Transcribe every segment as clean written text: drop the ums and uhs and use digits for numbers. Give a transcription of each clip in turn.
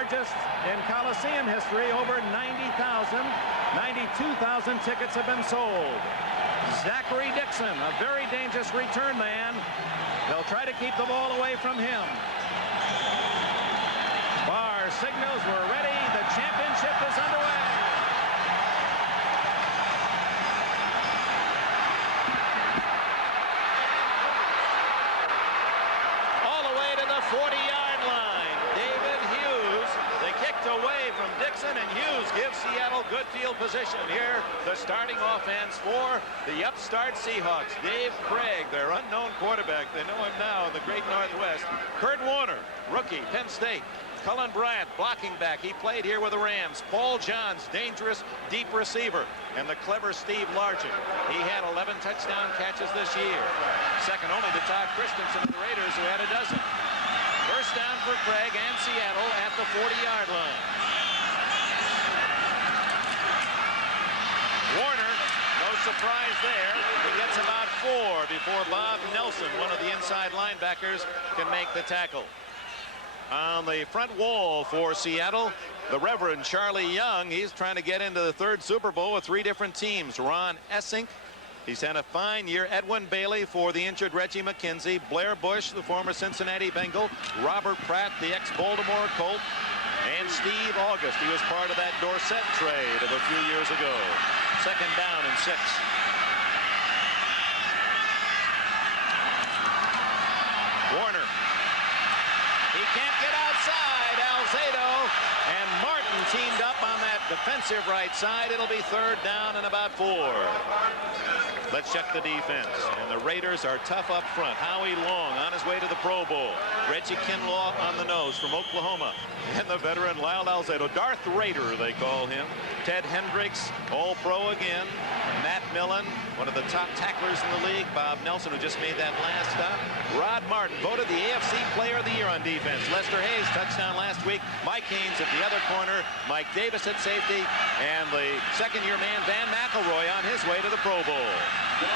Largest in Coliseum history, over 92,000 tickets have been sold. Zachary Dixon, a very dangerous return man. They'll try to keep the ball away from him. Bar signals we're ready. The championship is underway. All the way to the 40-yard line. David Hughes, they kicked away from Dixon, and Hughes gives Seattle good field position. Here, the starting offense for the upstart Seahawks. Dave Craig, their unknown quarterback. They know him now in the great Northwest. Kurt Warner, rookie, Penn State. Cullen Bryant, blocking back. He played here with the Rams. Paul Johns, dangerous deep receiver. And the clever Steve Largent. He had 11 touchdown catches this year. Second only to Todd Christensen of the Raiders, who had a dozen. First down for Craig and Seattle at the 40-yard line. Warner, no surprise there. He gets about 4 before Bob Nelson, one of the inside linebackers, can make the tackle. On the front wall for Seattle, the Reverend Charlie Young. He's trying to get into the 3rd Super Bowl with 3 different teams. Ron Essink, he's had a fine year. Edwin Bailey for the injured Reggie McKenzie. Blair Bush, the former Cincinnati Bengal. Robert Pratt, the ex-Baltimore Colt. And Steve August. He was part of that Dorsett trade of a few years ago. Second down and 6. Warner. He can't get outside. Alzado and Martin teamed up on that defensive right side. It'll be 3rd down and about 4. Let's check the defense. And the Raiders are tough up front. Howie Long on his way to the Pro Bowl. Reggie Kinlaw on the nose from Oklahoma. And the veteran Lyle Alzado. Darth Raider, they call him. Ted Hendricks, All-Pro again. Matt Millen, one of the top tacklers in the league. Bob Nelson, who just made that last stop. Rod Martin, voted the AFC Player of the Year on defense. Lester Hayes, touchdown last week. Mike Haynes at the other corner. Mike Davis at safety. And the second-year man, Van McElroy, on his way to the Pro Bowl.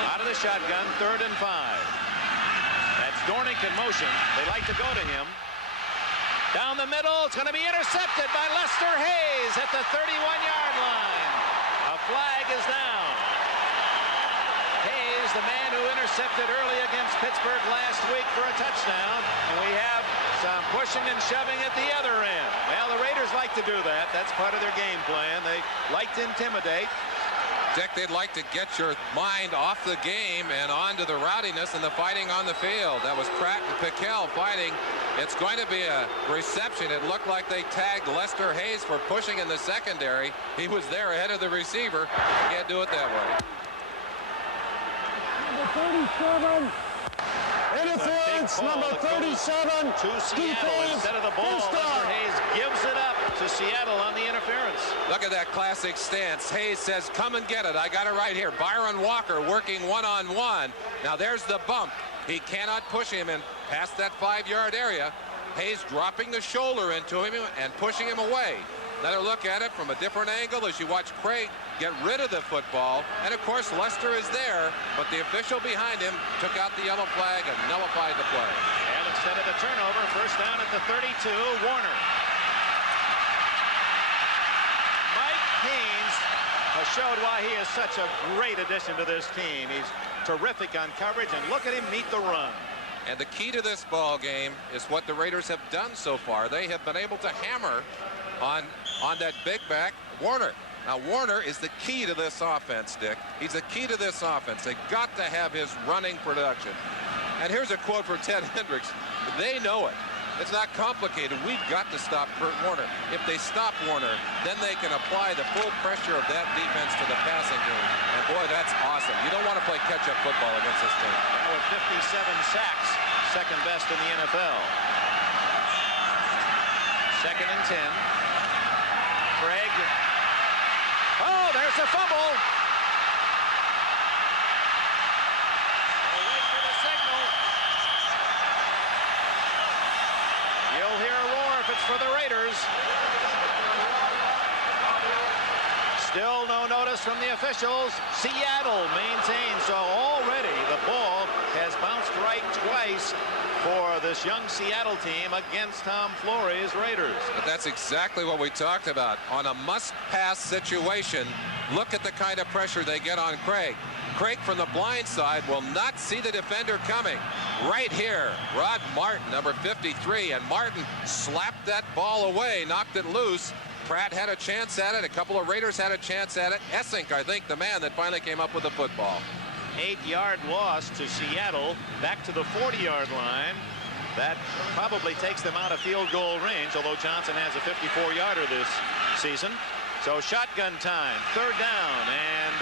Out of the shotgun, 3rd and 5. That's Dornick in motion. They like to go to him. Down the middle, it's going to be intercepted by Lester Hayes at the 31-yard line. A flag is down. Hayes, the man who intercepted early against Pittsburgh last week for a touchdown. And we have some pushing and shoving at the other end. Well, the Raiders like to do that. That's part of their game plan. They like to intimidate. Dick, they'd like to get your mind off the game and onto the rowdiness and the fighting on the field. That was Pratt and Pickell fighting. It's going to be a reception. It looked like they tagged Lester Hayes for pushing in the secondary. He was there ahead of the receiver. Can't do it that way. Number 37. Interference, number 37. To Seattle instead of the ball. Lester Hayes gives it up to Seattle on the interference. Look at that classic stance. Hayes says, come and get it. I got it right here. Byron Walker working one-on-one. Now there's the bump. He cannot push him in past that 5-yard area. Hayes dropping the shoulder into him and pushing him away. Another look at it from a different angle as you watch Craig get rid of the football. And of course, Lester is there, but the official behind him took out the yellow flag and nullified the play. And instead of the turnover, first down at the 32, Warner. Mike Haynes has showed why he is such a great addition to this team. He's terrific on coverage, and look at him meet the run. And the key to this ball game is what the Raiders have done so far. They have been able to hammer on that big back, Warner. Now, Warner is the key to this offense, Dick. He's the key to this offense. They got to have his running production. And here's a quote from Ted Hendricks. They know it. It's not complicated. We've got to stop Kurt Warner. If they stop Warner, then they can apply the full pressure of that defense to the passing game. And boy, that's awesome. You don't want to play catch-up football against this team. Now with 57 sacks, second best in the NFL. Second and 10. Craig. Oh, there's a fumble. We'll wait for the signal. You'll hear a roar if it's for the Raiders. Still no notice from the officials. Seattle maintains. So already the ball has bounced right twice for this young Seattle team against Tom Flory's Raiders. But that's exactly what we talked about. On a must-pass situation, look at the kind of pressure they get on Craig. Craig from the blind side will not see the defender coming. Right here, Rod Martin, number 53, and Martin slapped that ball away, knocked it loose. Pratt had a chance at it. A couple of Raiders had a chance at it. Essink, I think, the man that finally came up with the football. 8-yard loss to Seattle, back to the 40-yard line. That probably takes them out of field goal range, although Johnson has a 54-yarder this season. So shotgun time, 3rd down and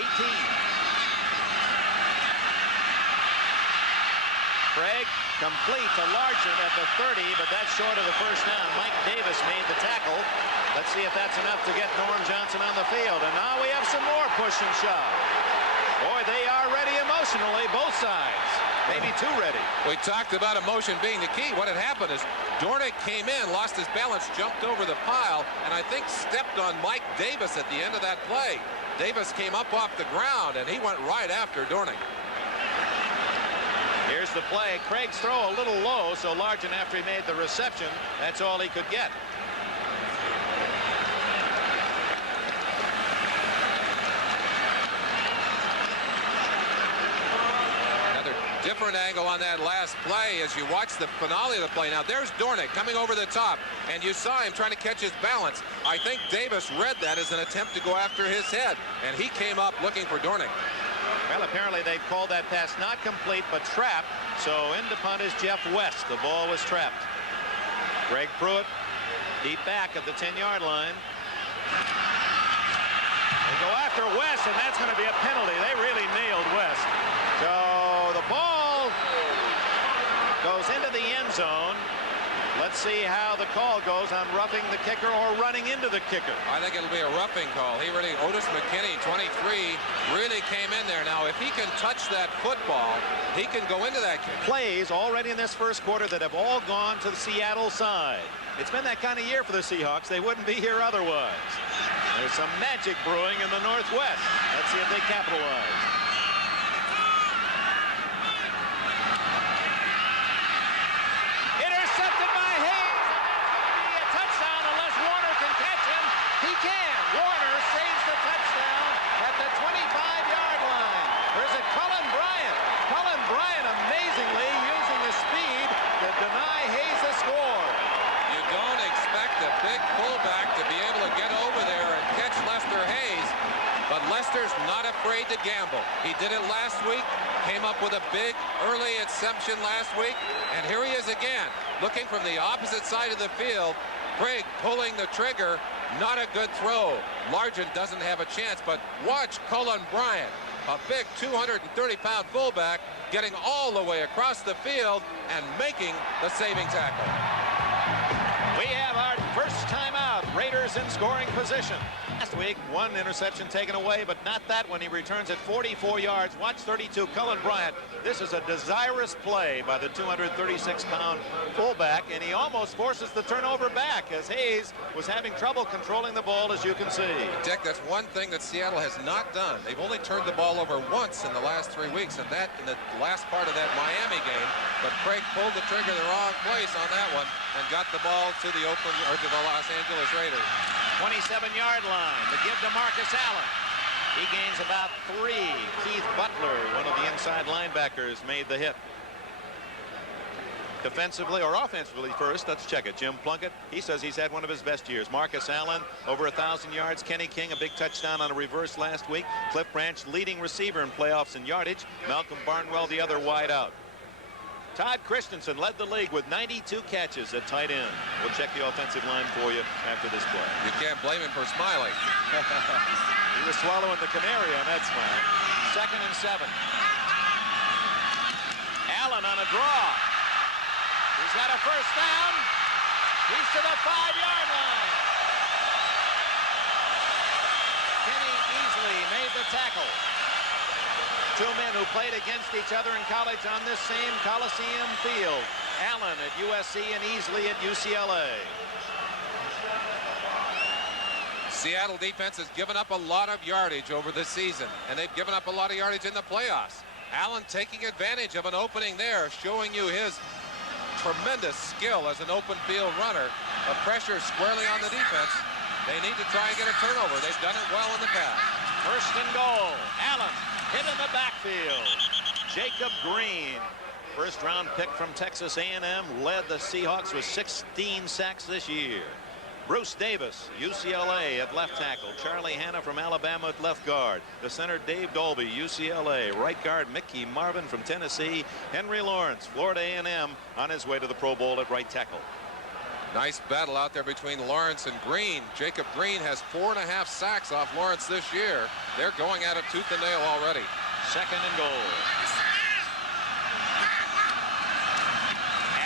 18. Craig complete to Largent at the 30, but that's short of the first down. Mike Davis made the tackle. Let's see if that's enough to get Norm Johnson on the field. And now we have some more push and shove. Boy, they are ready emotionally, both sides. Maybe too ready. We talked about emotion being the key. What had happened is Dornick came in, lost his balance, jumped over the pile, and I think stepped on Mike Davis at the end of that play. Davis came up off the ground, and he went right after Dornick. Here's the play. Craig's throw a little low, so Largent, after he made the reception, that's all he could get. Another different angle on that last play as you watch the finale of the play. Now there's Dornick coming over the top, and you saw him trying to catch his balance. I think Davis read that as an attempt to go after his head, and he came up looking for Dornick. Well, apparently they called that pass not complete, but trapped. So in to punt is Jeff West. The ball was trapped. Greg Pruitt deep back at the 10-yard line. They go after West, and that's going to be a penalty. They really nailed West. So the ball goes into the end zone. Let's see how the call goes on roughing the kicker or running into the kicker. I think it'll be a roughing call. Otis McKinney, 23, really came in there. Now, if he can touch that football, he can go into that kick. Plays already in this first quarter that have all gone to the Seattle side. It's been that kind of year for the Seahawks. They wouldn't be here otherwise. There's some magic brewing in the Northwest. Let's see if they capitalize. Intercepted by Hayes. Be a touchdown unless Warner can catch him. He can. Warner saves the touchdown at the 25-yard line. Or is it Cullen Bryant? Cullen Bryant amazingly using the speed to deny Hayes the score. You don't expect a big fullback to be able to get over there and catch Lester Hayes, but Lester's not afraid to gamble. He did it last week, came up with a big early interception last week, and here he is again, looking from the opposite side of the field. Craig pulling the trigger, not a good throw. Largent doesn't have a chance, but watch Cullen Bryant, a big 230-pound fullback, getting all the way across the field and making the saving tackle. We have our first time out. Raiders in scoring position. Last week, one interception taken away, but not that one. He returns at 44 yards. Watch 32, Cullen Bryant. This is a desirous play by the 236-pound fullback, and he almost forces the turnover back as Hayes was having trouble controlling the ball, as you can see. Dick, that's one thing that Seattle has not done. They've only turned the ball over once in the last 3 weeks, and that in the last part of that Miami game. But Craig pulled the trigger the wrong place on that one and got the ball to the Los Angeles Raiders. 27-yard line. The give to Marcus Allen. He gains about 3. Keith Butler, one of the inside linebackers, made the hit. Defensively or offensively first, let's check it. Jim Plunkett, he says he's had one of his best years. Marcus Allen, over 1,000 yards. Kenny King, a big touchdown on a reverse last week. Cliff Branch, leading receiver in playoffs in yardage. Malcolm Barnwell, the other wide out. Todd Christensen led the league with 92 catches at tight end. We'll check the offensive line for you after this play. You can't blame him for smiling. He was swallowing the canary on that smile. 2nd and 7. Allen on a draw. He's got a first down. He's to the 5-yard line. Kenny Easley made the tackle. Two men who played against each other in college on this same Coliseum field. Allen at USC and Easley at UCLA. Seattle defense has given up a lot of yardage over the season, and they've given up a lot of yardage in the playoffs. Allen taking advantage of an opening there, showing you his tremendous skill as an open field runner. A pressure squarely on the defense. They need to try and get a turnover. They've done it well in the past. First and goal. Allen hit in the backfield. Jacob Green, first-round pick from Texas A&M, led the Seahawks with 16 sacks this year. Bruce Davis, UCLA at left tackle. Charlie Hanna from Alabama at left guard. The center, Dave Dolby, UCLA. Right guard, Mickey Marvin from Tennessee. Henry Lawrence, Florida A&M, on his way to the Pro Bowl at right tackle. Nice battle out there between Lawrence and Green. Jacob Green has 4.5 sacks off Lawrence this year. They're going at it tooth and nail already. Second and goal.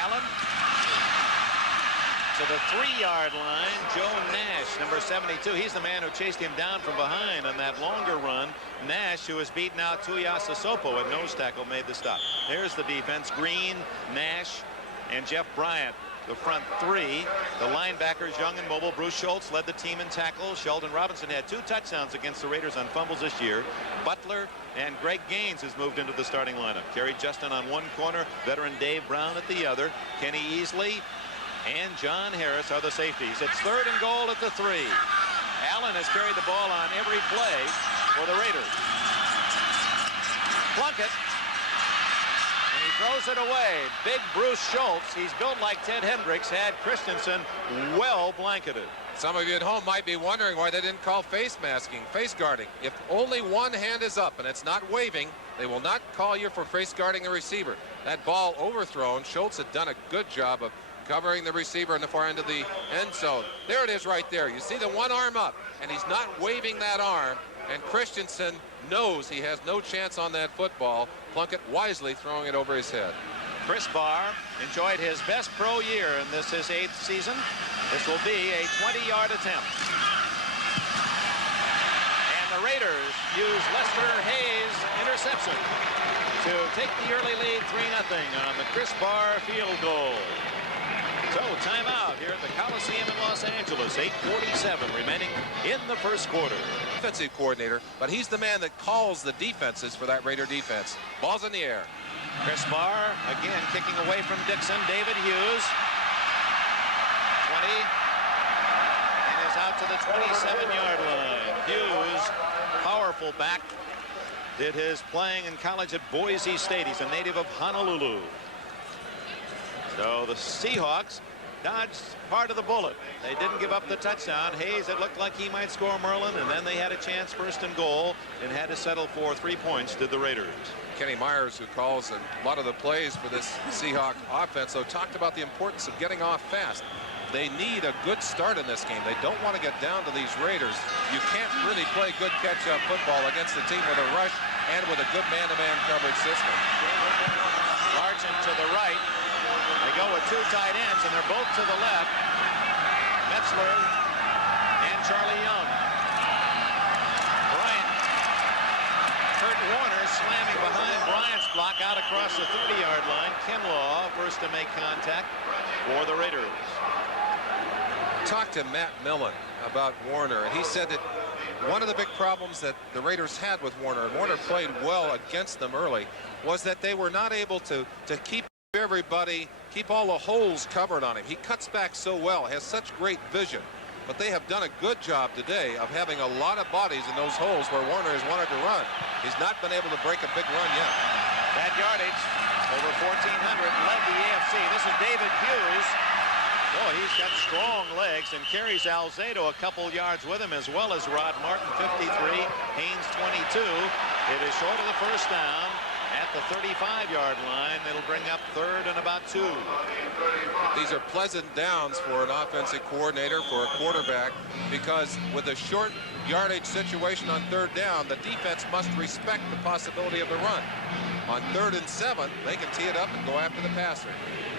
Allen to the 3-yard line. Joe Nash, number 72. He's the man who chased him down from behind on that longer run. Nash, who has beaten out Tuiasa Sopo at nose tackle, made the stop. There's the defense. Green, Nash, and Jeff Bryant, the front three. The linebackers, young and mobile. Bruce Schultz led the team in tackles. Sheldon Robinson had 2 touchdowns against the Raiders on fumbles this year. Butler and Greg Gaines has moved into the starting lineup. Kerry Justin on one corner, veteran Dave Brown at the other. Kenny Easley and John Harris are the safeties. It's third and goal at the 3. Allen has carried the ball on every play for the Raiders. Plunkett. And he throws it away. Big Bruce Schultz, he's built like Ted Hendricks, had Christensen well blanketed. Some of you at home might be wondering why they didn't call face masking, face guarding. If only one hand is up and it's not waving, they will not call you for face guarding the receiver. That ball overthrown, Schultz had done a good job of covering the receiver in the far end of the end zone. There it is right there. You see the one arm up, and he's not waving that arm, and Christensen knows he has no chance on that football. Plunkett wisely throwing it over his head. Chris Barr enjoyed his best pro year in his 8th season. This will be a 20-yard attempt. And the Raiders use Lester Hayes' interception to take the early lead 3-0 on the Chris Barr field goal. So timeout here at the Coliseum in Los Angeles. 8:47 remaining in the first quarter. Defensive coordinator, but he's the man that calls the defenses for that Raider defense. Ball's in the air. Chris Barr again kicking away from Dixon. David Hughes. 20. And is out to the 27-yard line. Hughes, powerful back, did his playing in college at Boise State. He's a native of Honolulu. So the Seahawks dodged part of the bullet. They didn't give up the touchdown. Hayes, it looked like he might score Merlin, and then they had a chance first and goal and had to settle for 3 points, did the Raiders. Kenny Myers, who calls a lot of the plays for this Seahawk offense, so talked about the importance of getting off fast. They need a good start in this game. They don't want to get down to these Raiders. You can't really play good catch-up football against a team with a rush and with a good man-to-man coverage system. Largent to the right. They go with 2 tight ends, and they're both to the left. Metzler and Charlie Young. Bryant. Kurt Warner slamming behind Bryant's block out across the 30-yard line. Kinlaw first to make contact for the Raiders. Talked to Matt Millen about Warner, and he said that one of the big problems that the Raiders had with Warner, and Warner played well against them early, was that they were not able to keep everybody, keep all the holes covered on him. He cuts back so well, has such great vision, but they have done a good job today of having a lot of bodies in those holes where Warner has wanted to run. He's not been able to break a big run yet. That yardage, over 1,400, led the AFC. This is David Hughes. Oh, he's got strong legs and carries Alzado a couple yards with him, as well as Rod Martin, 53, Haynes, 22. It is short of the first down. At the 35-yard line, it'll bring up third and about 2. These are pleasant downs for an offensive coordinator, for a quarterback, because with a short yardage situation on third down, the defense must respect the possibility of the run. On 3rd and 7, they can tee it up and go after the passer.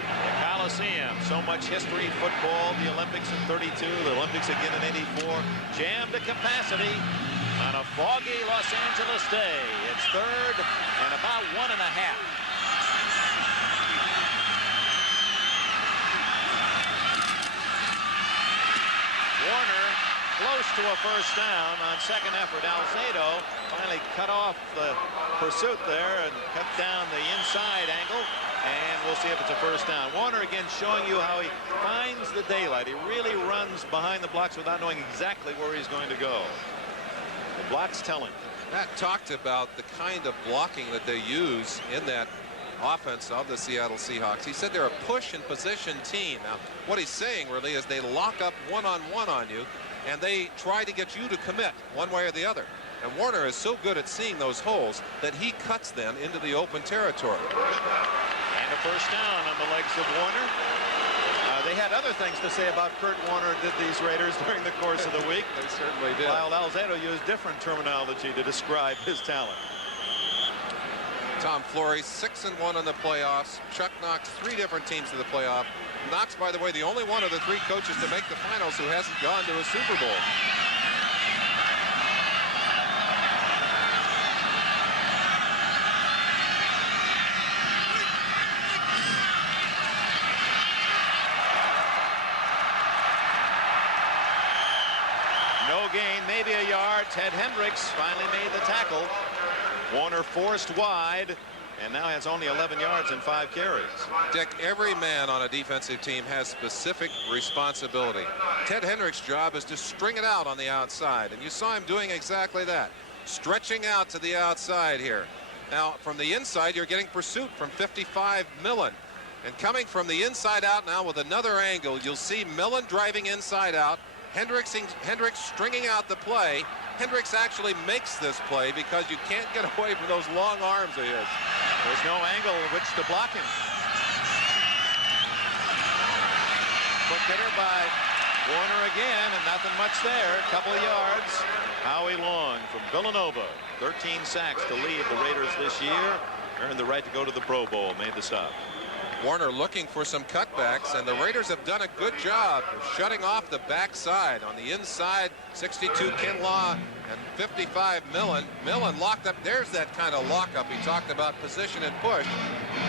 The Coliseum, so much history, football, the Olympics in 32, the Olympics again in 84, jammed to capacity on a foggy Los Angeles day. It's third and about 1.5. Warner close to a first down on second effort. Alzado finally cut off the pursuit there and cut down the inside angle, and we'll see if it's a first down. Warner again showing you how he finds the daylight. He really runs behind the blocks without knowing exactly where he's going to go. The blocks tell him. Matt talked about the kind of blocking that they use in that offense of the Seattle Seahawks. He said they're a push and position team. Now, what he's saying really is they lock up one-on-one on you, and they try to get you to commit one way or the other. And Warner is so good at seeing those holes that he cuts them into the open territory. And a first down on the legs of Warner. They had other things to say about Kurt Warner, did these Raiders, during the course of the week. They certainly did. While Alzado used different terminology to describe his talent. Tom Flory 6-1 in the playoffs. Chuck Knox 3 different teams to the playoff. Knox, by the way, the only one of the 3 coaches to make the finals who hasn't gone to a Super Bowl. No gain, maybe a yard. Ted Hendricks finally made the tackle. Warner forced wide and now has only 11 yards and 5 carries. Dick, every man on a defensive team has specific responsibility. Ted Hendricks' job is to string it out on the outside, and you saw him doing exactly that, stretching out to the outside here. Now from the inside you're getting pursuit from 55 Millen, and coming from the inside out now with another angle, you'll see Millen driving inside out, Hendricks stringing out the play. Hendricks actually makes this play because you can't get away from those long arms of his. There's no angle in which to block him. Quick hitter by Warner again, and nothing much there. A couple of yards. Howie Long from Villanova. 13 sacks to lead the Raiders this year. Earned the right to go to the Pro Bowl. Made the stop. Warner looking for some cutbacks, and the Raiders have done a good job of shutting off the backside. On the inside, 62 Kinlaw and 55 Millen. Millen locked up. There's that kind of lockup. He talked about position and push.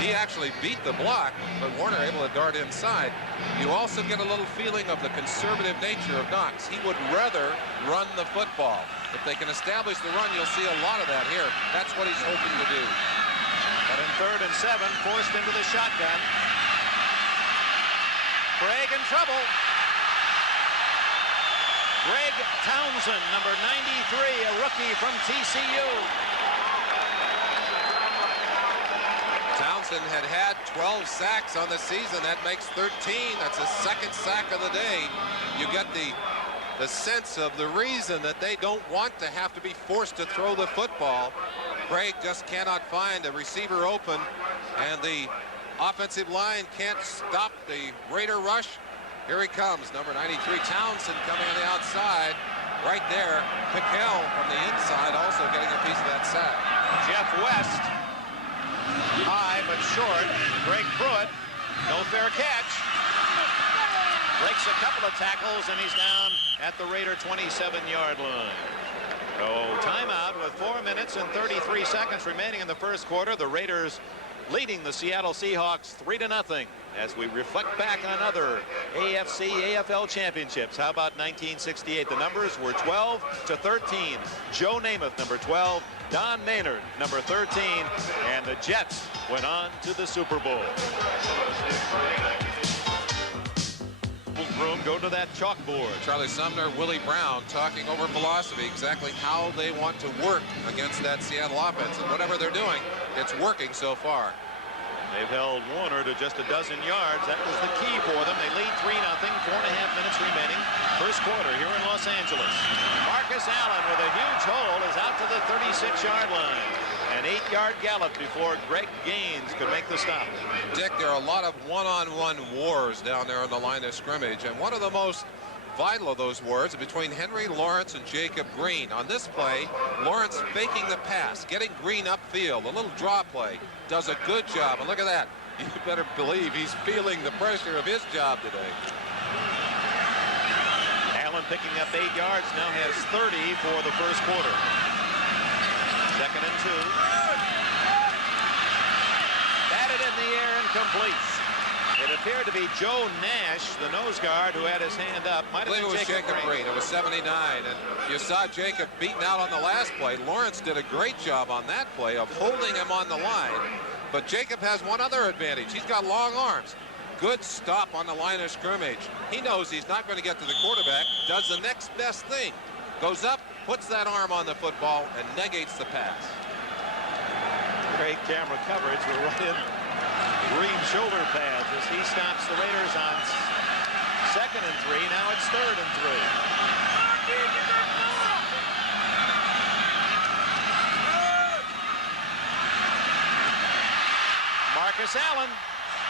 He actually beat the block, but Warner able to dart inside. You also get a little feeling of the conservative nature of Knox. He would rather run the football. If they can establish the run, you'll see a lot of that here. That's what he's hoping to do. But in 3rd and 7, forced into the shotgun. Craig in trouble. Greg Townsend, number 93, a rookie from TCU. Townsend had 12 sacks on the season. That makes 13. That's his 2nd sack of the day. You get the sense of the reason that they don't want to have to be forced to throw the football. Craig just cannot find a receiver open, and the offensive line can't stop the Raider rush. Here he comes, number 93, Townsend coming on the outside. Right there, Pickell from the inside also getting a piece of that sack. Jeff West, high but short. Greg Pruitt, no fair catch. Breaks a couple of tackles, and he's down at the Raider 27-yard line. Oh, timeout with 4 minutes and 33 seconds remaining in the first quarter. The Raiders leading the Seattle Seahawks 3-0 as we reflect back on other AFC, AFL championships. How about 1968? The numbers were 12-13. Joe Namath, number 12. Don Maynard, number 13. And the Jets went on to the Super Bowl. Room, go to that chalkboard. Charlie Sumner, Willie Brown talking over philosophy, exactly how they want to work against that Seattle offense, and whatever they're doing, it's working so far. They've held Warner to just a dozen yards. That was the key for them. They lead 3-0, 4.5 minutes remaining. First quarter here in Los Angeles. Marcus Allen with a huge hole is out to the 36-yard line. An 8-yard gallop before Greg Gaines could make the stop. Dick, there are a lot of one-on-one wars down there on the line of scrimmage, and one of the most vital of those wars is between Henry Lawrence and Jacob Green. On this play, Lawrence faking the pass, getting Green upfield, a little draw play, does a good job. And look at that. You better believe he's feeling the pressure of his job today. Allen picking up 8 yards, now has 30 for the first quarter. 2nd and 2. Batted in the air and complete. It appeared to be Joe Nash, the nose guard, who had his hand up. I Might have believe been it was Jacob Green. It was 79, and you saw Jacob beaten out on the last play. Lawrence did a great job on that play of holding him on the line. But Jacob has one other advantage. He's got long arms. Good stop on the line of scrimmage. He knows he's not going to get to the quarterback, does the next best thing. Goes up, puts that arm on the football, and negates the pass. Great camera coverage. We're right in green shoulder pads as he stops the Raiders on 2nd and 3. Now it's 3rd and 3. Marcus Allen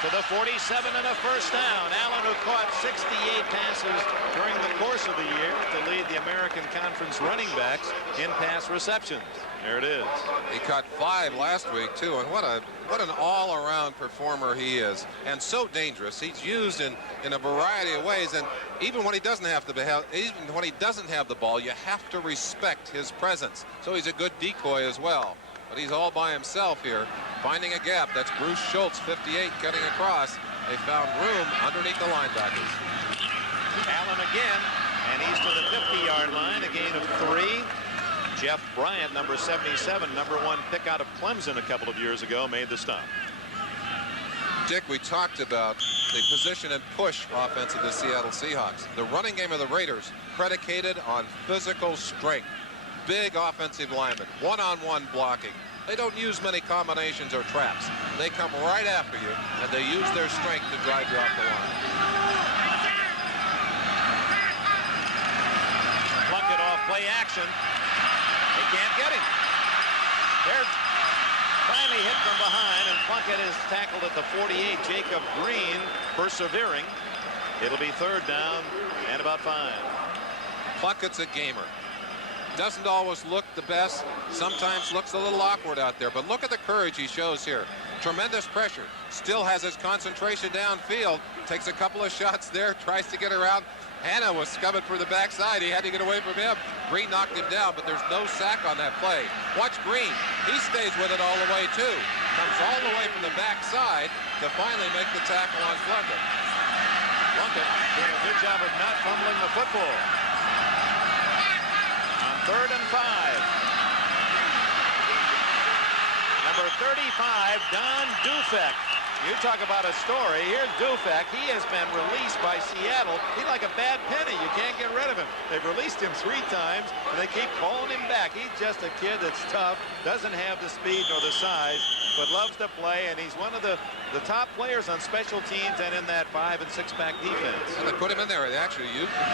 to the 47 and a first down. Allen, who caught 68 passes during the course of the year to lead the American Conference running backs in pass receptions. There it is. He caught 5 last week too, and what an all-around performer he is, and so dangerous. He's used in a variety of ways, and even when he doesn't have the ball, you have to respect his presence. So he's a good decoy as well. But he's all by himself here, finding a gap. That's Bruce Schultz, 58, cutting across. They found room underneath the linebackers. Allen again, and he's to the 50-yard line, a gain of 3. Jeff Bryant, number 77, number 1 pick out of Clemson a couple of years ago, made the stop. Dick, we talked about the position and push offense of the Seattle Seahawks. The running game of the Raiders predicated on physical strength. Big offensive linemen, one-on-one blocking. They don't use many combinations or traps. They come right after you, and they use their strength to drive you off the line. Plunkett off play action. They can't get him. They're finally hit from behind, and Plunkett is tackled at the 48. Jacob Green persevering. It'll be 3rd down and about 5. Plunkett's a gamer. Doesn't always look the best, sometimes looks a little awkward out there, but look at the courage he shows here. Tremendous pressure, still has his concentration downfield, takes a couple of shots there, tries to get around. Hanna was coming for the backside. He had to get away from him. Green knocked him down, but there's no sack on that play. Watch Green. He stays with it all the way too. Comes all the way from the backside to finally make the tackle on Plunkett. Plunkett doing a good job of not fumbling the football. 3rd and 5. Number 35, Don Dufek. You talk about a story. Here's Dufek. He has been released by Seattle. He's like a bad penny. You can't get rid of him. They've released him 3 times, and they keep calling him back. He's just a kid that's tough, doesn't have the speed nor the size, but loves to play, and he's one of the top players on special teams and in that 5- and 6-back defense. They put him in there. They actually used him.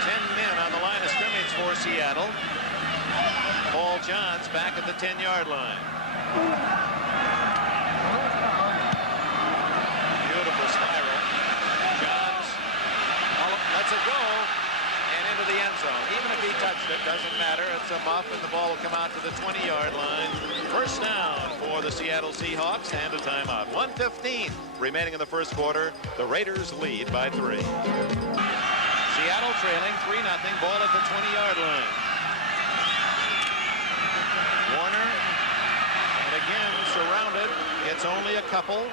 10 men on the line of scrimmage for Seattle. Paul Johns back at the 10-yard line. Beautiful spiral. Johns lets it go and into the end zone. Even if he touched it, doesn't matter. It's a muff, and the ball will come out to the 20-yard line. First down for the Seattle Seahawks and a timeout. 1:15 remaining in the first quarter. The Raiders lead by 3. Seattle trailing 3-0. Ball at the 20-yard line. Warner, and again surrounded, gets only a couple.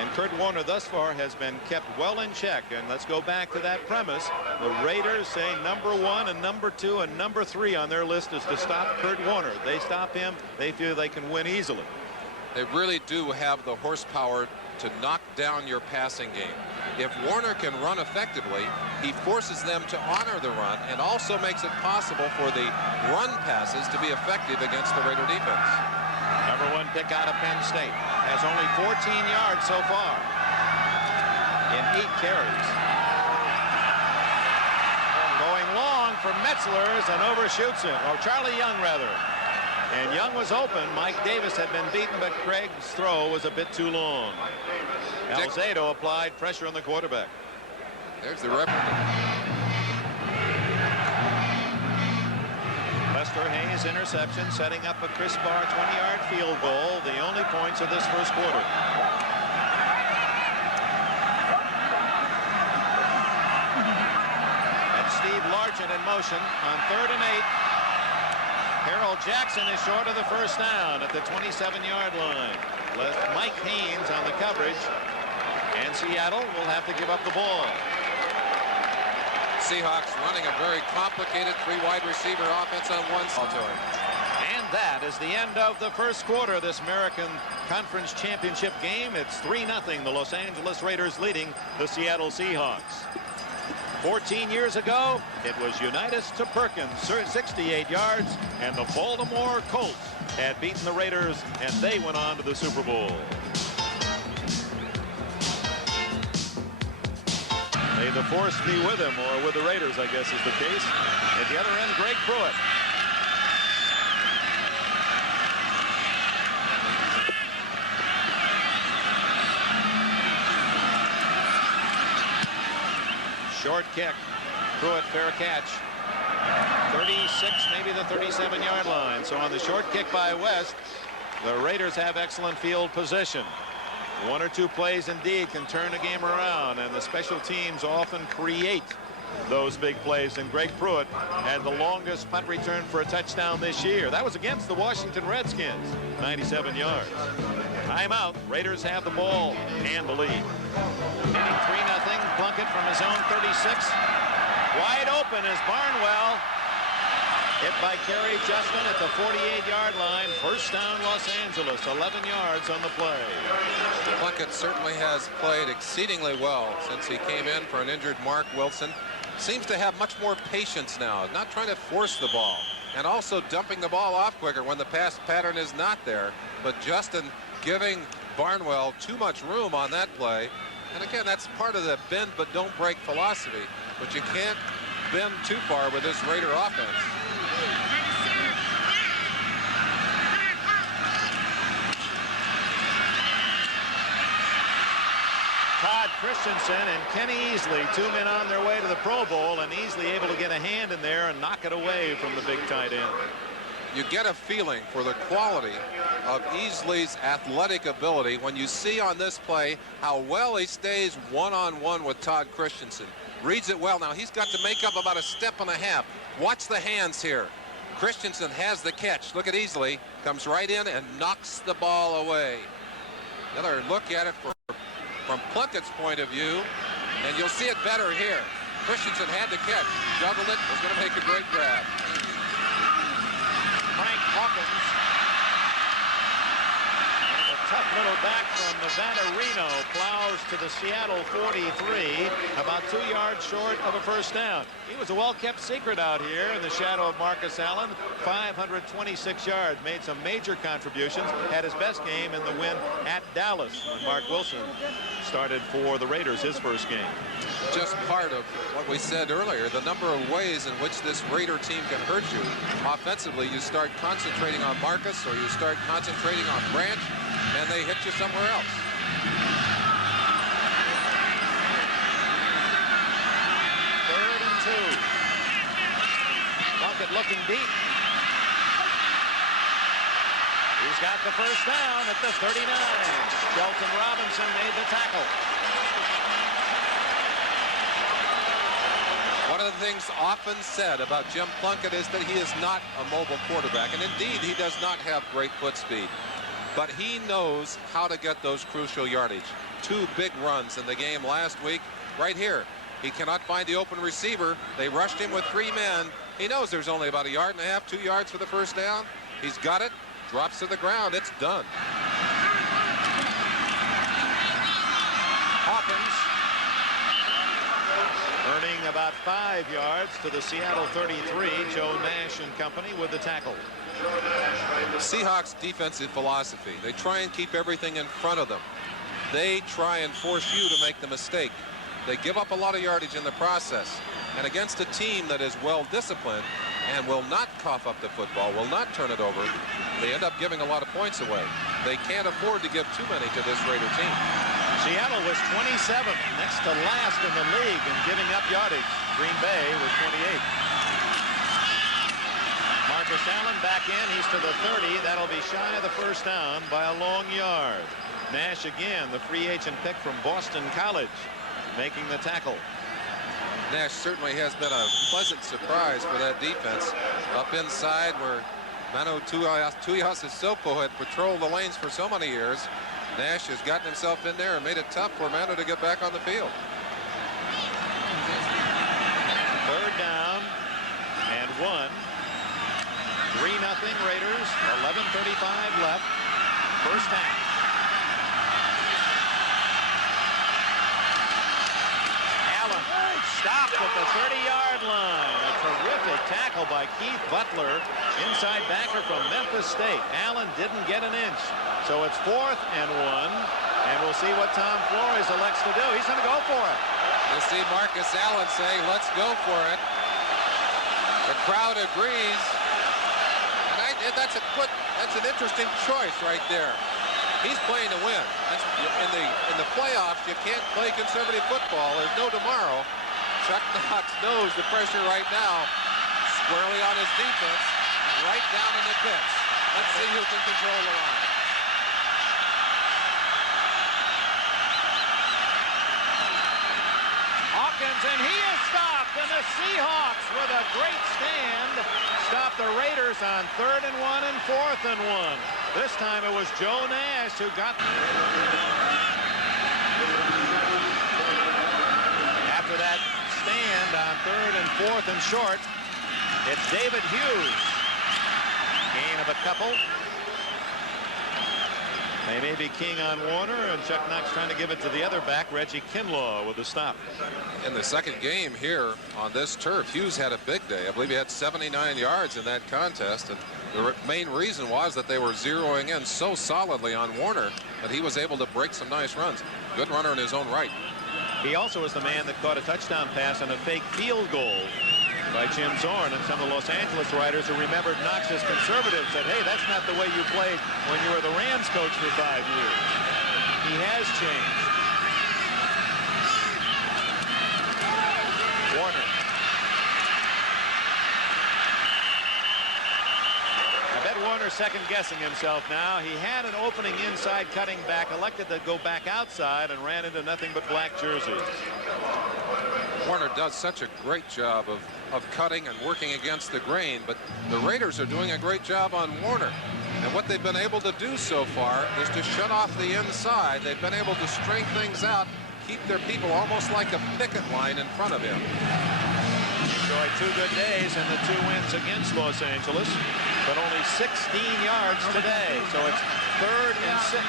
And Kurt Warner thus far has been kept well in check. And let's go back to that premise. The Raiders say number 1 and number 2 and number 3 on their list is to stop Kurt Warner. They stop him, they feel they can win easily. They really do have the horsepower to knock down your passing game. If Warner can run effectively, he forces them to honor the run and also makes it possible for the run passes to be effective against the Raider defense. Number 1 pick out of Penn State has only 14 yards so far in 8 carries. Going long for Metzler and overshoots him, or Charlie Young rather. And Young was open. Mike Davis had been beaten, but Craig's throw was a bit too long. Alzado applied pressure on the quarterback. There's the rep. Lester Hayes interception, setting up a Chris Barr 20-yard field goal. The only points of this first quarter. That's Steve Largent in motion on 3rd and 8. Harold Jackson is short of the first down at the 27-yard line. Mike Haynes on the coverage. Seattle will have to give up the ball. Seahawks running a very complicated 3 wide receiver offense on one side. And that is the end of the first quarter of this American Conference Championship game. It's 3-0. The Los Angeles Raiders leading the Seattle Seahawks. 14 years ago, it was Unitas to Perkins, 68 yards, and the Baltimore Colts had beaten the Raiders, and they went on to the Super Bowl. May the force be with him, or with the Raiders, I guess is the case. At the other end, Greg Pruitt. Short kick. Pruitt, fair catch. 36, maybe the 37-yard line. So on the short kick by West, the Raiders have excellent field position. 1 or 2 plays indeed can turn a game around, and the special teams often create those big plays. And Greg Pruitt had the longest punt return for a touchdown this year. That was against the Washington Redskins, 97 yards. Timeout. Raiders have the ball and the lead. Leading 3-0. Plunkett from his own 36. Wide open is Barnwell. Hit by Kerry Justin at the 48-yard line. First down, Los Angeles. 11 yards on the play. Plunkett certainly has played exceedingly well since he came in for an injured Mark Wilson. Seems to have much more patience now, not trying to force the ball, and also dumping the ball off quicker when the pass pattern is not there. But Justin giving Barnwell too much room on that play. And again, that's part of the bend but don't break philosophy. But you can't bend too far with this Raider offense. Todd Christensen and Kenny Easley, 2 men on their way to the Pro Bowl, and Easley able to get a hand in there and knock it away from the big tight end. You get a feeling for the quality of Easley's athletic ability when you see on this play how well he stays one-on-one with Todd Christensen. Reads it well. Now he's got to make up about a step and a half. Watch the hands here. Christensen has the catch. Look at Easley. Comes right in and knocks the ball away. Another look at it from Plunkett's point of view, and you'll see it better here. Christensen had the catch, juggled it, was going to make a great grab. Frank Hawkins, and a tough little back from Nevada Reno, plows to the Seattle 43, about 2 yards short of a first down. He was a well-kept secret out here in the shadow of Marcus Allen. 526 yards, made some major contributions, had his best game in the win at Dallas when Mark Wilson started for the Raiders his first game. Just part of what we said earlier, the number of ways in which this Raider team can hurt you. Offensively, you start concentrating on Marcus or you start concentrating on Branch, and they hit you somewhere else. Third and 2. Plunkett looking deep. He's got the first down at the 39. Shelton Robinson made the tackle. One of the things often said about Jim Plunkett is that he is not a mobile quarterback, and indeed he does not have great foot speed. But he knows how to get those crucial yardage. 2 big runs in the game last week. Right here, he cannot find the open receiver. They rushed him with 3 men. He knows there's only about 1.5 yards, 2 yards for the first down. He's got it, drops to the ground. It's done. Hawkins earning about 5 yards to the Seattle 33. Joe Nash and company with the tackle. Seahawks defensive philosophy. They try and keep everything in front of them. They try and force you to make the mistake. They give up a lot of yardage in the process. And against a team that is well disciplined and will not cough up the football, will not turn it over, they end up giving a lot of points away. They can't afford to give too many to this Raider team. Seattle was 27th, next to last in the league in giving up yardage. Green Bay was 28th. Marcus Allen back in. He's to the 30. That'll be shy of the first down by a long yard. Nash again, the free agent pick from Boston College, making the tackle. Nash certainly has been a pleasant surprise for that defense. Up inside where Manu Tuiasosopo had patrolled the lanes for so many years. Nash has gotten himself in there and made it tough for Mando to get back on the field. Third down and 1. 3-0 Raiders. 11:35 left. First half. Allen stopped at the 30-yard line. A terrific tackle by Keith Butler, inside backer from Memphis State. Allen didn't get an inch. So it's 4th and 1. And we'll see what Tom Flores elects to do. He's going to go for it. You'll see Marcus Allen say, let's go for it. The crowd agrees. And that's an interesting choice right there. He's playing to win. That's, in the playoffs, you can't play conservative football. There's no tomorrow. Chuck Knox knows the pressure right now, squarely on his defense, right down in the pits. Let's see who can control the line. Hawkins, and he is stopped, and the Seahawks with a great stand stop the Raiders on 3rd and 1 and 4th and 1. This time it was Joe Nash who got. After that stand on 3rd and 4th and short, it's David Hughes. Gain of a couple. They may be king on Warner, and Chuck Knox trying to give it to the other back, Reggie Kinlaw, with the stop. In the second game here on this turf, Hughes had a big day. I believe he had 79 yards in that contest, and the main reason was that they were zeroing in so solidly on Warner that he was able to break some nice runs. Good runner in his own right. He also was the man that caught a touchdown pass on a fake field goal by Jim Zorn, and some of the Los Angeles writers who remembered Knox as conservative said, hey, that's not the way you played when you were the Rams coach for 5 years. He has changed. Warner. I bet Warner's second guessing himself now. He had an opening inside cutting back, elected to go back outside, and ran into nothing but black jerseys. Warner does such a great job of cutting and working against the grain, but the Raiders are doing a great job on Warner. And what they've been able to do so far is to shut off the inside. They've been able to string things out, keep their people almost like a picket line in front of him. Enjoyed 2 good days and the 2 wins against Los Angeles, but only 16 yards today. So it's 3rd and 6.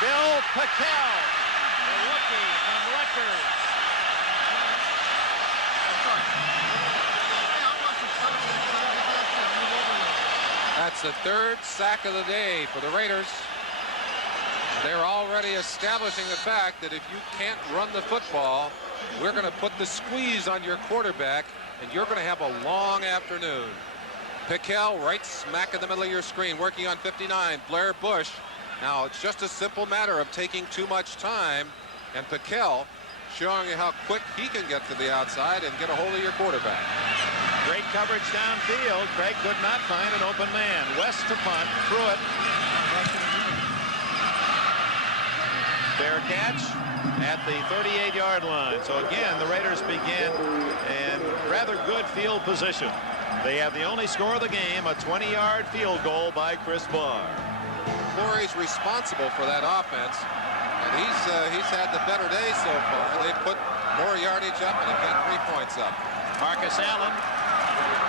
Bill Pickel, the rookie from Rutgers. That's the 3rd sack of the day for the Raiders. They're already establishing the fact that if you can't run the football, we're going to put the squeeze on your quarterback, and you're going to have a long afternoon. Pickel right smack in the middle of your screen, working on 59, Blair Bush. Now, it's just a simple matter of taking too much time, and Pickel showing you how quick he can get to the outside and get a hold of your quarterback. Great coverage downfield. Craig could not find an open man. West to punt. Pruitt. Fair catch at the 38-yard line. So again, the Raiders begin in rather good field position. They have the only score of the game, a 20-yard field goal by Chris Barr. Flores responsible for that offense, and he's had the better day so far. They've put more yardage up and have got 3 points up. Marcus Allen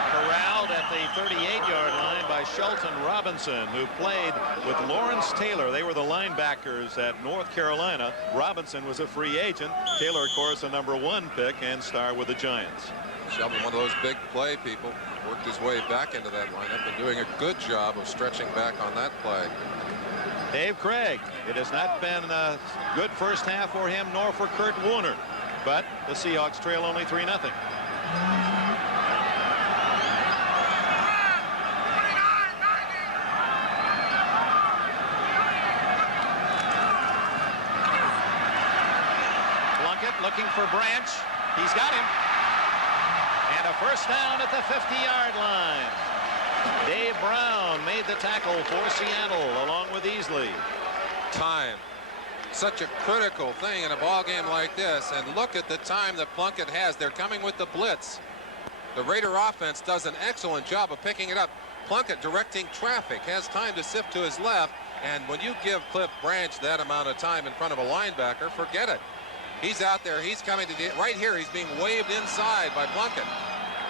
corralled at the 38-yard line by Shelton Robinson, who played with Lawrence Taylor. They were the linebackers at North Carolina. Robinson was a free agent. Taylor, of course, a #1 pick and star with the Giants. Shelton, one of those big play people, worked his way back into that lineup and doing a good job of stretching back on that play. Dave Craig. It has not been a good first half for him nor for Kurt Warner, but the Seahawks trail only 3-0. Plunkett looking for Branch. He's got him. And a first down at the 50-yard line. Dave Brown made the tackle for Seattle along with Easley. Time. such a critical thing in a ball game like this. And look at the time that Plunkett has. They're coming with the blitz. The Raider offense does an excellent job of picking it up. Plunkett directing traffic, has time to sift to his left. And when you give Cliff Branch that amount of time in front of a linebacker, forget it. He's out there. He's coming to right here. He's being waved inside by Plunkett.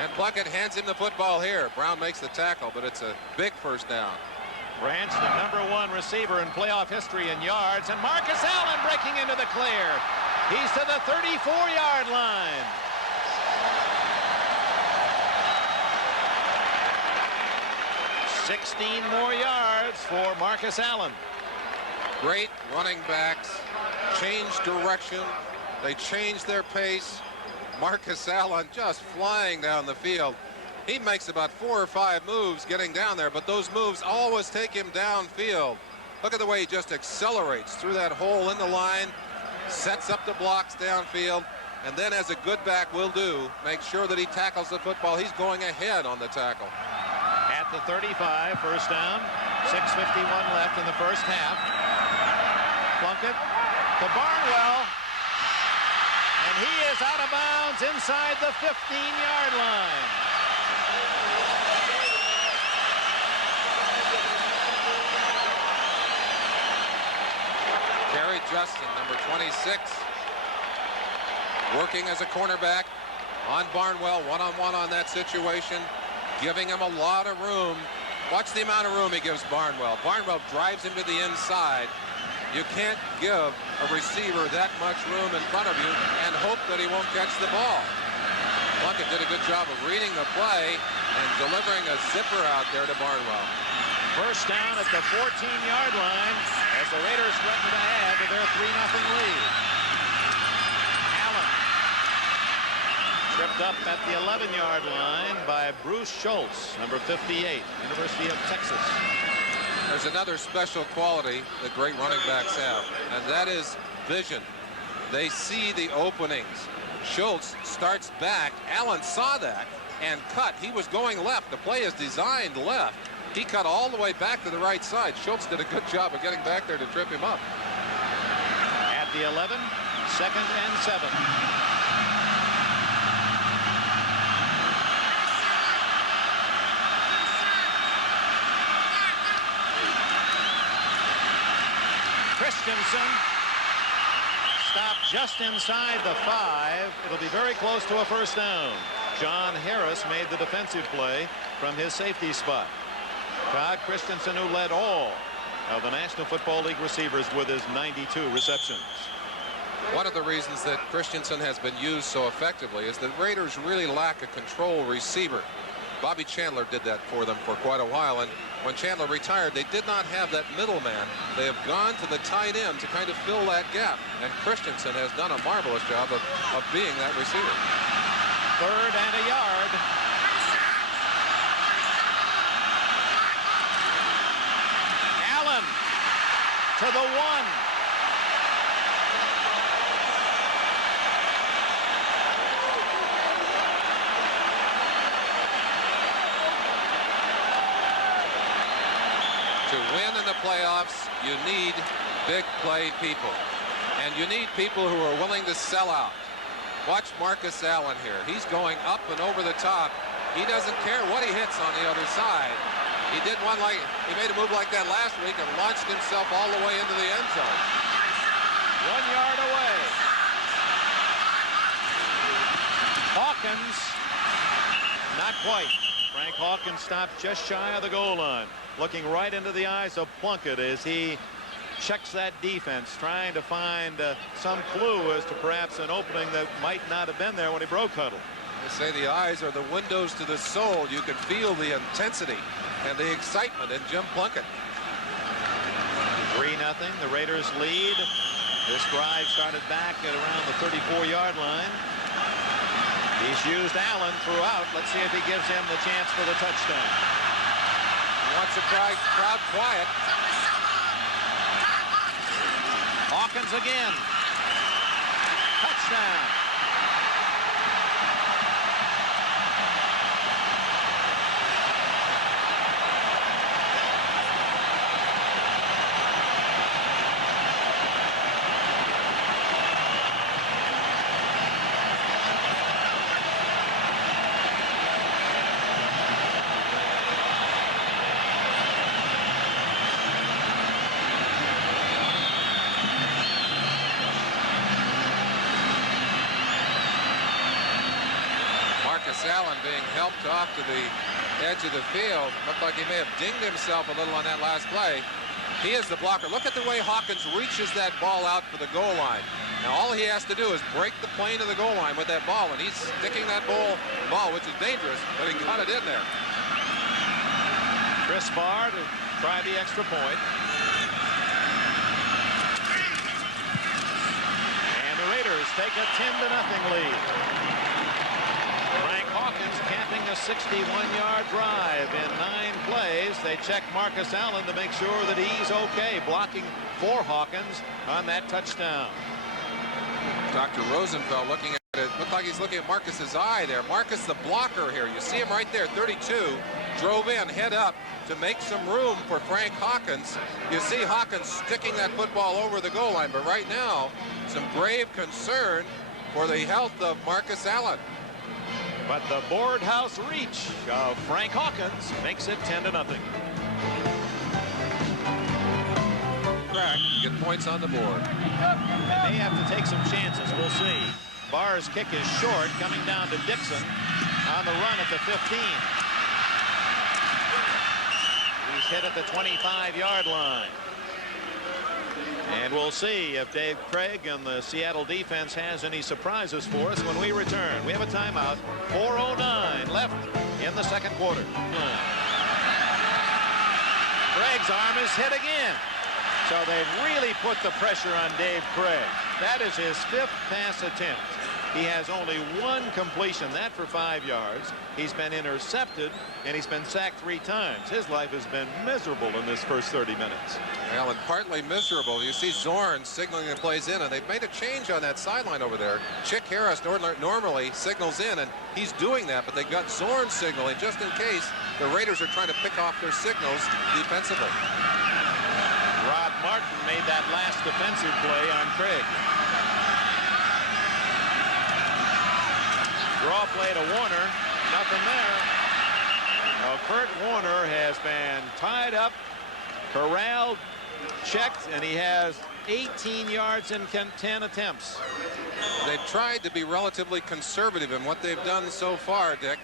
And Plunkett hands him the football here. Brown makes the tackle, but it's a big first down. Branch, the #1 receiver in playoff history in yards, and Marcus Allen breaking into the clear. He's to the 34-yard line. $16 more yards for Marcus Allen. Great running backs. Change direction. They change their pace. Marcus Allen just flying down the field. He makes about 4 or 5 moves getting down there, but those moves always take him downfield. Look at the way he just accelerates through that hole in the line, sets up the blocks downfield, and then, as a good back will do, make sure that he tackles the football. He's going ahead on the tackle. At the 35, first down, 6:51 left in the first half. Plunkett to Barnwell, and he is out of bounds inside the 15-yard line. Kerry Justin, number 26, working as a cornerback on Barnwell, one-on-one on that situation, giving him a lot of room. Watch the amount of room he gives Barnwell. Barnwell drives him to the inside. You can't give a receiver that much room in front of you and hope that he won't catch the ball. Plunkett did a good job of reading the play and delivering a zipper out there to Barnwell. First down at the 14-yard line as the Raiders threaten to add to their 3-0 lead. Allen tripped up at the 11-yard line by Bruce Schultz, number 58, University of Texas. There's another special quality that great running backs have, and that is vision. They see the openings. Schultz starts back. Allen saw that and cut. He was going left. The play is designed left. He cut all the way back to the right side. Schultz did a good job of getting back there to trip him up. At the 11, 2nd and 7. Christensen stopped just inside the 5. It'll be very close to a first down. John Harris made the defensive play from his safety spot. Todd Christensen, who led all of the National Football League receivers with his 92 receptions. One of the reasons that Christensen has been used so effectively is that Raiders really lack a control receiver. Bobby Chandler did that for them for quite a while, and when Chandler retired, they did not have that middleman. They have gone to the tight end to kind of fill that gap, and Christensen has done a marvelous job of being that receiver. 3rd and a yard. Allen to the 1. To win in the playoffs, you need big play people. And you need people who are willing to sell out. Watch Marcus Allen here. He's going up and over the top. He doesn't care what he hits on the other side. He did one like, he made a move like that last week and launched himself all the way into the end zone. 1 yard away. Hawkins, not quite. Frank Hawkins stopped just shy of the goal line, looking right into the eyes of Plunkett as he checks that defense, trying to find some clue as to perhaps an opening that might not have been there when he broke huddle. They say the eyes are the windows to the soul. You can feel the intensity and the excitement in Jim Plunkett. 3-0, the Raiders lead. This drive started back at around the 34-yard line. He's used Allen throughout. Let's see if he gives him the chance for the touchdown. He wants the crowd quiet. Hawkins again. Touchdown. Allen being helped off to the edge of the field. Looked like he may have dinged himself a little on that last play. He is the blocker. Look at the way Hawkins reaches that ball out for the goal line. Now all he has to do is break the plane of the goal line with that ball, and he's sticking that ball, which is dangerous, but he got it in there. Chris Barr to try the extra point. And the Raiders take a 10-0 lead. Frank Hawkins camping a 61-yard drive in 9 plays. They check Marcus Allen to make sure that he's okay, blocking for Hawkins on that touchdown. Dr. Rosenfeld looking at it. Looked like he's looking at Marcus's eye there. Marcus, the blocker here. You see him right there, 32. Drove in, head up to make some room for Frank Hawkins. You see Hawkins sticking that football over the goal line. But right now, some grave concern for the health of Marcus Allen. But the board house reach of Frank Hawkins makes it 10-0. Get points on the board. They may have to take some chances. We'll see. Barr's kick is short, coming down to Dixon on the run at the 15. He's hit at the 25-yard line. And we'll see if Dave Craig and the Seattle defense has any surprises for us when we return. We have a timeout. 4:09 left in the second quarter. Craig's arm is hit again. So they've really put the pressure on Dave Craig. That is his 5th pass attempt. He has only 1 completion, that for 5 yards. He's been intercepted, and he's been sacked 3 times. His life has been miserable in this first 30 minutes. Well, and partly miserable. You see Zorn signaling the plays in, and they've made a change on that sideline over there. Chick Harris normally signals in, and he's doing that, but they got Zorn signaling just in case the Raiders are trying to pick off their signals defensively. Rod Martin made that last defensive play on Craig. Draw play to Warner. Nothing there. Now, Kurt Warner has been tied up, corralled, checked, and he has 18 yards in 10 attempts. They've tried to be relatively conservative in what they've done so far, Dick.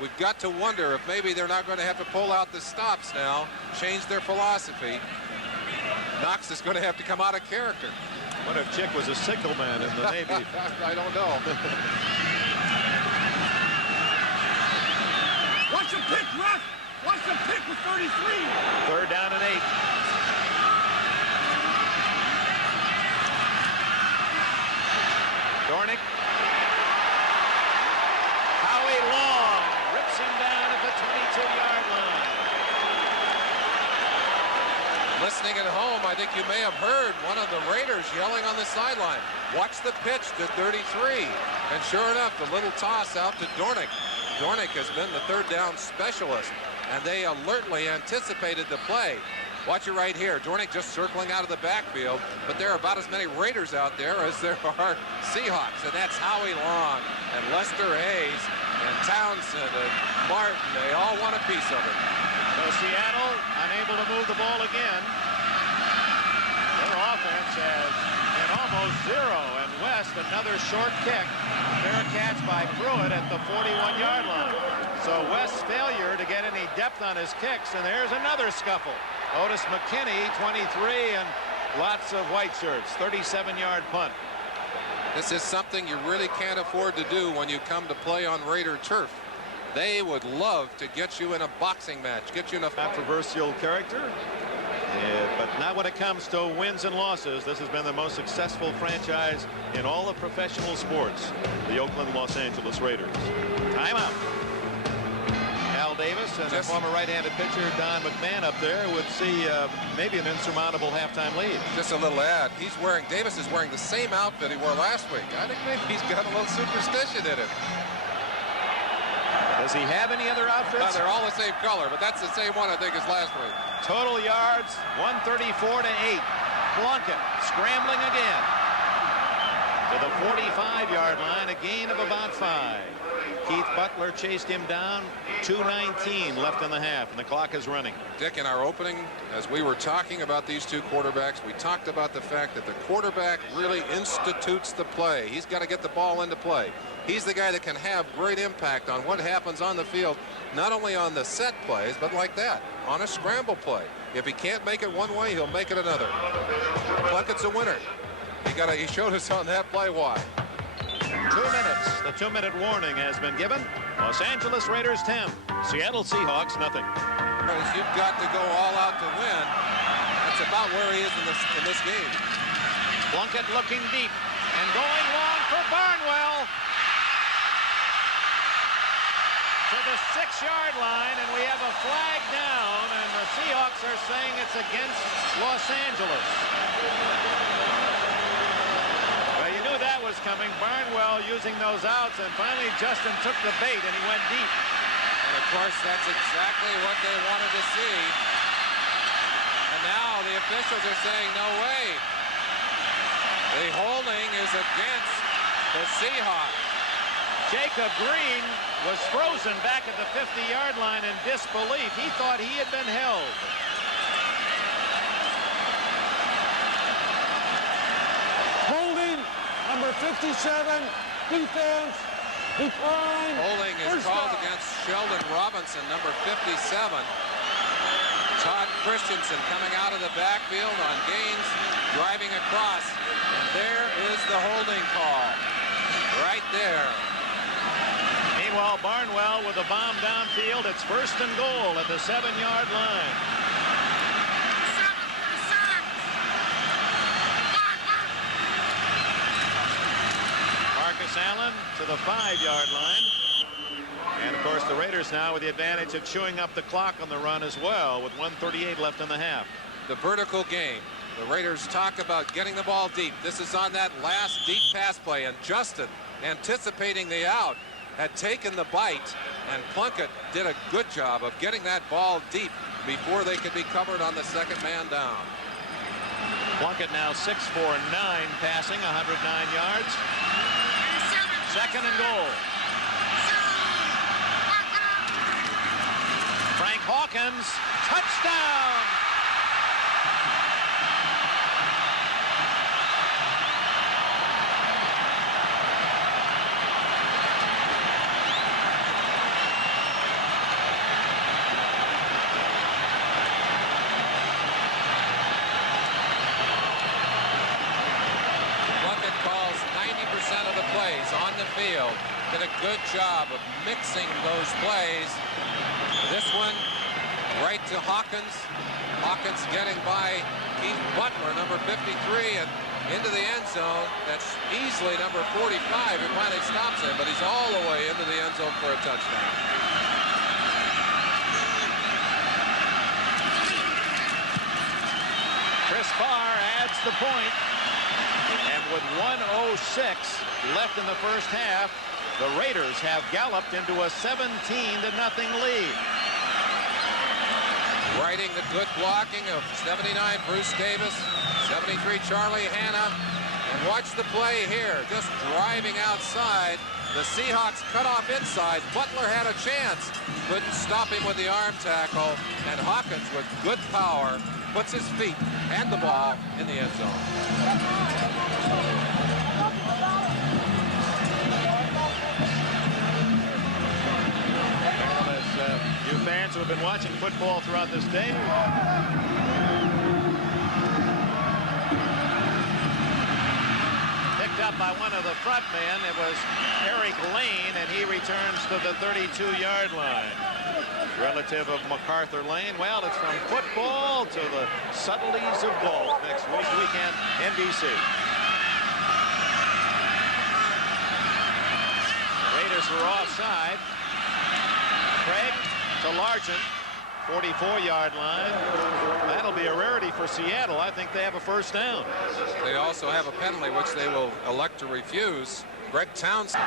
We've got to wonder if maybe they're not going to have to pull out the stops now, change their philosophy. Knox is going to have to come out of character. What if Chick was a signalman in the Navy? I don't know. Watch him pick, Russ! Watch him pick with 33! 3rd down and 8. Dornick. Howie Long rips him down at the 22-yard line. Listening at home, I think you may have heard one of the Raiders yelling on the sideline. Watch the pitch to 33. And sure enough, the little toss out to Dornick. Dornick has been the 3rd down specialist, and they alertly anticipated the play. Watch it right here. Dornick just circling out of the backfield, but there are about as many Raiders out there as there are Seahawks, and that's Howie Long and Lester Hayes and Townsend and Martin. They all want a piece of it. So Seattle unable to move the ball again. Their offense has been almost 0, and West another short kick. Fair catch by Pruitt at the 41-yard line. So West's failure to get any depth on his kicks, and there's another scuffle. Otis McKinney, 23, and lots of white shirts. 37-yard punt. This is something you really can't afford to do when you come to play on Raider turf. They would love to get you in a boxing match, get you in a controversial character. But not when it comes to wins and losses. This has been the most successful franchise in all of professional sports, the Oakland Los Angeles Raiders. Timeout. Al Davis and the former right-handed pitcher Don McMahon up there would see maybe an insurmountable halftime lead. Just a little ad. Davis is wearing the same outfit he wore last week. I think maybe he's got a little superstition in him. Does he have any other outfits? No, they're all the same color, but that's the same one I think as last week. Total yards 134 to 8. Plunkett scrambling again to the 45-yard line, a gain of about 5. Keith Butler chased him down. 2:19 left in the half, and the clock is running. Dick, in our opening, as we were talking about these two quarterbacks, we talked about the fact that the quarterback really institutes the play. He's got to get the ball into play. He's the guy that can have great impact on what happens on the field, not only on the set plays, but like that, on a scramble play. If he can't make it one way, he'll make it another. Plunkett's a winner. He showed us on that play why. 2 minutes. The 2-minute warning has been given. Los Angeles Raiders 10. Seattle Seahawks nothing. You've got to go all out to win. That's about where he is in this game. Plunkett looking deep and going long for Barnwell. To the 6-yard line, and we have a flag down, and the Seahawks are saying it's against Los Angeles. Well, you knew that was coming. Barnwell using those outs, and finally Justin took the bait, and he went deep. And of course, that's exactly what they wanted to see. And now the officials are saying, no way. The holding is against the Seahawks. Jacob Green was frozen back at the 50-yard line in disbelief. He thought he had been held. Holding, number 57, defense, decline. Holding is called against Sheldon Robinson, number 57. Todd Christensen coming out of the backfield on Gaines, driving across. And there is the holding call. Right there. Meanwhile, Barnwell with a bomb downfield. It's 1st and goal at the 7-yard line. Marcus Allen to the 5-yard line. And, of course, the Raiders now with the advantage of chewing up the clock on the run as well with 1:38 left in the half. The vertical game. The Raiders talk about getting the ball deep. This is on that last deep pass play, and Justin, anticipating the out, had taken the bite, and Plunkett did a good job of getting that ball deep before they could be covered on the second man down. Plunkett now 6 for 9 passing, 109 yards. 2nd and goal. Frank Hawkins, touchdown! Of the plays on the field. Did a good job of mixing those plays. This one right to Hawkins. Hawkins getting by Keith Butler, number 53, and into the end zone. That's easily number 45 who finally stops him, but he's all the way into the end zone for a touchdown. Chris Barr adds the point. And with 1:06 left in the first half, the Raiders have galloped into a 17-0 lead. Riding the good blocking of 79 Bruce Davis, 73 Charlie Hanna, and watch the play here, just driving outside. The Seahawks cut off inside. Butler had a chance, couldn't stop him with the arm tackle, and Hawkins with good power puts his feet and the ball in the end zone. You fans who have been watching football throughout this day, picked up by one of the front men. It was Eric Lane, and he returns to the 32-yard line. Relative of MacArthur Lane. Well, it's from football to the subtleties of golf next weekend, NBC. Raiders were offside. Craig to Largent, 44-yard line. That'll be a rarity for Seattle. I think they have a first down. They also have a penalty, which they will elect to refuse. Greg Townsend.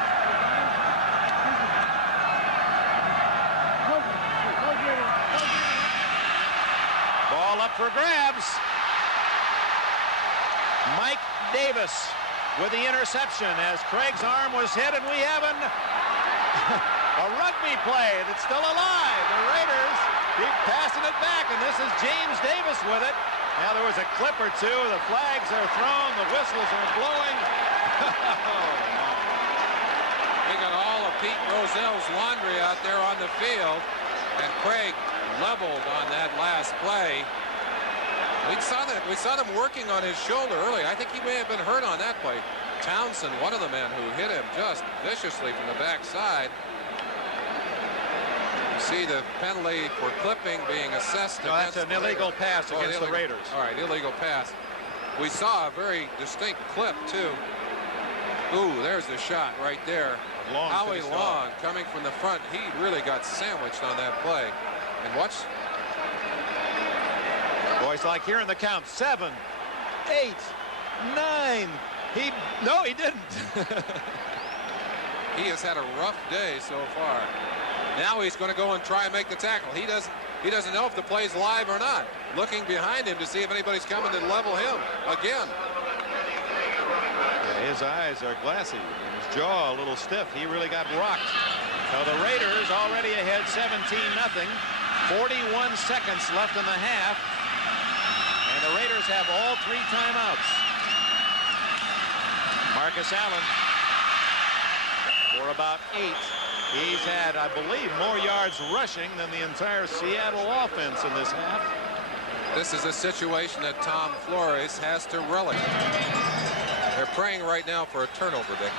Ball up for grabs. Mike Davis with the interception as Craig's arm was hit, and we have a rugby play that's still alive. The Raiders keep passing it back, and this is James Davis with it. Now there was a clip or two. The flags are thrown. The whistles are blowing. We at all of Pete Rozell's laundry out there on the field. And Craig leveled on that last play. We saw them working on his shoulder early. I think he may have been hurt on that play. Townsend, one of the men who hit him just viciously from the backside. You see the penalty for clipping being assessed. No, that's an illegal pass against the Raiders. All right, illegal pass. We saw a very distinct clip, too. Ooh, there's the shot right there. Howie Long coming from the front. He really got sandwiched on that play. And watch. Boys like hearing the count. 7, 8, 9. No, he didn't. He has had a rough day so far. Now he's going to go and try and make the tackle. He doesn't know if the play's live or not. Looking behind him to see if anybody's coming to level him again. His eyes are glassy. His jaw a little stiff. He really got rocked. So the Raiders already ahead 17-0. 41 seconds left in the half. And the Raiders have all 3 timeouts. Marcus Allen for about 8. He's had, I believe, more yards rushing than the entire Seattle offense in this half. This is a situation that Tom Flores has to relish. They're praying right now for a turnover, Dick.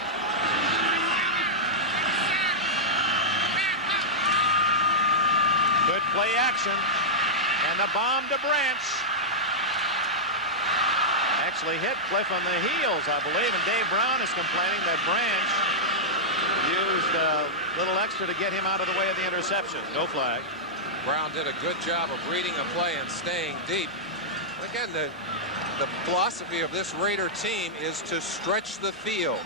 Good play action. And the bomb to Branch. Actually hit Cliff on the heels, I believe, and Dave Brown is complaining that Branch used a little extra to get him out of the way of the interception. No flag. Brown did a good job of reading a play and staying deep. Again, the philosophy of this Raider team is to stretch the field.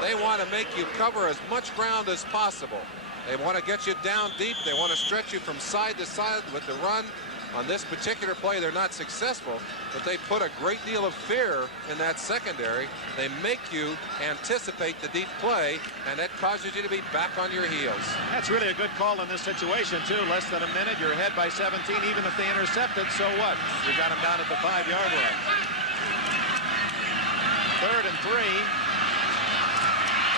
They want to make you cover as much ground as possible. They want to get you down deep. They want to stretch you from side to side with the run. On this particular play, they're not successful, but they put a great deal of fear in that secondary. They make you anticipate the deep play, and that causes you to be back on your heels. That's really a good call in this situation, too. Less than a minute, you're ahead by 17. Even if they intercept it, so what? You got them down at the 5-yard line. 3rd and 3.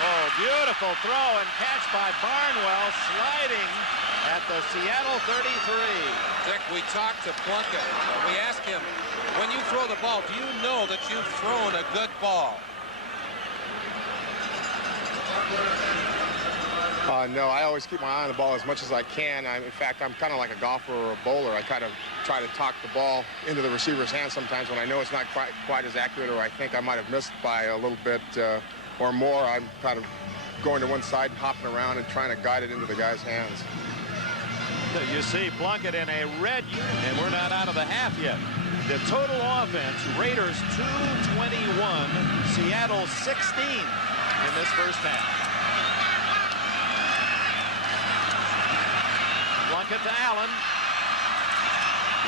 Oh, beautiful throw and catch by Barnwell, sliding at the Seattle 33. Dick, we talked to Plunkett. We asked him, when you throw the ball, do you know that you've thrown a good ball? No, I always keep my eye on the ball as much as I can. In fact, I'm kind of like a golfer or a bowler. I kind of try to talk the ball into the receiver's hand sometimes when I know it's not quite as accurate, or I think I might have missed by a little bit or more. I'm kind of going to one side and hopping around and trying to guide it into the guy's hands. You see Plunkett in a red uniform, and we're not out of the half yet. The total offense, Raiders 221, Seattle 16 in this first half. Plunkett to Allen.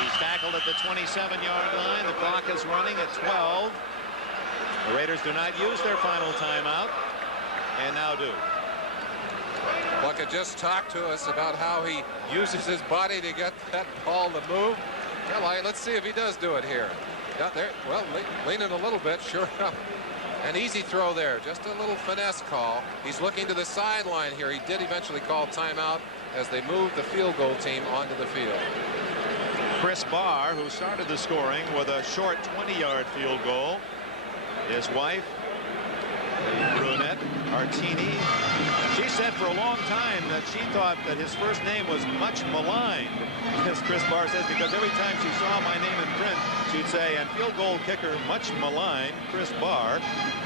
He's tackled at the 27-yard line. The clock is running at 12. The Raiders do not use their final timeout, and now do. Plunkett just talked to us about how he uses his body to get that ball to move. Well, let's see if he does do it here. Got there. Well, leaning a little bit, sure enough. An easy throw there. Just a little finesse call. He's looking to the sideline here. He did eventually call timeout as they moved the field goal team onto the field. Chris Barr, who started the scoring with a short 20-yard field goal. His wife, the brunette, Artini, she said for a long time that she thought that his first name was much maligned, as Chris Barr says, because every time she saw my name in print, she'd say, and field goal kicker much maligned, Chris Barr,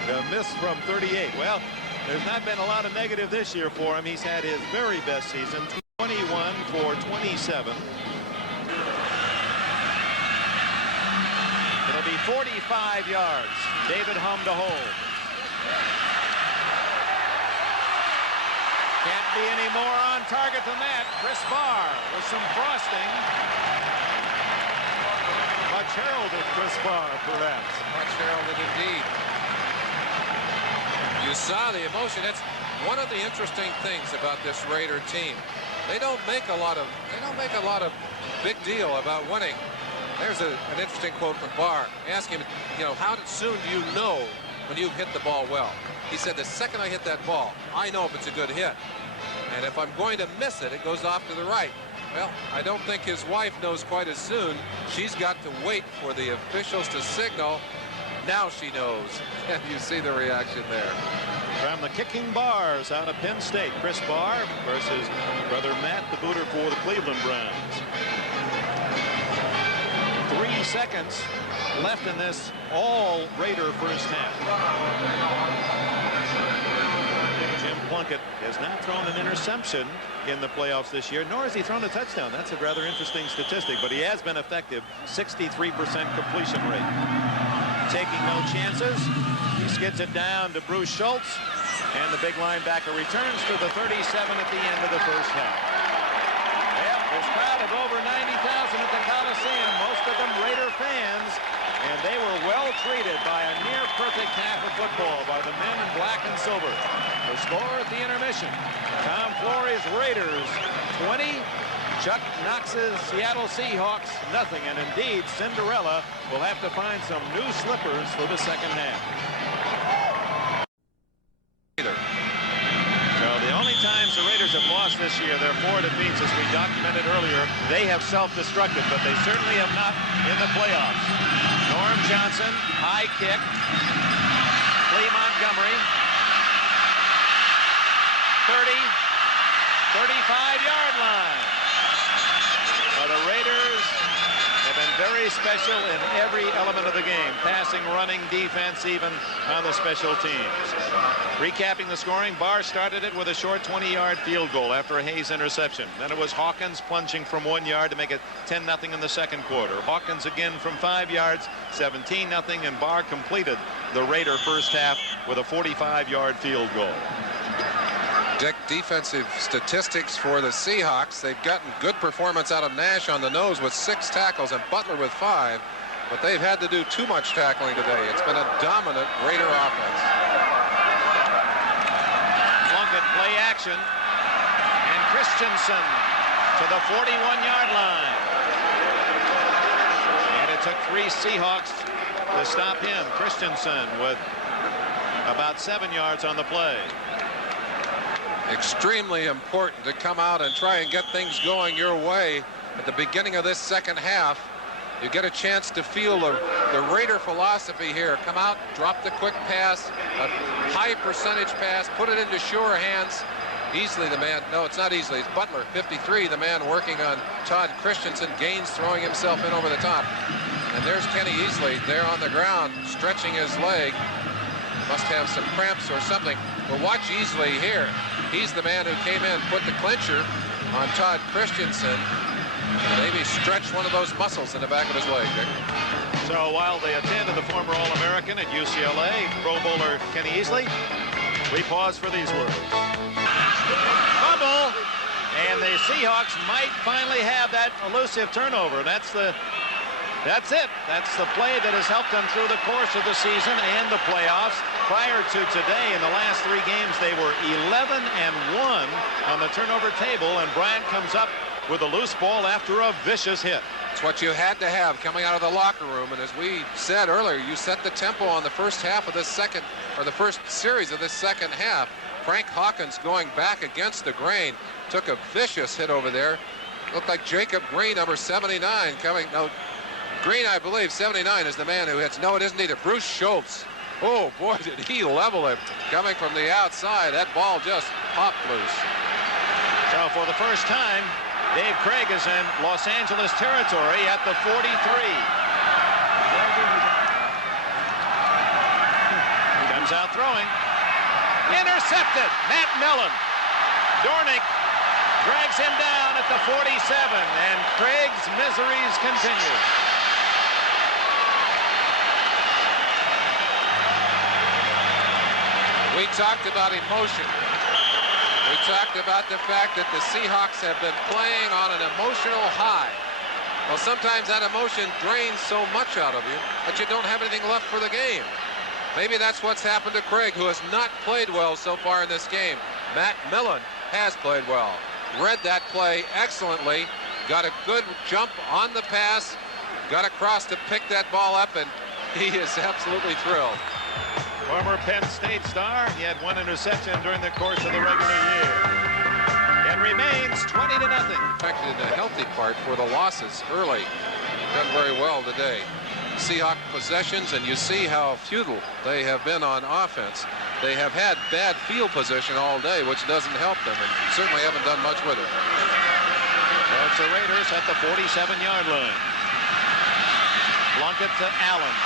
the miss from 38. Well, there's not been a lot of negative this year for him. He's had his very best season, 21 for 27. It'll be 45 yards. David Humm to hold. Can't be any more on target than that. Chris Barr with some frosting. Much heralded Chris Barr, perhaps. Much heralded indeed. You saw the emotion. That's one of the interesting things about this Raider team. They don't make a lot of big deal about winning. There's an interesting quote from Barr. Ask him, how soon do you know when you've hit the ball well? He said, the second I hit that ball, I know if it's a good hit. And if I'm going to miss it, it goes off to the right. Well, I don't think his wife knows quite as soon. She's got to wait for the officials to signal. Now she knows. And you see the reaction there. From the kicking bars out of Penn State, Chris Barr versus brother Matt, the booter for the Cleveland Browns. 3 seconds left in this all Raider first half. Jim Plunkett has not thrown an interception in the playoffs this year, nor has he thrown a touchdown. That's a rather interesting statistic, but he has been effective. 63% completion rate. Taking no chances. He skids it down to Bruce Schultz, and the big linebacker returns to the 37 at the end of the first half. Yep, this crowd of over 90,000 at the Coliseum, most of them Raider fans, and they were well treated by a near perfect half of football by the men in black and silver. The score at the intermission: Tom Flory's Raiders 20, Chuck Knox's Seattle Seahawks nothing. And indeed, Cinderella will have to find some new slippers for the second half. So the only times the Raiders have lost this year, their 4 defeats, as we documented earlier, they have self-destructed, but they certainly have not in the playoffs. Norm Johnson, high kick. Lee Montgomery, 30, 35-yard line. Well, the Raiders have been very special in every element of the game. Passing, running, defense, even on the special teams. Recapping the scoring, Barr started it with a short 20-yard field goal after a Hayes interception. Then it was Hawkins plunging from 1 yard to make it 10-0 in the second quarter. Hawkins again from 5 yards, 17-0, and Barr completed the Raider first half with a 45-yard field goal. Dick, defensive statistics for the Seahawks. They've gotten good performance out of Nash on the nose with 6 tackles and Butler with 5, but they've had to do too much tackling today. It's been a dominant Raider offense. Plunkett play action, and Christensen to the 41-yard line. And it took 3 Seahawks to stop him. Christensen with about 7 yards on the play. Extremely important to come out and try and get things going your way at the beginning of this second half. You get a chance to feel the Raider philosophy here. Come out, drop the quick pass, a high percentage pass, put it into sure hands. Easily the man, no, it's not easily, it's Butler, 53, the man working on Todd Christensen. Gaines throwing himself in over the top. And there's Kenny Easley there on the ground, stretching his leg. Must have some cramps or something. But watch Easley here. He's the man who came in, put the clincher on Todd Christensen. Maybe stretch one of those muscles in the back of his leg, Dick. So while they attend to the former All-American at UCLA, Pro Bowler Kenny Easley, we pause for these words. Fumble, and the Seahawks might finally have that elusive turnover. That's it. That's the play that has helped them through the course of the season and the playoffs. Prior to today, in the last 3 games, they were 11-1 on the turnover table, and Bryant comes up with a loose ball after a vicious hit. It's what you had to have coming out of the locker room, and as we said earlier, you set the tempo on the first half of this second, or the first series of this second half. Frank Hawkins going back against the grain, took a vicious hit over there. Looked like Jacob Green, number 79, coming. No, Green, I believe, 79 is the man who hits. No, it isn't either. Bruce Schultz. Oh, boy, did he level him. Coming from the outside, that ball just popped loose. So for the first time, Dave Craig is in Los Angeles territory at the 43. Comes out throwing. Intercepted. Matt Millen. Dornick drags him down at the 47, and Craig's miseries continue. We talked about emotion. We talked about the fact that the Seahawks have been playing on an emotional high. Well, sometimes that emotion drains so much out of you that you don't have anything left for the game. Maybe that's what's happened to Craig, who has not played well so far in this game. Matt Millen has played well. Read that play excellently. Got a good jump on the pass. Got across to pick that ball up, and he is absolutely thrilled. Former Penn State star. He had 1 interception during the course of the regular year. It remains 20-0. Affected the healthy part for the losses early. Done very well today. Seahawk possessions, and you see how futile they have been on offense. They have had bad field position all day, which doesn't help them, and certainly haven't done much with it. So it's the Raiders at the 47-yard line. Plunkett to Allen.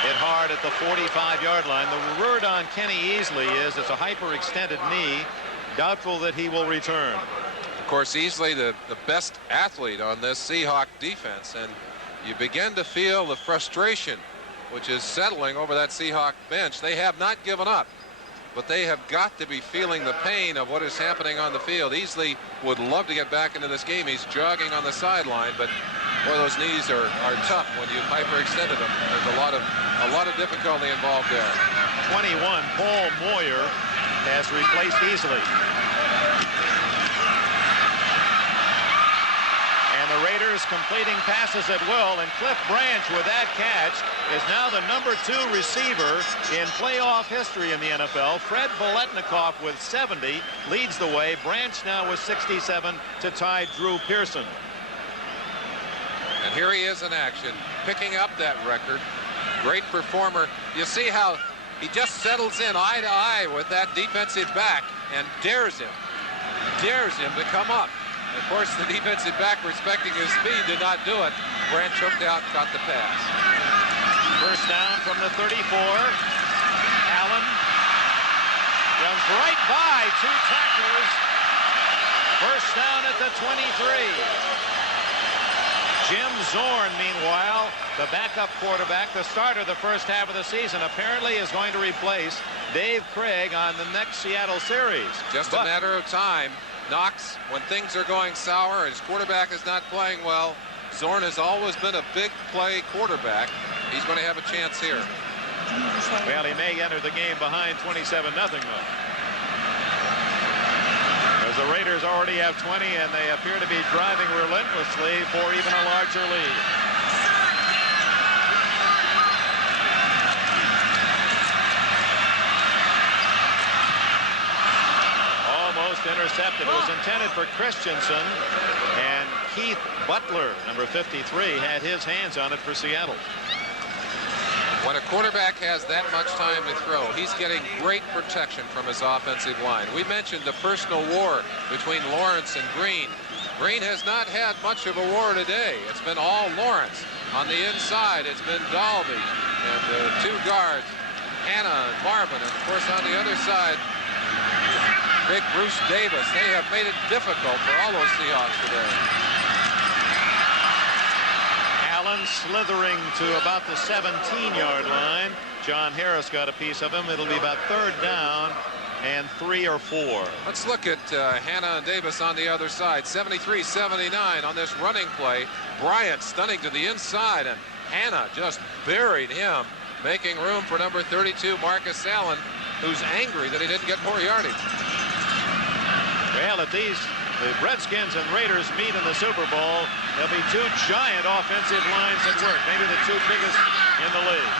Hit hard at the 45-yard line. The word on Kenny Easley is it's a hyperextended knee. Doubtful that he will return. Of course, Easley, the best athlete on this Seahawk defense, and you begin to feel the frustration which is settling over that Seahawk bench. They have not given up, but they have got to be feeling the pain of what is happening on the field. Easley would love to get back into this game. He's jogging on the sideline, but boy, those knees are tough when you've hyperextended them. There's a lot of difficulty involved there. 21, Paul Moyer has replaced Easley. And the Raiders completing passes at will, and Cliff Branch with that catch is now the #2 receiver in playoff history in the NFL. Fred Biletnikoff with 70 leads the way. Branch now with 67 to tie Drew Pearson. And here he is in action, picking up that record. Great performer. You see how he just settles in eye to eye with that defensive back and dares him to come up. Of course, the defensive back, respecting his speed, did not do it. Branch hooked out, caught the pass. First down from the 34. Allen runs right by 2 tacklers. First down at the 23. Jim Zorn, meanwhile, the backup quarterback, the starter the first half of the season, apparently is going to replace Dave Craig on the next Seattle series. Just a matter of time. Knox, when things are going sour, his quarterback is not playing well. Zorn has always been a big play quarterback. He's going to have a chance here. Well, he may enter the game behind 27-0 though. As the Raiders already have 20, and they appear to be driving relentlessly for even a larger lead. Almost intercepted. It was intended for Christensen, and Keith Butler, number 53, had his hands on it for Seattle. When a quarterback has that much time to throw, he's getting great protection from his offensive line. We mentioned the personal war between Lawrence and Green. Green has not had much of a war today. It's been all Lawrence. On the inside, it's been Dalby and the 2 guards, Hannah and Marvin. And of course, on the other side, big Bruce Davis. They have made it difficult for all those Seahawks today. Allen slithering to about the 17-yard line. John Harris got a piece of him. It'll be about 3rd down and 3 or 4. Let's look at Hannah and Davis on the other side. 73-79 on this running play. Bryant stunning to the inside, and Hannah just buried him, making room for number 32, Marcus Allen, who's angry that he didn't get more yardage. Well, if the Redskins and Raiders meet in the Super Bowl, there'll be 2 giant offensive lines at work, maybe the 2 biggest in the league.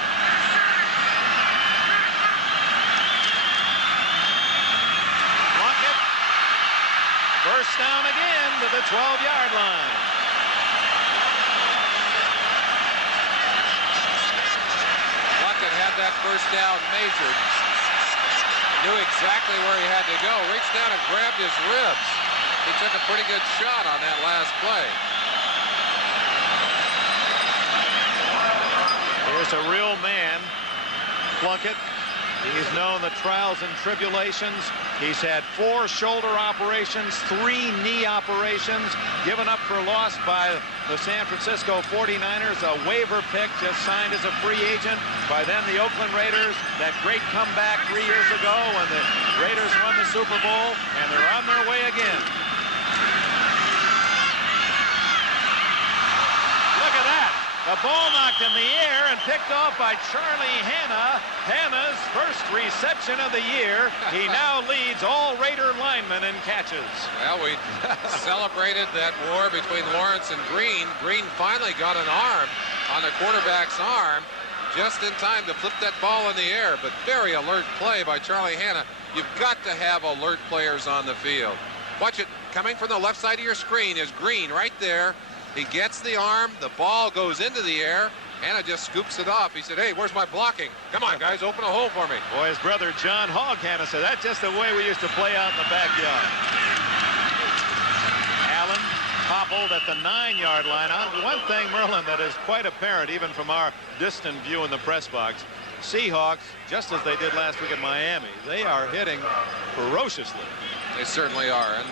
Plunkett, first down again to the 12-yard line. Plunkett had that first down measured. Knew exactly where he had to go. Reached down and grabbed his ribs. He took a pretty good shot on that last play. Here's a real man, Plunkett. He's known the trials and tribulations. He's had 4 shoulder operations, 3 knee operations, given up for loss by the San Francisco 49ers. A waiver pick, just signed as a free agent by then the Oakland Raiders. That great comeback 3 years ago when the Raiders won the Super Bowl, and they're on their way again. Look at that. The ball knocked in the air and picked off by Charlie Hannah. Hannah's first reception of the year. He now leads all Raider linemen in catches. Well, we celebrated that war between Lawrence and Green. Green finally got an arm on the quarterback's arm. just in time to flip that ball in the air, but very alert play by Charlie Hanna. You've got to have alert players on the field. Watch it. Coming from the left side of your screen is Green right there. He gets the arm. The ball goes into the air. Hanna just scoops it off. He said, hey, where's my blocking? Come on, guys, open a hole for me. Boy, his brother John Hogg Hanna said, that's just the way we used to play out in the backyard. Allen hobbled at the 9-yard line. One thing, Merlin, that is quite apparent even from our distant view in the press box, Seahawks, just as they did last week at Miami, they are hitting ferociously. They certainly are. And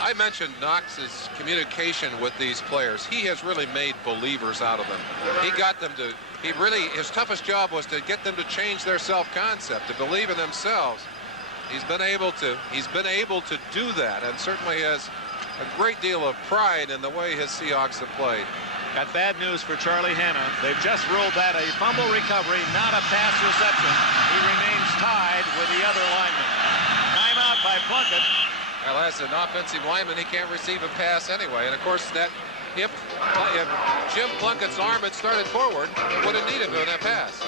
I mentioned Knox's communication with these players. He has really made believers out of them. He got them to, his toughest job was to get them to change their self-concept, to believe in themselves. He's been able to do that, and certainly has a great deal of pride in the way his Seahawks have played. Got bad news for Charlie Hanna. They've just ruled that a fumble recovery, not a pass reception. He remains tied with the other lineman. Timeout by Plunkett. Well, as an offensive lineman, he can't receive a pass anyway. And of course, that if Jim Plunkett's arm had started forward, would have needed him in that pass.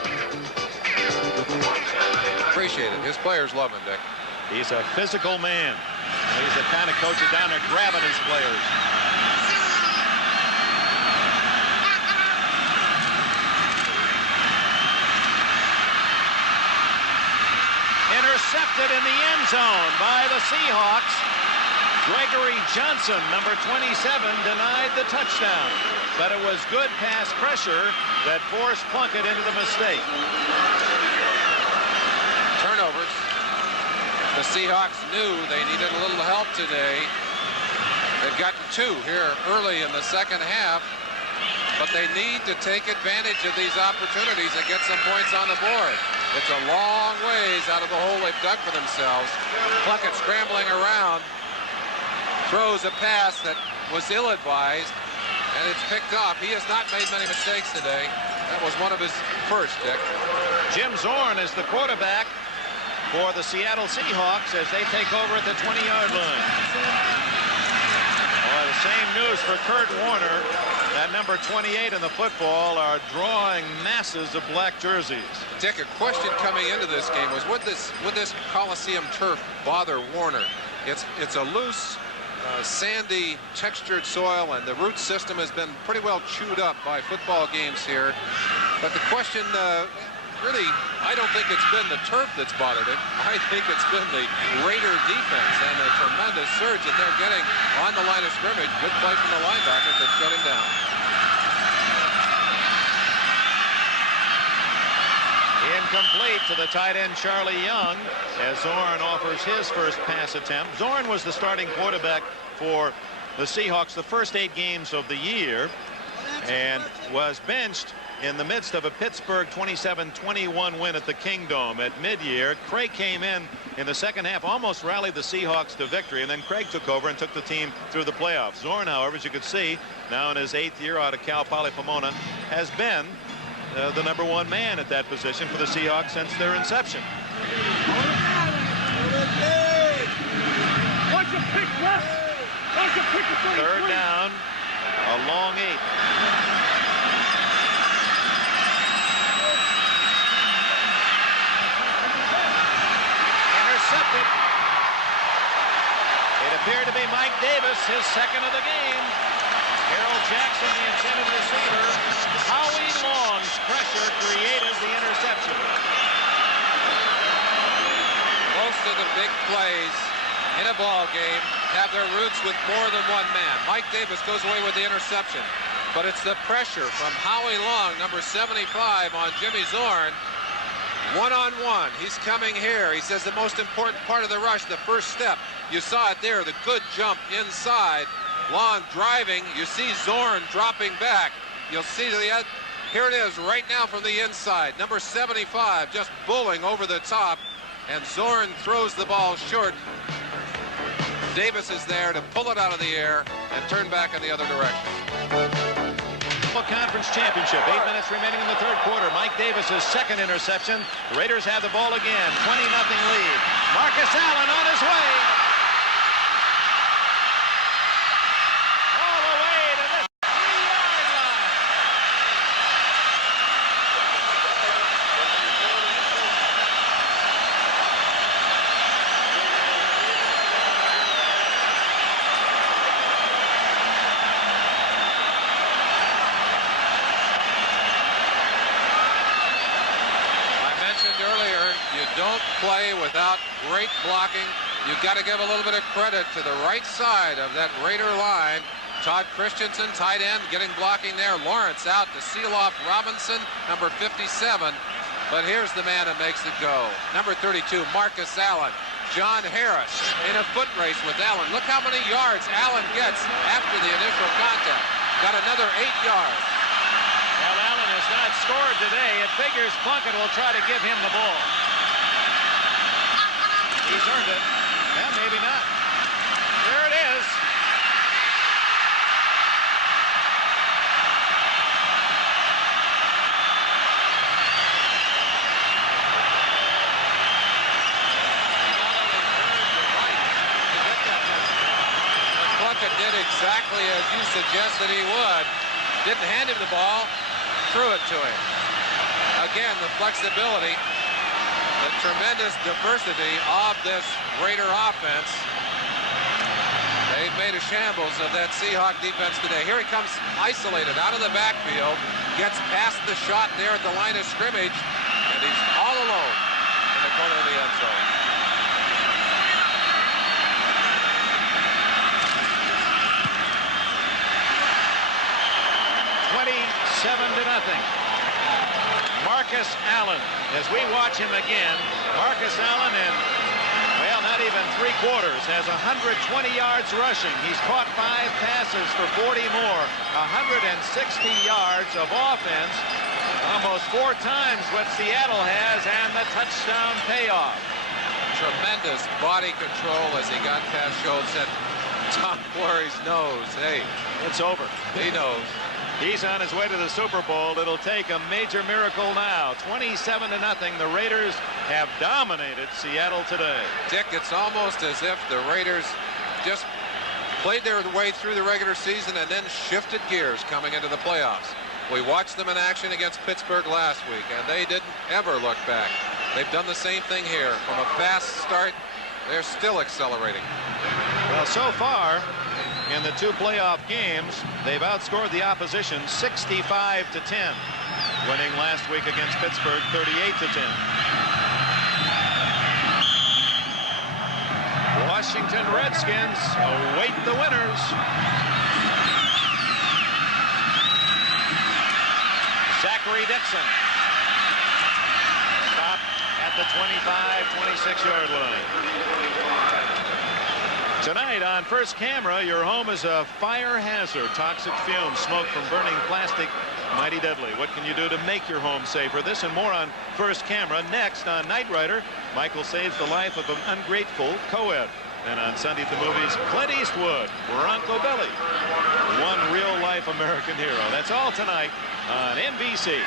Appreciate it. His players love him, Dick. He's a physical man. He's the kind of coach who's down there grabbing his players. Intercepted in the end zone by the Seahawks. Gregory Johnson, number 27, denied the touchdown. But it was good pass pressure that forced Plunkett into the mistake. Turnovers. The Seahawks knew they needed a little help today. They've gotten 2 here early in the second half, but they need to take advantage of these opportunities and get some points on the board. It's a long ways out of the hole they've dug for themselves. Plunkett scrambling around, throws a pass that was ill-advised, and it's picked off. He has not made many mistakes today. That was one of his first, Dick. Jim Zorn is the quarterback for the Seattle Seahawks as they take over at the 20-yard line. Well, the same news for Kurt Warner. That number 28 in the football are drawing masses of black jerseys. Dick, a question coming into this game was, would this Coliseum turf bother Warner? It's a loose, sandy, textured soil, and the root system has been pretty well chewed up by football games here. But the question, really, I don't think it's been the turf that's bothered it. I think it's been the Raider defense and the tremendous surge that they're getting on the line of scrimmage. Good play from the linebacker to shut him down. Incomplete to the tight end Charlie Young as Zorn offers his first pass attempt. Zorn was the starting quarterback for the Seahawks the first 8 games of the year and was benched in the midst of a Pittsburgh 27-21 win at the Kingdome at mid-year. Craig came in the second half, almost rallied the Seahawks to victory, and then Craig took over and took the team through the playoffs. Zorn, however, as you could see, now in his 8th year out of Cal Poly Pomona, has been the number 1 man at that position for the Seahawks since their inception. Third down, a long 8. Intercepted. It appeared to be Mike Davis, his second of the game. Harold Jackson, the intended receiver. Howie Long's pressure created the interception. Most of the big plays in a ball game have their roots with more than 1 man. Mike Davis goes away with the interception, but it's the pressure from Howie Long, number 75, on Jimmy Zorn. One-on-one. He's coming here. He says the most important part of the rush, the first step. You saw it there, the good jump inside. Long driving. You see Zorn dropping back. You'll see here it is right now from the inside. Number 75 just bullying over the top, and Zorn throws the ball short. Davis is there to pull it out of the air and turn back in the other direction. Conference championship. 8 minutes remaining in the third quarter. Mike Davis's second interception. The Raiders have the ball again. 20-0 lead. Marcus Allen on his way. All the way to the 3-yard line. play without great blocking. You've got to give a little bit of credit to the right side of that Raider line. Todd Christensen, tight end, getting blocking there. Lawrence out to seal off Robinson, number 57. But here's the man that makes it go. Number 32, Marcus Allen. John Harris in a foot race with Allen. Look how many yards Allen gets after the initial contact. Got another 8 yards. Well, Allen has not scored today. It figures Plunkett will try to give him the ball. He's earned it. Yeah, maybe not. There it is. Plunkett did exactly as you suggested he would. Didn't hand him the ball, threw it to him. Again, the flexibility, the tremendous diversity of this Raider offense. They've made a shambles of that Seahawk defense today. Here he comes isolated out of the backfield, gets past the shot there at the line of scrimmage, and he's all alone in the corner of the end zone. 27-0. Marcus Allen, as we watch him again, Marcus Allen in, well, not even 3/4, has 120 yards rushing. He's caught 5 passes for 40 more, 160 yards of offense, almost 4 times what Seattle has, and the touchdown payoff. Tremendous body control as he got past Schultz, and Tom Quarry's knows, hey, it's over. He knows. He's on his way to the Super Bowl. It'll take a major miracle now. 27-0. The Raiders have dominated Seattle today. Dick, it's almost as if the Raiders just played their way through the regular season and then shifted gears coming into the playoffs. We watched them in action against Pittsburgh last week, and they didn't ever look back. They've done the same thing here. From a fast start, they're still accelerating. Well, so far, in the 2 playoff games, they've outscored the opposition 65-10, winning last week against Pittsburgh 38-10. Washington Redskins await the winners. Zachary Dixon stopped at the 25-26-yard line. Tonight on First Camera, your home is a fire hazard. Toxic fumes, smoke from burning plastic, mighty deadly. What can you do to make your home safer? This and more on First Camera. Next on Knight Rider, Michael saves the life of an ungrateful co-ed. And on Sunday at the movies, Clint Eastwood, Bronco Billy, one real-life American hero. That's all tonight on NBC.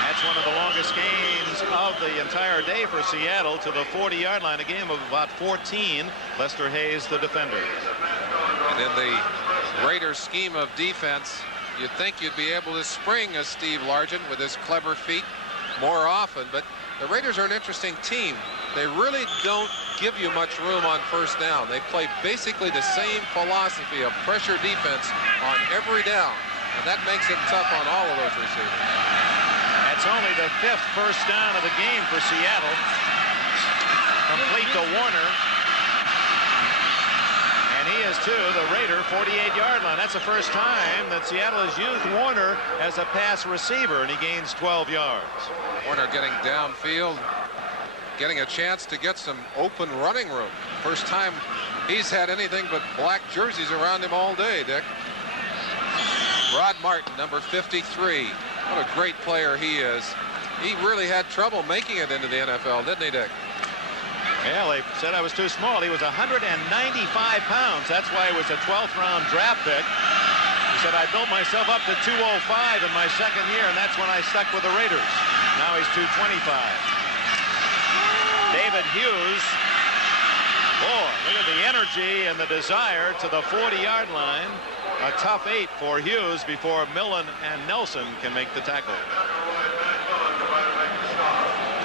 That's one of the longest gains of the entire day for Seattle to the 40-yard line, a game of about 14. Lester Hayes, the defender. And in the Raiders' scheme of defense, you'd think you'd be able to spring a Steve Largent with his clever feet more often, but the Raiders are an interesting team. They really don't give you much room on first down. They play basically the same philosophy of pressure defense on every down. And that makes it tough on all of those receivers. That's only the 5th first down of the game for Seattle. Complete to Warner. And he is to the Raider 48-yard line. That's the first time that Seattle has used Warner as a pass receiver, and he gains 12 yards. Warner getting downfield, getting a chance to get some open running room. First time he's had anything but black jerseys around him all day, Dick. Rod Martin, number 53. What a great player he is. He really had trouble making it into the NFL, didn't he, Dick? Well, they said I was too small. He was 195 pounds. That's why he was a 12th round draft pick. He said, I built myself up to 205 in my second year, and that's when I stuck with the Raiders. Now he's 225. David Hughes. Boy, look at the energy and the desire to the 40-yard line. A tough 8 for Hughes before Millen and Nelson can make the tackle.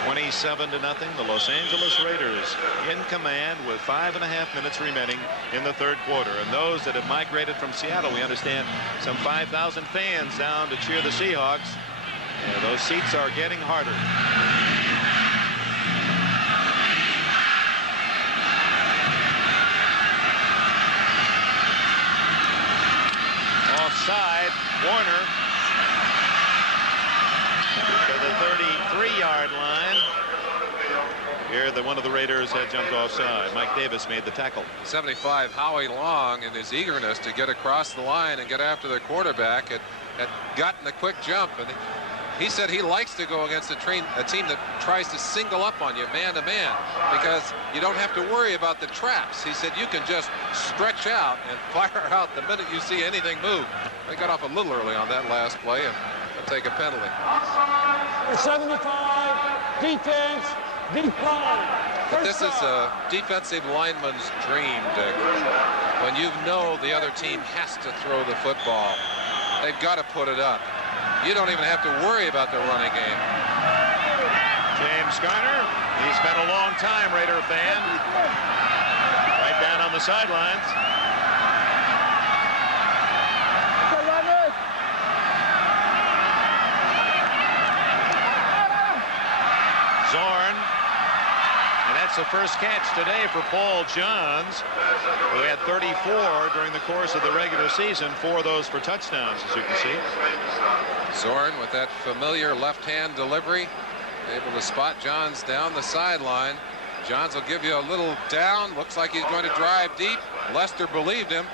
27-0. The Los Angeles Raiders in command with 5.5 minutes remaining in the third quarter. And those that have migrated from Seattle, we understand some 5,000 fans down to cheer the Seahawks. And those seats are getting harder. Offside, Warner to the 33-yard line. Here, one of the Raiders had jumped offside. Mike Davis made the tackle. 75, Howie Long, in his eagerness to get across the line and get after the quarterback, had gotten a quick jump. And he said he likes to go against a team that tries to single up on you man to man, because you don't have to worry about the traps. He said you can just stretch out and fire out the minute you see anything move. They got off a little early on that last play and they'll take a penalty. 75, defense, decline. But this is a defensive lineman's dream, Dick. When you know the other team has to throw the football, they've got to put it up. You don't even have to worry about the running game. James Garner, he's been a long time Raider fan. Right down on the sidelines. Zorn. And that's the first catch today for Paul Johns, who had 34 during the course of the regular season, 4 of those for touchdowns, as you can see. Zorn with that familiar left-hand delivery, able to spot Johns down the sideline. Johns will give you a little down. Looks like he's going to drive deep. Lester believed him,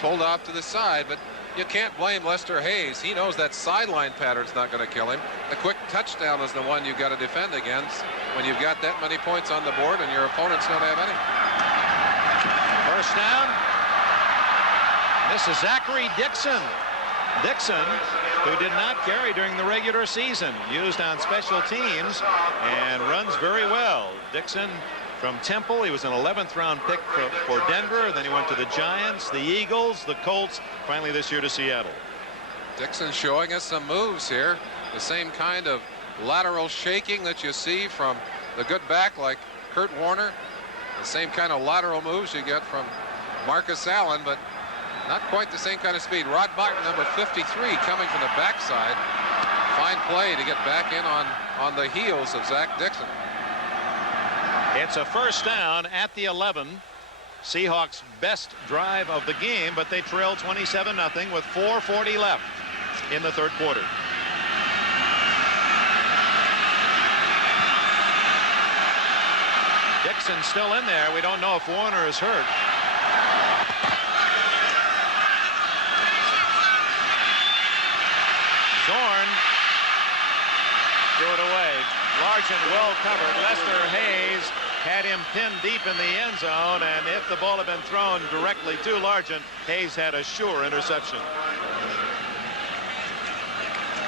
pulled off to the side, but you can't blame Lester Hayes. He knows that sideline pattern's not going to kill him. The quick touchdown is the one you've got to defend against when you've got that many points on the board and your opponents don't have any. First down. This is Zachary Dixon. Dixon, who did not carry during the regular season, used on special teams and runs very well. Dixon from Temple. He was an 11th round pick for Denver. Then he went to the Giants, the Eagles, the Colts, finally this year to Seattle. Dixon showing us some moves here. The same kind of lateral shaking that you see from the good back like Kurt Warner. The same kind of lateral moves you get from Marcus Allen, but not quite the same kind of speed. Rod Martin, number 53, coming from the backside. Fine play to get back in on the heels of Zach Dixon. It's a first down at the 11. Seahawks' best drive of the game, but they trail 27-0 with 4:40 left in the third quarter. Dixon's still in there. We don't know if Warner is hurt. Zorn threw it away. Largent well covered. Lester Hayes had him pinned deep in the end zone, and if the ball had been thrown directly to Largent, Hayes had a sure interception.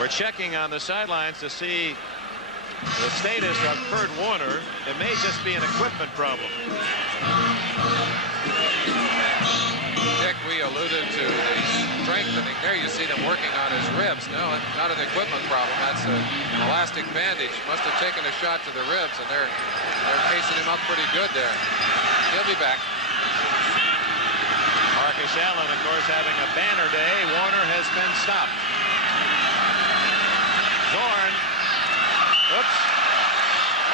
We're checking on the sidelines to see the status of Kurt Warner. It may just be an equipment problem. Dick, we alluded to the strengthening. There you see them working on his ribs. No, not an equipment problem. That's an elastic bandage. Must have taken a shot to the ribs, and they're casing him up pretty good there. He'll be back. Marcus Allen, of course, having a banner day. Warner has been stopped. Zorn. Oops.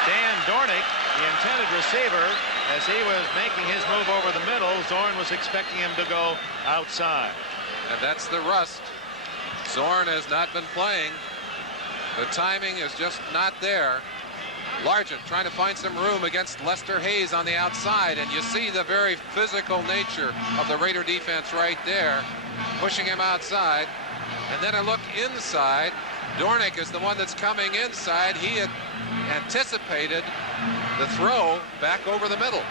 Dan Dornick, the intended receiver, as he was making his move over the middle, Zorn was expecting him to go outside. And that's the rust. Zorn has not been playing. The timing is just not there. Largent trying to find some room against Lester Hayes on the outside, and you see the very physical nature of the Raider defense right there, pushing him outside. And then a look inside. Dornick is the one that's coming inside. He had anticipated the throw back over the middle.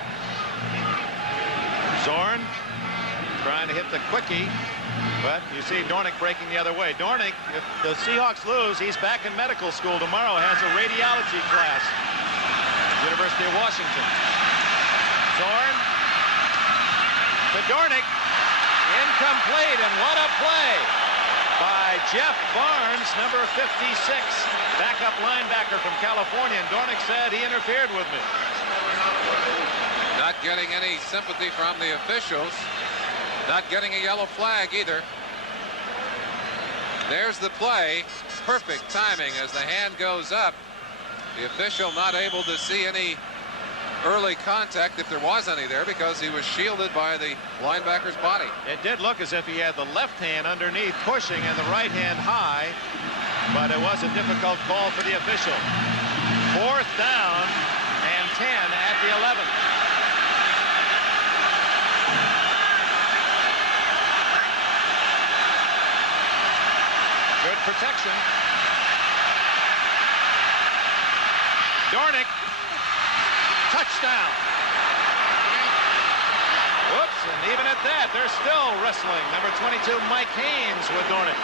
Zorn trying to hit the quickie, but you see Dornick breaking the other way. Dornick, if the Seahawks lose, he's back in medical school tomorrow, has a radiology class, University of Washington. Zorn to Dornick, incomplete, and what a play by Jeff Barnes, number 56, backup linebacker from California, and Dornick said he interfered with me. Not getting any sympathy from the officials. Not getting a yellow flag either. There's the play. Perfect timing as the hand goes up. The official not able to see any early contact, if there was any there, because he was shielded by the linebacker's body. It did look as if he had the left hand underneath pushing and the right hand high, but it was a difficult call for the official. 4th down and 10 at the 11. Good protection. Dornick, touchdown. Whoops, and even at that, they're still wrestling. Number 22, Mike Haynes with Dornick.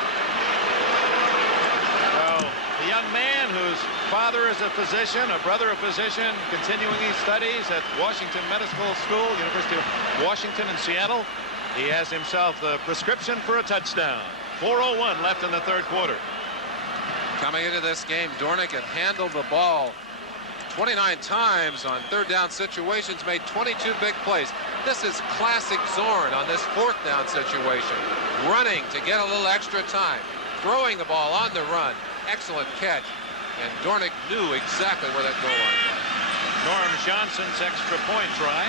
So, the young man whose father is a physician, a brother a physician, continuing his studies at Washington Medical School, University of Washington in Seattle. He has himself the prescription for a touchdown. 4:01 left in the 3rd quarter. Coming into this game, Dornick had handled the ball 29 times on 3rd down situations, made 22 big plays. This is classic Zorn on this 4th down situation. Running to get a little extra time. Throwing the ball on the run. Excellent catch. And Dornick knew exactly where that goal line was. Norm Johnson's extra point try.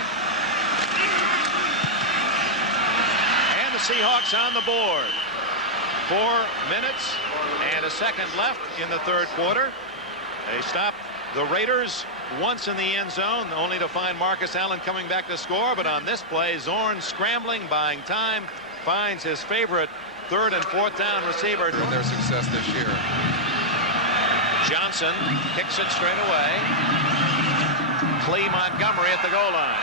And the Seahawks on the board. 4 minutes and a second left in the 3rd quarter. They stop the Raiders once in the end zone, only to find Marcus Allen coming back to score. But on this play, Zorn scrambling, buying time, finds his favorite 3rd and 4th down receiver. In their success this year. Johnson kicks it straight away. Clee Montgomery at the goal line.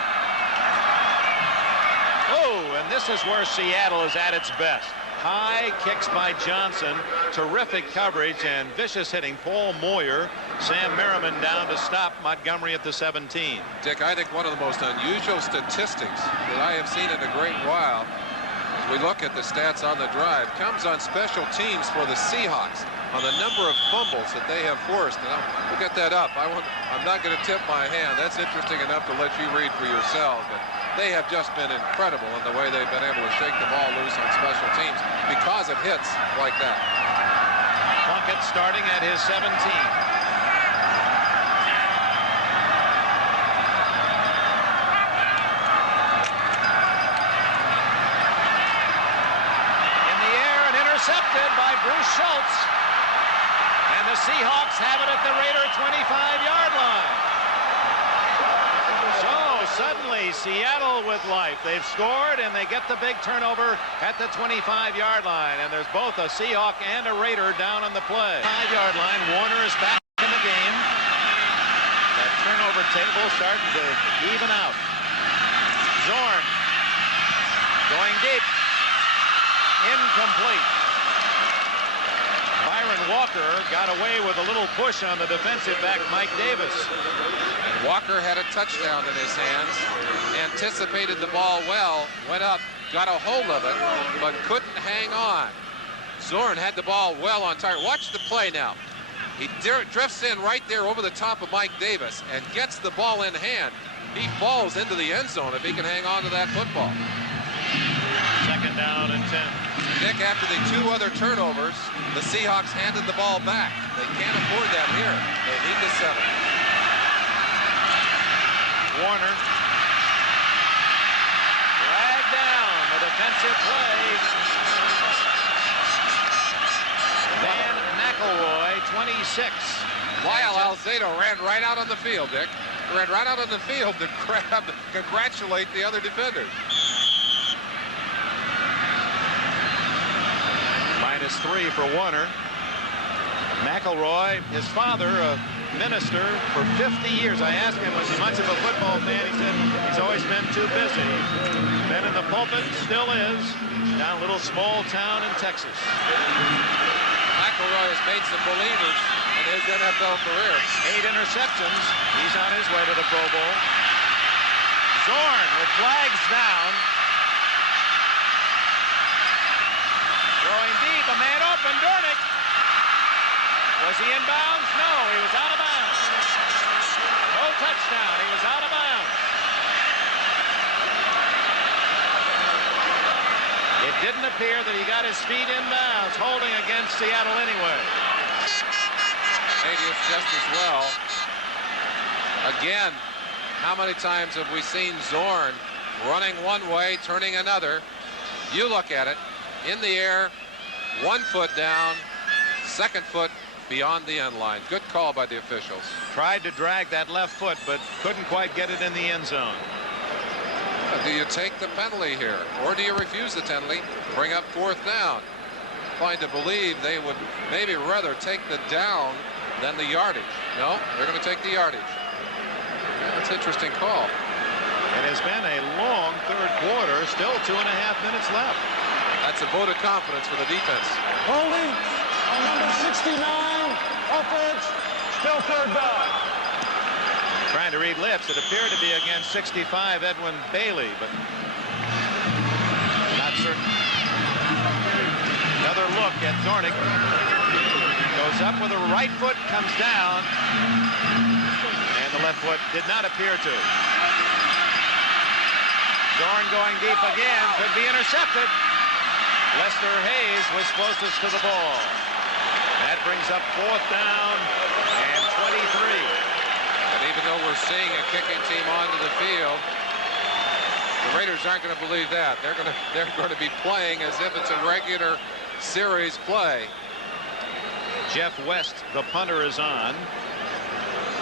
Oh, and this is where Seattle is at its best. High kicks by Johnson, terrific coverage and vicious hitting. Paul Moyer, Sam Merriman down to stop Montgomery at the 17. Dick, I think one of the most unusual statistics that I have seen in a great while, as we look at the stats on the drive, comes on special teams for the Seahawks, on the number of fumbles that they have forced. And we'll get that up. I'm not going to tip my hand. That's interesting enough to let you read for yourselves. But they have just been incredible in the way they've been able to shake the ball loose on special teams because of hits like that. Plunkett starting at his 17. In the air and intercepted by Bruce Schultz. And the Seahawks have it at the Raider 25-yard line. So suddenly Seattle with life. They've scored and they get the big turnover at the 25-yard line. And there's both a Seahawk and a Raider down on the play. 5-yard line. Warner is back in the game. That turnover table starting to even out. Zorn going deep. Incomplete. Byron Walker got away with a little push on the defensive back, Mike Davis. And Walker had a touchdown in his hands, anticipated the ball well, went up, got a hold of it, but couldn't hang on. Zorn had the ball well on target. Watch the play now. He drifts in right there over the top of Mike Davis and gets the ball in hand. He falls into the end zone if he can hang on to that football. 2nd down and 10. Nick, after the 2 other turnovers, the Seahawks handed the ball back. They can't afford that here. They need the 7. Warner. Dragged down the defensive play. Van McElroy, 26. Lyle Alzado ran right out on the field, Dick. He ran right out on the field to congratulate the other defenders. -3 for Warner. McElroy, his father, a minister for 50 years. I asked him, was he much of a football fan? He said he's always been too busy. Been in the pulpit, still is, down a little small town in Texas. McElroy has made some believers in his NFL career. 8 interceptions. He's on his way to the Pro Bowl. Zorn with flags down. Throwing deep, a man open, Edwin Dornick. Was he in bounds? No, he was out of bounds. No touchdown. He was out of bounds. It didn't appear that he got his feet in bounds, holding against Seattle anyway. Maybe it's just as well. Again, how many times have we seen Zorn running one way, turning another? You look at it, in the air, 1 foot down, 2nd foot beyond the end line. Good call by the officials. Tried to drag that left foot, but couldn't quite get it in the end zone. Do you take the penalty here, or do you refuse the penalty, bring up 4th down? Inclined to believe they would maybe rather take the down than the yardage. No, they're going to take the yardage. Yeah, that's an interesting call. It has been a long 3rd quarter. Still 2.5 minutes left. That's a vote of confidence for the defense. Holding on number 69, offense, still 3rd down. Trying to read lips. It appeared to be against 65 Edwin Bailey, but not certain. Another look at Dornick. Goes up with a right foot, comes down, and the left foot did not appear to. Zorn going deep again, could be intercepted. Lester Hayes was closest to the ball. That brings up 4th down and 23. And even though we're seeing a kicking team onto the field, the Raiders aren't going to believe that. They're going to be playing as if it's a regular series play. Jeff West, the punter, is on.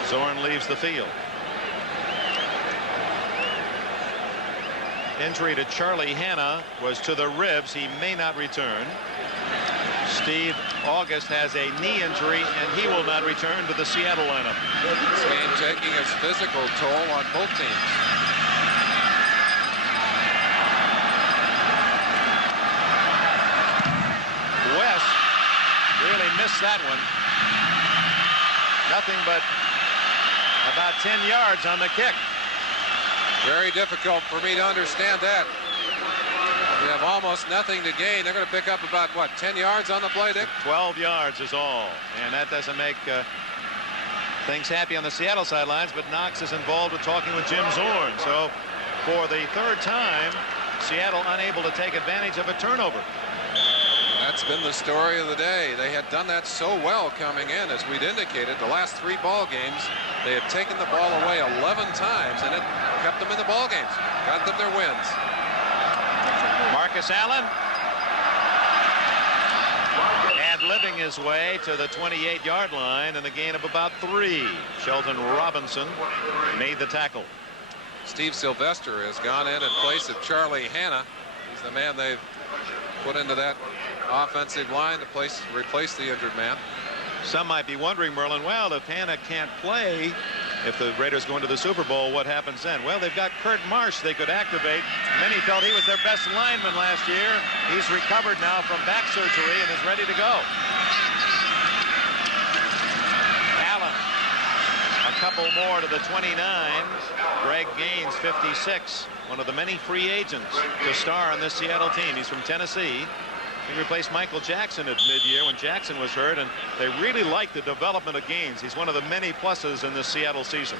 Zorn leaves the field. Injury to Charlie Hanna was to the ribs. He may not return. Steve August has a knee injury, and he will not return to the Seattle lineup. This game taking its physical toll on both teams. West really missed that one. Nothing but about 10 yards on the kick. Very difficult for me to understand that. We have almost nothing to gain. They're going to pick up about, what, 10 yards on the play, Dick? 12 yards is all. And that doesn't make things happy on the Seattle sidelines, but Knox is involved with talking with Jim Zorn. So for the 3rd time, Seattle unable to take advantage of a turnover. That's been the story of the day. They had done that so well coming in, as we'd indicated. The last 3 ball games, they had taken the ball away 11 times, and it kept them in the ball games, got them their wins. Marcus Allen ad-libbing his way to the 28-yard line, and a gain of about 3. Shelton Robinson made the tackle. Steve Sylvester has gone in place of Charlie Hanna. He's the man they've put into that offensive line to replace the injured man. Some might be wondering, Merlin, well, if Hanna can't play, if the Raiders go into the Super Bowl, what happens then? Well, they've got Kurt Marsh they could activate. Many felt he was their best lineman last year. He's recovered now from back surgery and is ready to go. Allen, a couple more to the 29. Greg Gaines, 56, one of the many free agents to star on this Seattle team. He's from Tennessee. He replaced Michael Jackson at mid-year when Jackson was hurt, and they really like the development of Gaines. He's one of the many pluses in this Seattle season.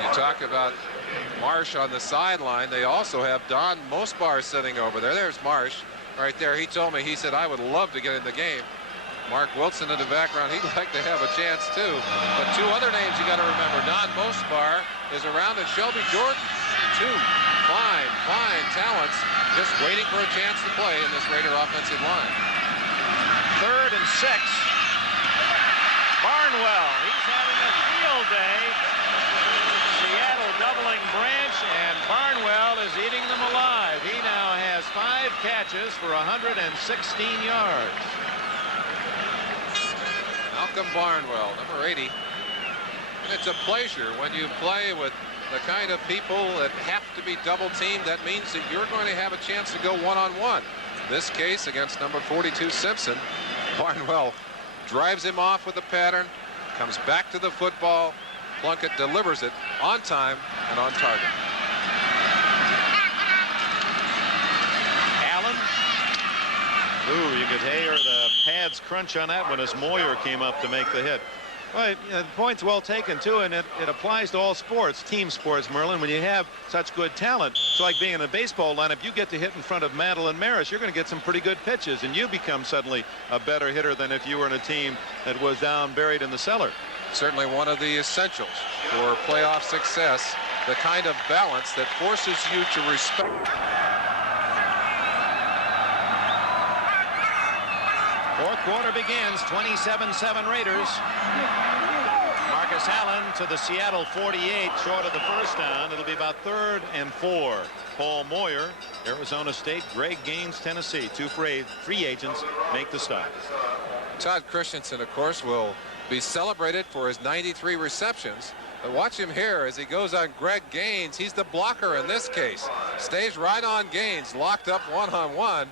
You talk about Marsh on the sideline. They also have Don Mosbar sitting over there. There's Marsh right there. He told me, he said, I would love to get in the game. Mark Wilson in the background, he'd like to have a chance too. But 2 other names you got to remember. Don Mosbar is around, and Shelby Jordan. 2 fine talents just waiting for a chance to play in this Raider offensive line. 3rd and 6. Barnwell, he's having a field day. Seattle doubling Branch, and Barnwell is eating them alive. He now has 5 catches for 116 yards. Malcolm Barnwell, number 80. And it's a pleasure when you play with the kind of people that have to be double teamed. That means that you're going to have a chance to go one-on-one. This case against number 42 Simpson. Barnwell drives him off with the pattern, comes back to the football. Plunkett delivers it on time and on target. Allen Ooh, you could hear the pads crunch on that one as Moyer came up to make the hit. Well, the point's well taken, too, and it applies to all sports, team sports, Merlin. When you have such good talent, it's like being in a baseball lineup. You get to hit in front of Mantle and Maris, you're going to get some pretty good pitches, and you become suddenly a better hitter than if you were in a team that was down buried in the cellar. Certainly one of the essentials for playoff success, the kind of balance that forces you to respect. Fourth quarter begins, 27-7 Raiders. Marcus Allen to the Seattle 48, short of the first down. It'll be about 3rd and 4. Paul Moyer, Arizona State. Greg Gaines, Tennessee. 2 free agents make the stop. Todd Christensen, of course, will be celebrated for his 93 receptions. But watch him here as he goes on Greg Gaines. He's the blocker in this case. Stays right on Gaines, locked up one-on-one.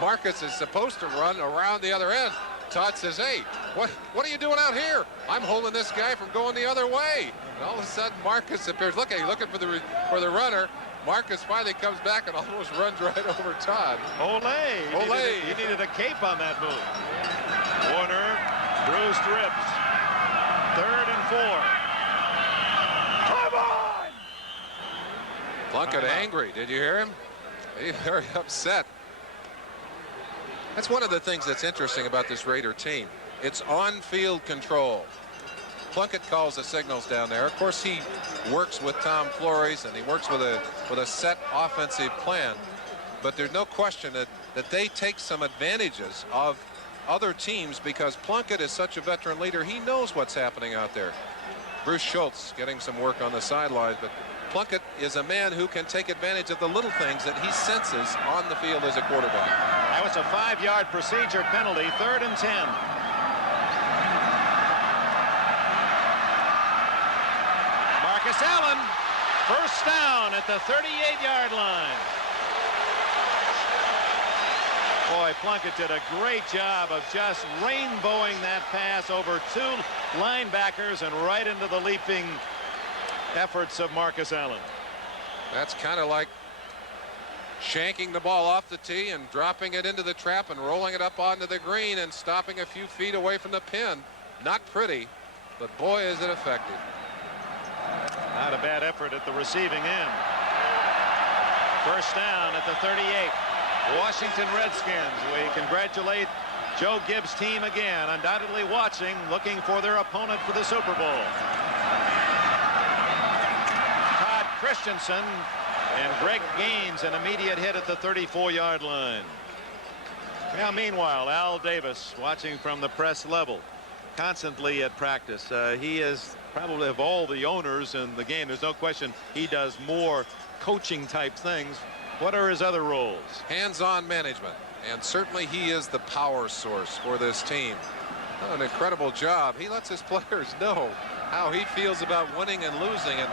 Marcus is supposed to run around the other end. Todd says, hey, what are you doing out here? I'm holding this guy from going the other way. And all of a sudden, Marcus appears. Look, he's looking for the runner. Marcus finally comes back and almost runs right over Todd. Olay. Olay. He needed a cape on that move. Warner, bruised ribs. 3rd and 4. Come on! Plunkett angry. Did you hear him? He's very upset. That's one of the things that's interesting about this Raider team. It's on-field control. Plunkett calls the signals down there. Of course, he works with Tom Flores and he works with a set offensive plan. But there's no question that they take some advantages of other teams because Plunkett is such a veteran leader. He knows what's happening out there. Bruce Schultz getting some work on the sidelines, but Plunkett is a man who can take advantage of the little things that he senses on the field as a quarterback. That was a 5-yard procedure penalty. 3rd and 10. Marcus Allen, first down at the 38-yard line. Boy, Plunkett did a great job of just rainbowing that pass over 2 linebackers and right into the leaping efforts of Marcus Allen. That's kind of like shanking the ball off the tee and dropping it into the trap and rolling it up onto the green and stopping a few feet away from the pin. Not pretty, but boy, is it effective. Not a bad effort at the receiving end. First down at the 38. Washington Redskins. We congratulate Joe Gibbs' team again, undoubtedly watching, looking for their opponent for the Super Bowl. Todd Christensen and Greg Gaines, an immediate hit at the 34-yard line. Now, meanwhile, Al Davis watching from the press level, constantly at practice. He is probably, of all the owners in the game, there's no question he does more coaching type things. What are his other roles? Hands-on management, and certainly he is the power source for this team. Oh, an incredible job. He lets his players know how he feels about winning and losing, and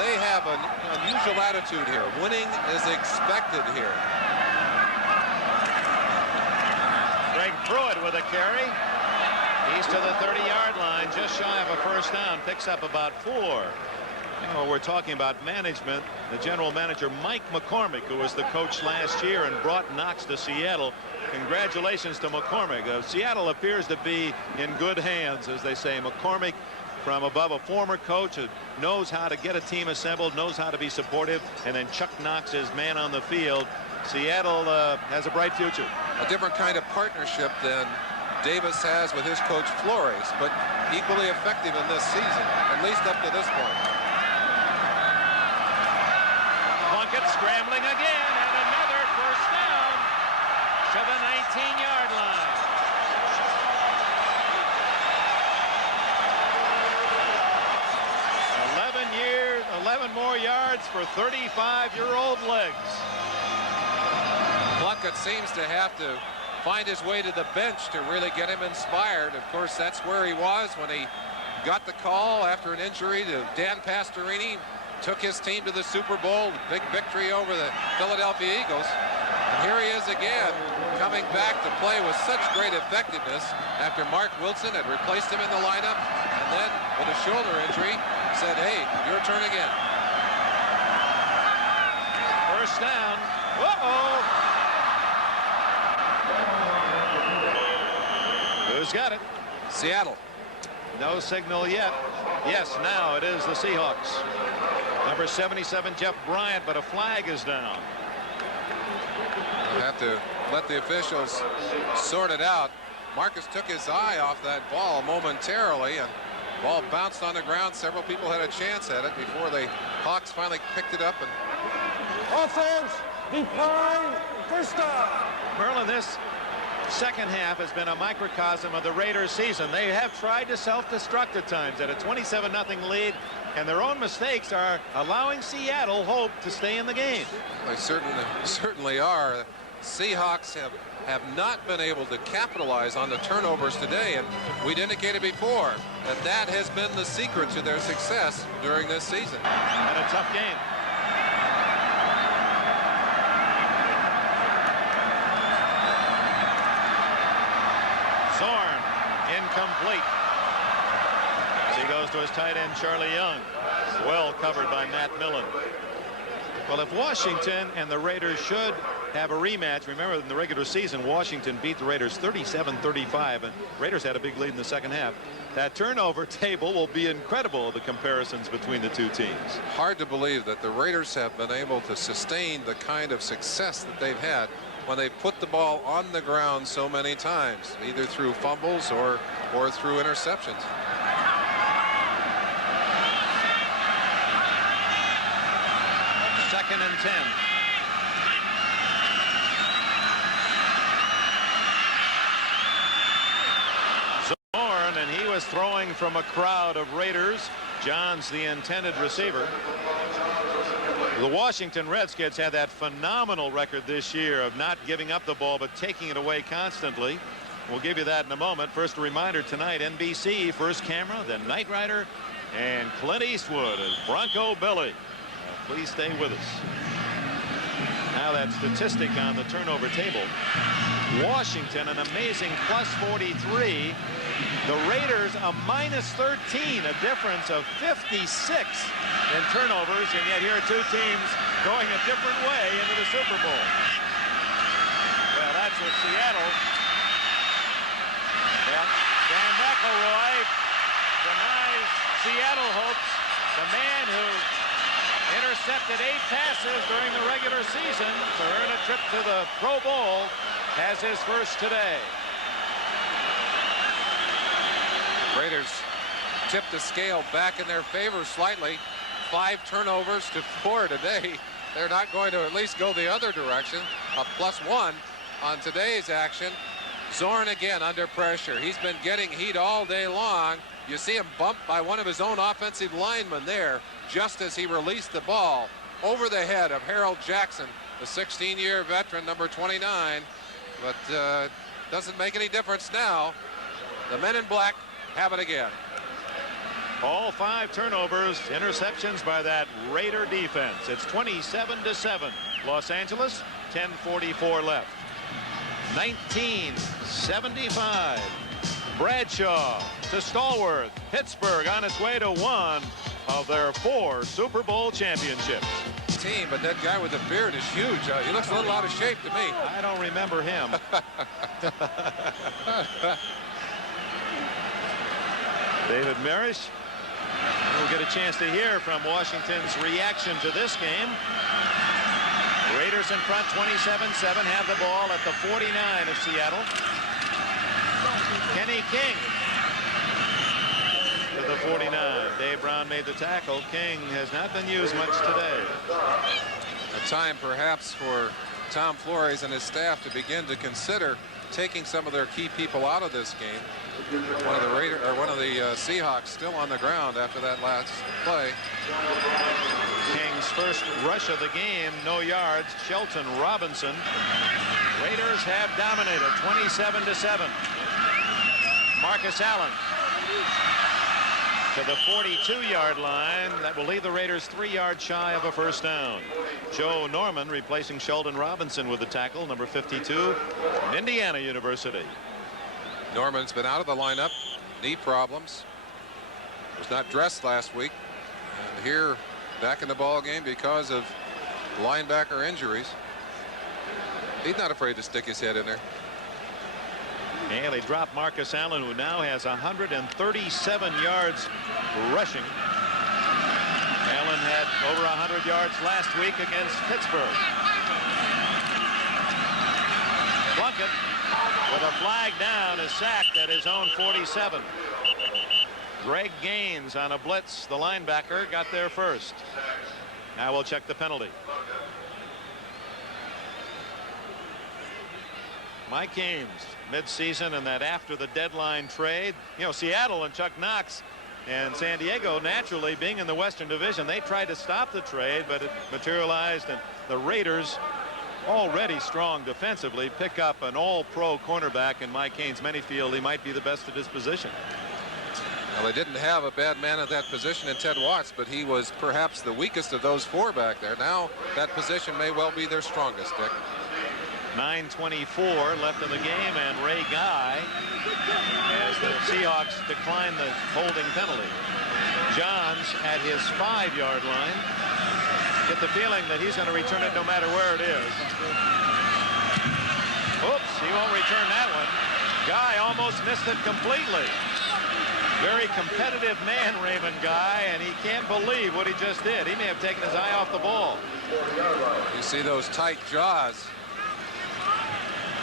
they have an unusual attitude here. Winning is expected here. Greg Pruitt with a carry. He's to the 30-yard line, just shy of a first down, picks up about 4. You know, we're talking about management. The general manager, Mike McCormick, who was the coach last year and brought Knox to Seattle. Congratulations to McCormick. Seattle appears to be in good hands, as they say. McCormick, from above, a former coach who knows how to get a team assembled, knows how to be supportive, and then Chuck Knox is man on the field. Seattle has a bright future. A different kind of partnership than Davis has with his coach Flores, but equally effective in this season, at least up to this point. Plunkett scrambling again, and another first down to the 19-yard line. Years, 11 more yards for 35-year-old legs. Plunkett seems to have to find his way to the bench to really get him inspired. Of course, that's where he was when he got the call after an injury to Dan Pastorini. Took his team to the Super Bowl, big victory over the Philadelphia Eagles. And here he is again, coming back to play with such great effectiveness after Mark Wilson had replaced him in the lineup, and then with a shoulder injury said, hey, your turn again. First down. Uh-oh. Who's got it? Seattle. No signal yet. Yes, now it is the Seahawks. Number 77, Jeff Bryant, but a flag is down. We'll have to let the officials sort it out. Marcus took his eye off that ball momentarily, and ball bounced on the ground. Several people had a chance at it before the Hawks finally picked it up. And Offense, decline, first down. Merlin, this second half has been a microcosm of the Raiders season. They have tried to self-destruct at times at a 27-0 lead, and their own mistakes are allowing Seattle hope to stay in the game. they certainly are. Seahawks have not been able to capitalize on the turnovers today, and we'd indicated before that has been the secret to their success during this season. And a tough game. Zorn, incomplete. As he goes to his tight end, Charlie Young. Well covered by Matt Millen. Well, if Washington and the Raiders should have a rematch, remember in the regular season, Washington beat the Raiders 37-35, and Raiders had a big lead in the second half. That turnover table will be incredible, the comparisons between the two teams. Hard to believe that the Raiders have been able to sustain the kind of success that they've had when they put the ball on the ground so many times, either through fumbles or through interceptions. Second and 10. Zorn, and he was throwing from a crowd of Raiders. John's the intended receiver. The Washington Redskins had that phenomenal record this year of not giving up the ball but taking it away constantly. We'll give you that in a moment. First, a reminder tonight, NBC, first camera, then Knight Rider, and Clint Eastwood as Bronco Billy. Please stay with us. Now that statistic on the turnover table. Washington an amazing plus 43. The Raiders a minus 13, a difference of 56 in turnovers, and yet here are two teams going a different way into the Super Bowl. Well, that's what Seattle. Well, Dan McElroy denies Seattle hopes. The man who intercepted 8 passes during the regular season to earn a trip to the Pro Bowl has his first today. Raiders tipped the scale back in their favor slightly. 5 turnovers to 4 today. They're not going to at least go the other direction. A +1 on today's action. Zorn again under pressure. He's been getting heat all day long. You see him bumped by one of his own offensive linemen there just as he released the ball over the head of Harold Jackson, the 16-year veteran, number 29. But doesn't make any difference now. The men in black have it again. All 5 turnovers, interceptions by that Raider defense. It's 27-7. Los Angeles, 10:44 left. 1975. Bradshaw to Stallworth. Pittsburgh on its way to one of their 4 Super Bowl championships. Team, but that guy with the beard is huge. He looks a little out of shape to me. I don't remember him. David Marish. We'll get a chance to hear from Washington's reaction to this game. Raiders in front 27-7, have the ball at the 49 of Seattle. Kenny King to the 49. Dave Brown made the tackle. King has not been used much today. A time perhaps for Tom Flores and his staff to begin to consider taking some of their key people out of this game. One of the Seahawks still on the ground after that last play. King's first rush of the game, no yards. Shelton Robinson. Raiders have dominated 27-7. Marcus Allen to the 42-yard line. That will leave the Raiders 3 yards shy of a first down. Joe Norman replacing Sheldon Robinson with the tackle, number 52, from Indiana University. Norman's been out of the lineup, knee problems, was not dressed last week, and here back in the ball game because of linebacker injuries. He's not afraid to stick his head in there. And they dropped Marcus Allen, who now has 137 yards rushing. Allen had over 100 yards last week against Pittsburgh. Plunkett, with a flag down, is sacked at his own 47. Greg Gaines on a blitz, the linebacker, got there first. Now we'll check the penalty. Mike Haynes, midseason, and that after the deadline trade. You know, Seattle and Chuck Knox and San Diego, naturally being in the Western Division, they tried to stop the trade, but it materialized, and the Raiders, already strong defensively, pick up an all-pro cornerback in Mike Haynes. Many feel he might be the best at his position. Well, they didn't have a bad man at that position in Ted Watts, but he was perhaps the weakest of those four back there. Now that position may well be their strongest, Dick. 9:24 left in the game, and Ray Guy, as the Seahawks decline the holding penalty. Johns at his 5-yard line. Get the feeling that he's going to return it no matter where it is. Oops, he won't return that one. Guy almost missed it completely. Very competitive man, Raymond Guy, and he can't believe what he just did. He may have taken his eye off the ball. You see those tight jaws.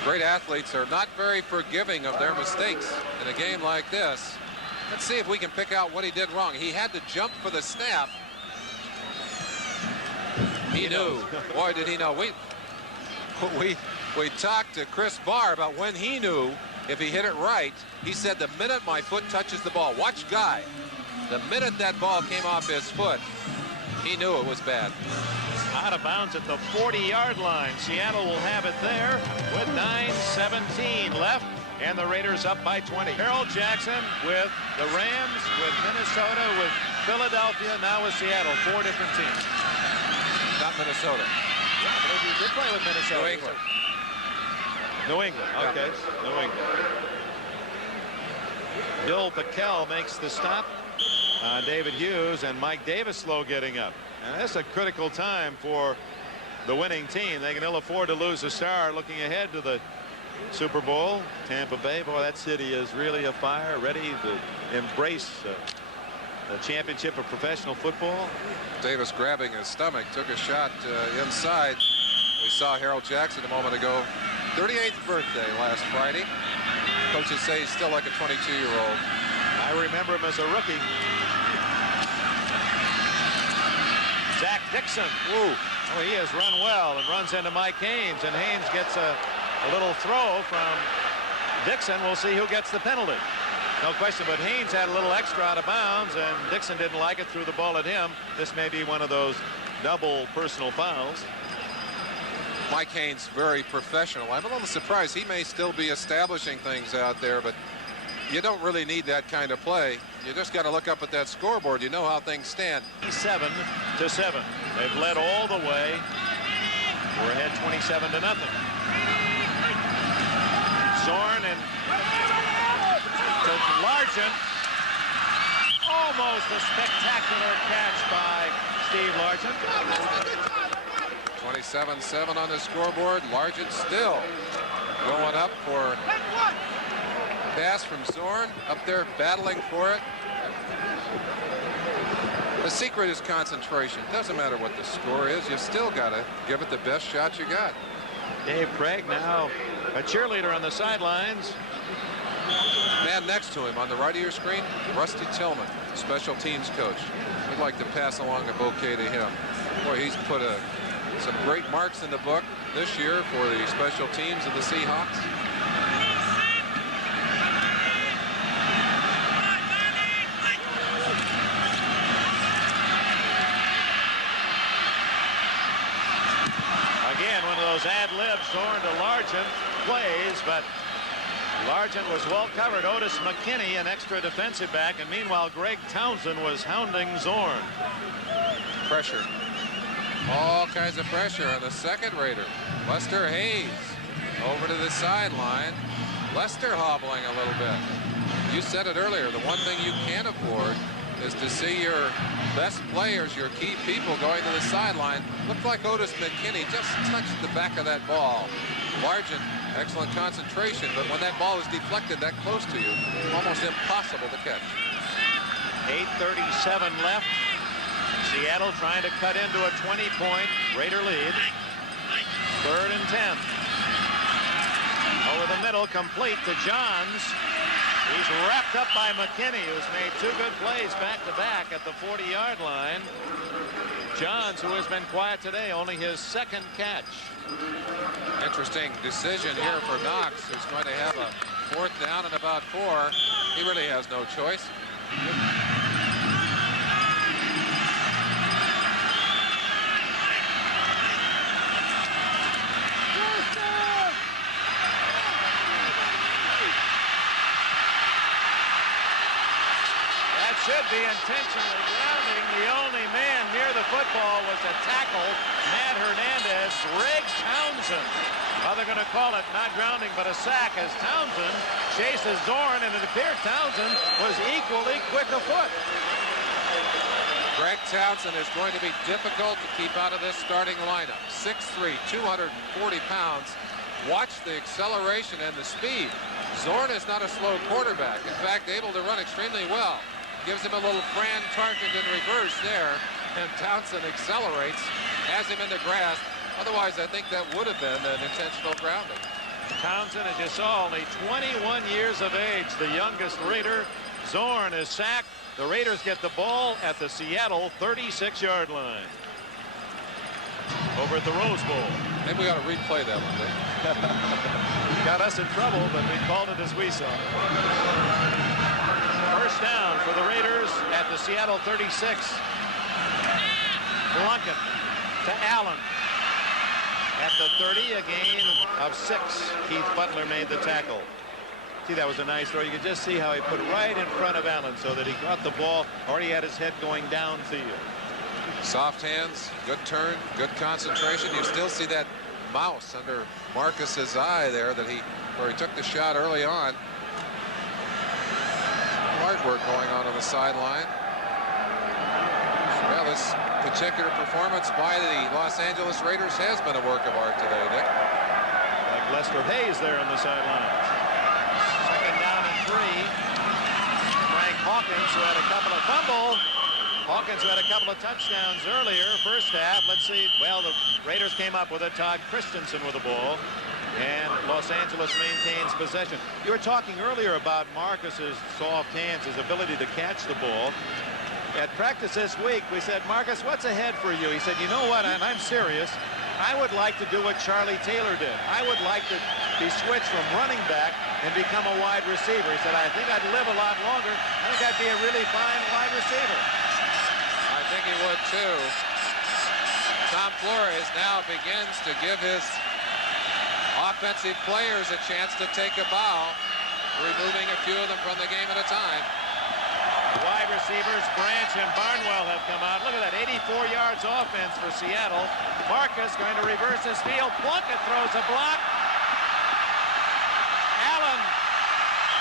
Great athletes are not very forgiving of their mistakes in a game like this. Let's see if we can pick out what he did wrong. He had to jump for the snap. He knew. Boy, did he know. We talked to Chris Barr about when he knew if he hit it right. He said, the minute my foot touches the ball, watch Guy. The minute that ball came off his foot, he knew it was bad. Out of bounds at the 40-yard line. Seattle will have it there with 9:17 left, and the Raiders up by 20. Harold Jackson with the Rams, with Minnesota, with Philadelphia, now with Seattle. 4 different teams. Not Minnesota. Yeah, but he did play with Minnesota. New England. New England. Okay. Yeah. New England. Bill Pickel makes the stop. David Hughes and Mike Davis slow getting up. And that's a critical time for the winning team. They can ill afford to lose a star. Looking ahead to the Super Bowl. Tampa Bay, boy, that city is really afire, ready to embrace the championship of professional football. Davis grabbing his stomach, took a shot inside. We saw Harold Jackson a moment ago. 38th birthday last Friday. Coaches say he's still like a 22-year-old. I remember him as a rookie. Zach Dixon. Woo. Oh, he has run well and runs into Mike Haynes, and Haynes gets a little throw from Dixon. We'll see who gets the penalty. No question, but Haynes had a little extra out of bounds, and Dixon didn't like it, threw the ball at him. This may be one of those double personal fouls. Mike Haynes, very professional. I'm a little surprised. He may still be establishing things out there, but you don't really need that kind of play. You just got to look up at that scoreboard. You know how things stand. 7-7. They've led all the way. We're ahead 27-0. Zorn and to Largent. Almost a spectacular catch by Steve Largent. 27-7 on the scoreboard. Largent still going up for pass from Zorn, up there battling for it. The secret is concentration. Doesn't matter what the score is, you still got to give it the best shot you got. Dave Craig now a cheerleader on the sidelines. Man next to him on the right of your screen, Rusty Tillman, special teams coach. We'd like to pass along a bouquet to him. Boy, he's put some great marks in the book this year for the special teams of the Seahawks. Again, one of those ad-libs, Zorn to Largent plays, but Largent was well covered. Otis McKinney, an extra defensive back, and meanwhile Greg Townsend was hounding Zorn. Pressure. All kinds of pressure on the second Raider. Lester Hayes over to the sideline. Lester hobbling a little bit. You said it earlier, the one thing you can't afford is to see your best players, your key people, going to the sideline. Looked like Otis McKinney just touched the back of that ball. Largent Excellent concentration, but when that ball is deflected that close to you, almost impossible to catch. 8:37 left. Seattle trying to cut into a 20-point Raider lead. 3rd and 10. Over the middle, complete to Johns. He's wrapped up by McKinney, who's made 2 good plays back-to-back at the 40-yard line. Johns, who has been quiet today, only his 2nd catch. Interesting decision here for Knox, who's going to have a 4th down and about 4. He really has no choice. Should be intentionally grounding. The only man near the football was a tackle, Matt Hernandez. Greg Townsend. Well, they're going to call it not grounding but a sack as Townsend chases Zorn, and it appeared Townsend was equally quick of foot. Greg Townsend is going to be difficult to keep out of this starting lineup. 6'3", 240 pounds. Watch the acceleration and the speed. Zorn is not a slow quarterback. In fact, able to run extremely well. Gives him a little Fran Tarkenton reverse there, and Townsend accelerates, has him in the grasp. Otherwise, I think that would have been an intentional grounding. Townsend, as you saw, only 21 years of age, the youngest Raider. Zorn is sacked. The Raiders get the ball at the Seattle 36-yard line. Over at the Rose Bowl. Maybe we ought to replay that one, Dave. Got us in trouble, but we called it as we saw. First down for the Raiders at the Seattle 36. Blunkett to Allen. At the 30, a gain of 6. Keith Butler made the tackle. See, that was a nice throw. You could just see how he put it right in front of Allen so that he got the ball, already had his head going downfield. Soft hands, good turn, good concentration. You still see that mouse under Marcus's eye there where he took the shot early on. Hard work going on the sideline. Well, this particular performance by the Los Angeles Raiders has been a work of art today, Dick. Like Lester Hayes there on the sidelines. 2nd down and 3. Frank Hawkins, who had a couple of fumbles. Hawkins, who had a couple of touchdowns earlier, first half. Let's see. Well, the Raiders came up with it. Todd Christensen with the ball. And Los Angeles maintains possession. You were talking earlier about Marcus's soft hands, his ability to catch the ball. At practice this week, we said, Marcus, what's ahead for you? He said, you know what, and I'm serious. I would like to do what Charlie Taylor did. I would like to be switched from running back and become a wide receiver. He said, I think I'd live a lot longer. I think I'd be a really fine wide receiver. I think he would, too. Tom Flores now begins to give his offensive players a chance to take a bow, removing a few of them from the game at a time. Wide receivers Branch and Barnwell have come out. Look at that, 84 yards offense for Seattle. Marcus going to reverse his field. Plunkett throws a block. Allen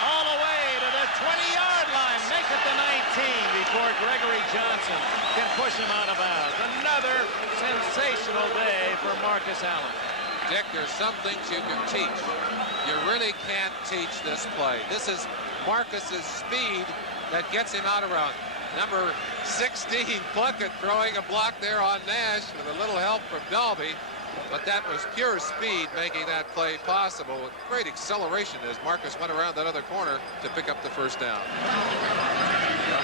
all the way to the 20-yard line. Make it the 19 before Gregory Johnson can push him out of bounds. Another sensational day for Marcus Allen. Dick, there's some things you can teach. You really can't teach this play. This is Marcus's speed that gets him out around. Number 16, Plunkett, throwing a block there on Nash with a little help from Dalby. But that was pure speed making that play possible with great acceleration as Marcus went around that other corner to pick up the first down.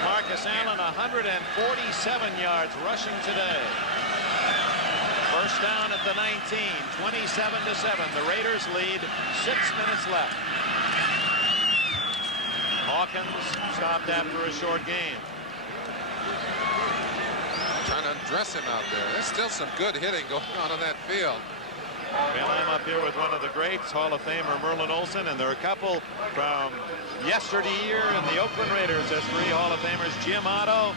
Marcus Allen, 147 yards rushing today. First down at the 19, 27-7. The Raiders lead, 6 minutes left. Hawkins stopped after a short game. Trying to undress him out there. There's still some good hitting going on that field. Well, I'm up here with one of the greats, Hall of Famer Merlin Olsen, and there are a couple from yesteryear in the Oakland Raiders history. Hall of Famers Jim Otto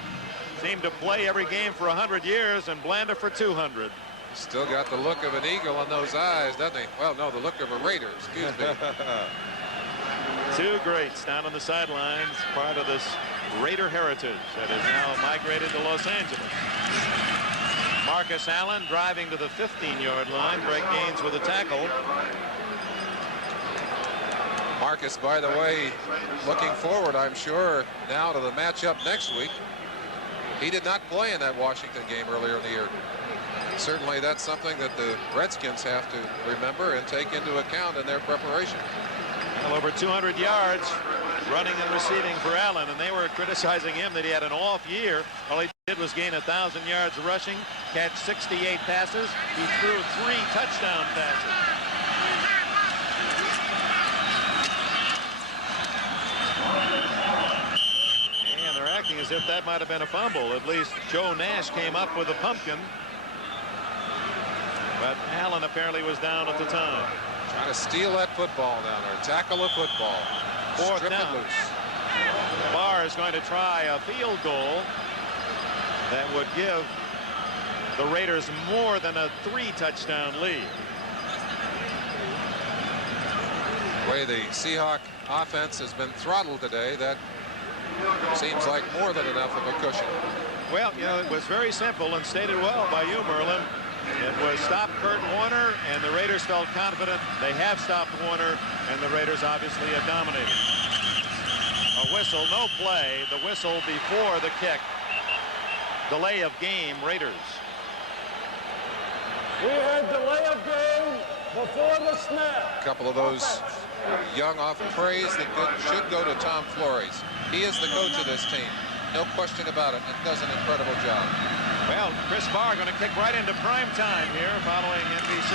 seemed to play every game for 100 years, and Blanda for 200. Still got the look of an eagle in those eyes, doesn't he? Well, no, the look of a Raider, excuse me. Two greats down on the sidelines, part of this Raider heritage that has now migrated to Los Angeles. Marcus Allen driving to the 15-yard line. Greg Gaines with a tackle. Marcus, by the way, looking forward, I'm sure, now to the matchup next week. He did not play in that Washington game earlier in the year. Certainly that's something that the Redskins have to remember and take into account in their preparation. Well, over 200 yards running and receiving for Allen, and they were criticizing him that he had an off year. All he did was gain 1,000 yards rushing, catch 68 passes. He threw 3 touchdown passes. And they're acting as if that might have been a fumble. At least Joe Nash came up with a pumpkin. But Allen apparently was down at the time. Trying to steal that football down there. Tackle a football. Fourth Strip down. it loose. Barr is going to try a field goal that would give the Raiders more than a 3-touchdown lead. The way the Seahawk offense has been throttled today, that seems like more than enough of a cushion. Well, you know, it was very simple and stated well by you, Merlin. It was stop Kurt Warner, and the Raiders felt confident. They have stopped Warner, and the Raiders obviously have dominated. A whistle, no play. The whistle before the kick. Delay of game, Raiders. We had delay of game before the snap. A couple of those young off praise that should go to Tom Flores. He is the coach of this team. No question about it, and does an incredible job. Well, Chris Barr going to kick right into prime time here following NBC.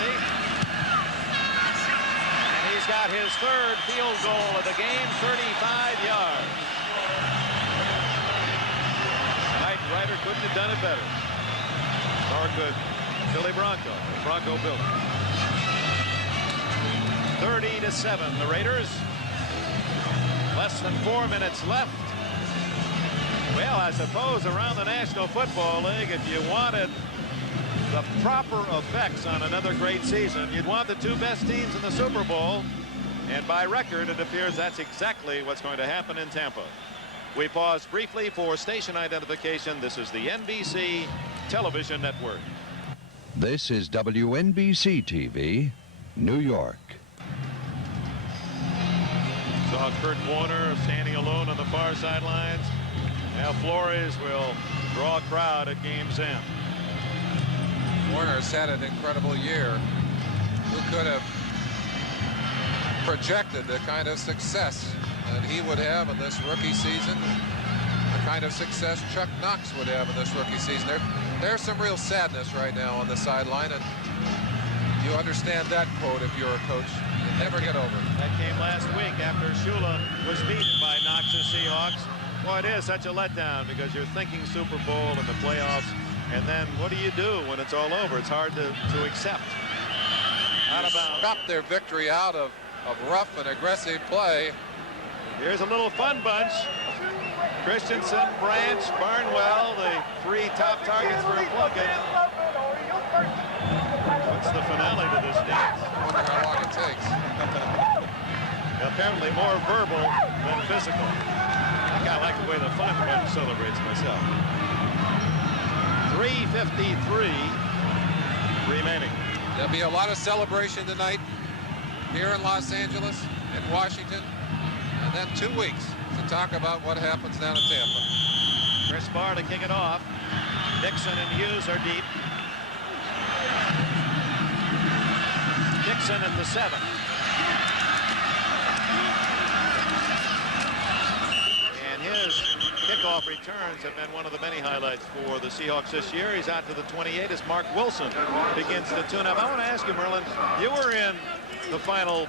And he's got his 3rd field goal of the game, 35 yards. Knight Ryder couldn't have done it better. Nor could Billy Bronco, Bronco Billy. 30-7, the Raiders. Less than 4 minutes left. Well, I suppose around the National Football League, if you wanted the proper effects on another great season, you'd want the 2 best teams in the Super Bowl. And by record, it appears that's exactly what's going to happen in Tampa. We pause briefly for station identification. This is the NBC Television Network. This is WNBC TV, New York. Saw Kurt Warner standing alone on the far sidelines. Now Flores will draw a crowd at game's end. Warner's had an incredible year. Who could have projected the kind of success that he would have in this rookie season? The kind of success Chuck Knox would have in this rookie season. There's some real sadness right now on the sideline, and you understand that quote if you're a coach. You never get over it. That came last week after Shula was beaten by Knox's Seahawks. Well, it is such a letdown because you're thinking Super Bowl and the playoffs, and then what do you do when it's all over? It's hard to accept. Out of bounds. Stop their victory out of rough and aggressive play. Here's a little fun bunch. Christensen, Branch, Barnwell, the 3 top targets for Plunkett. What's the finale to this dance? I wonder how long it takes. Apparently more verbal than physical. I like the way the fun bunch celebrates myself. 3:53 remaining. There'll be a lot of celebration tonight here in Los Angeles and Washington, and then 2 weeks to talk about what happens down in Tampa. Chris Barr to kick it off. Dixon and Hughes are deep. Dixon at the 7. And his kickoff returns have been one of the many highlights for the Seahawks this year. He's out to the 28 as Mark Wilson begins to tune up. I want to ask you, Merlin, you were in the final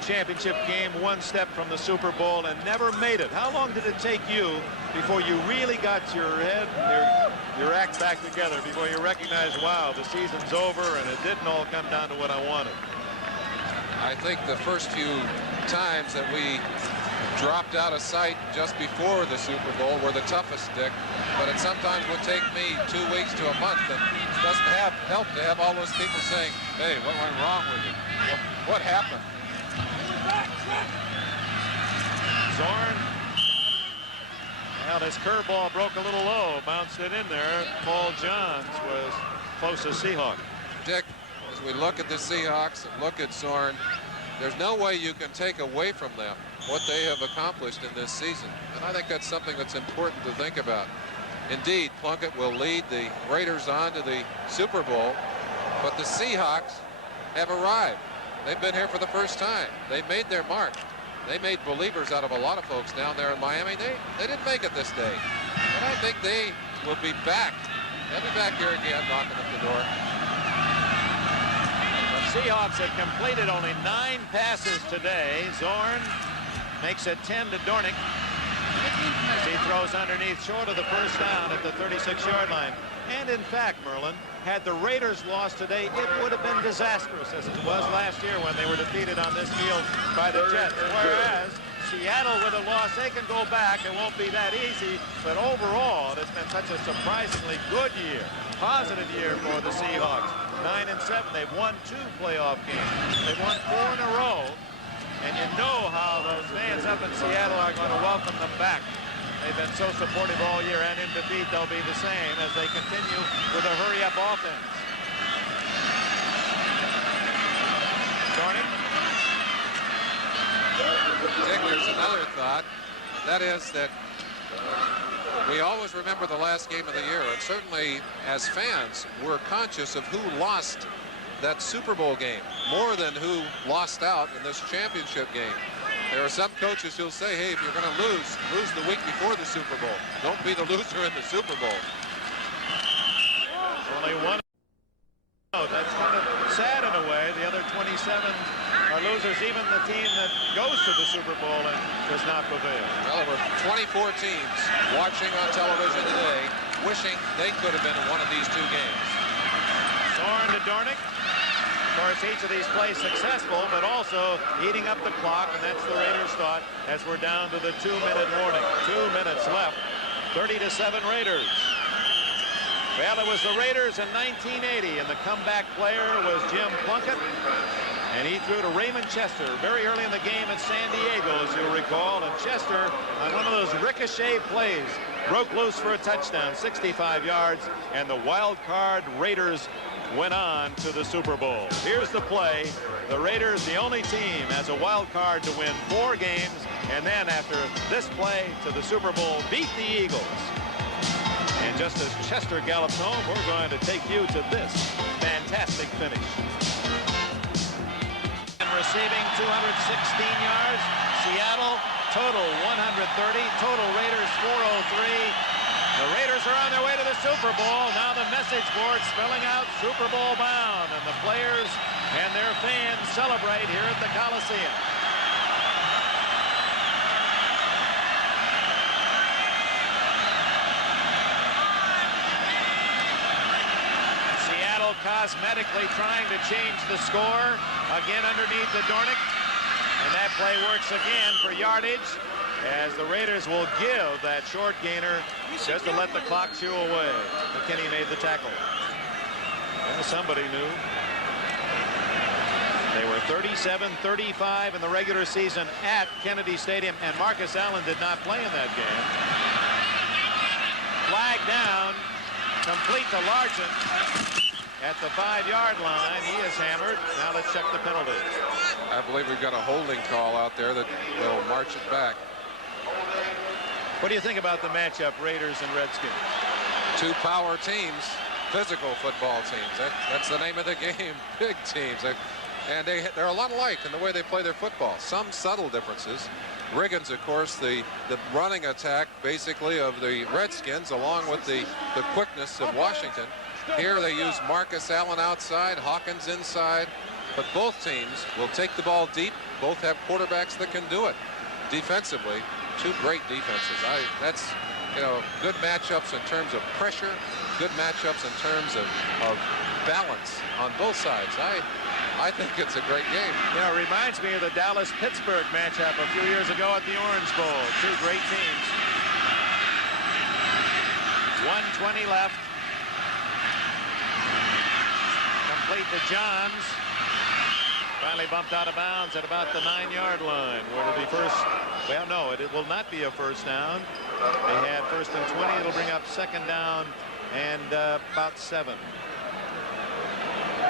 championship game 1 step from the Super Bowl and never made it. How long did it take you before you really got your head and your act back together, before you recognized, wow, the season's over and it didn't all come down to what I wanted? I think the first few times that we dropped out of sight just before the Super Bowl were the toughest, Dick. But it sometimes would take me 2 weeks to a month, and it doesn't help to have all those people saying, hey, what went wrong with you? What happened? Zorn. Well, this curveball broke a little low, bounced it in there. Paul Johns was closest Seahawk. Dick, as we look at the Seahawks, look at Zorn, there's no way you can take away from them what they have accomplished in this season. And I think that's something that's important to think about. Indeed, Plunkett will lead the Raiders on to the Super Bowl, but the Seahawks have arrived. They've been here for the first time. They've made their mark. They made believers out of a lot of folks down there in Miami. They didn't make it this day, but I think they will be back. They'll be back here again, knocking at the door. The Seahawks have completed only 9 passes today. Zorn makes it 10 to Dornick. As he throws underneath, short of the first down at the 36-yard line. And in fact, Merlin, had the Raiders lost today, it would have been disastrous, as it was last year when they were defeated on this field by the Jets. Whereas Seattle with a loss, they can go back. It won't be that easy. But overall, it's been such a surprisingly good year, positive year for the Seahawks. 9-7. They've won 2 playoff games. They've won 4 in a row. And you know how those fans up in Seattle are going to welcome them back. They've been so supportive all year, and in defeat they'll be the same as they continue with a hurry-up offense. Dornick. Dick, there's another thought. That is that we always remember the last game of the year, and certainly as fans, we're conscious of who lost that Super Bowl game more than who lost out in this championship game. There are some coaches who'll say, hey, if you're going to lose the week before the Super Bowl. Don't be the loser in the Super Bowl. Only one. Oh, that's kind of sad in a way. The other 27 are losers. Even the team that goes to the Super Bowl and does not prevail. Well, there were 24 teams watching on television today wishing they could have been in one of these 2 games. Zorn to Dornick. Of course, each of these plays successful, but also eating up the clock, and that's the Raiders' thought as we're down to the 2-minute warning. 2 minutes left. 30-7 Raiders. Well, it was the Raiders in 1980, and the comeback player was Jim Plunkett, and he threw to Raymond Chester very early in the game at San Diego, as you'll recall, and Chester, on one of those ricochet plays, broke loose for a touchdown, 65 yards, and the wild card Raiders went on to the Super Bowl. Here's the play. The Raiders, the only team, has a wild card to win 4 games, and then after this play to the Super Bowl, beat the Eagles. And just as Chester gallops home, we're going to take you to this fantastic finish. And receiving 216 yards. Seattle, total 130. Total Raiders 403. The Raiders are on their way to the Super Bowl. Now the message board spelling out Super Bowl bound, and the players and their fans celebrate here at the Coliseum. Seattle cosmetically trying to change the score. Again underneath the Dornick. And that play works again for yardage, as the Raiders will give that short gainer just to let the clock chew away. McKinney made the tackle. And somebody knew. They were 37-35 in the regular season at Kennedy Stadium, and Marcus Allen did not play in that game. Flag down, complete to Larson at the 5-yard line. He is hammered. Now let's check the penalty. I believe we've got a holding call out there that will march it back. What do you think about the matchup, Raiders and Redskins? 2 power teams, physical football teams. That's the name of the game. Big teams. And they're a lot alike in the way they play their football. Some subtle differences. Riggins, of course, the running attack, basically, of the Redskins, along with the quickness of Washington. Here they use Marcus Allen outside, Hawkins inside. But both teams will take the ball deep. Both have quarterbacks that can do it. Defensively, 2 great defenses. That's, you know, good matchups in terms of pressure, good matchups in terms of balance on both sides. I think it's a great game. You know, it reminds me of the Dallas-Pittsburgh matchup a few years ago at the Orange Bowl. 2 great teams. 1:20 left. Complete to Johns. Finally bumped out of bounds at about the 9-yard line, where it'll be first. Well, no, it will not be a first down. They had 1st and 20. It'll bring up 2nd down and about 7.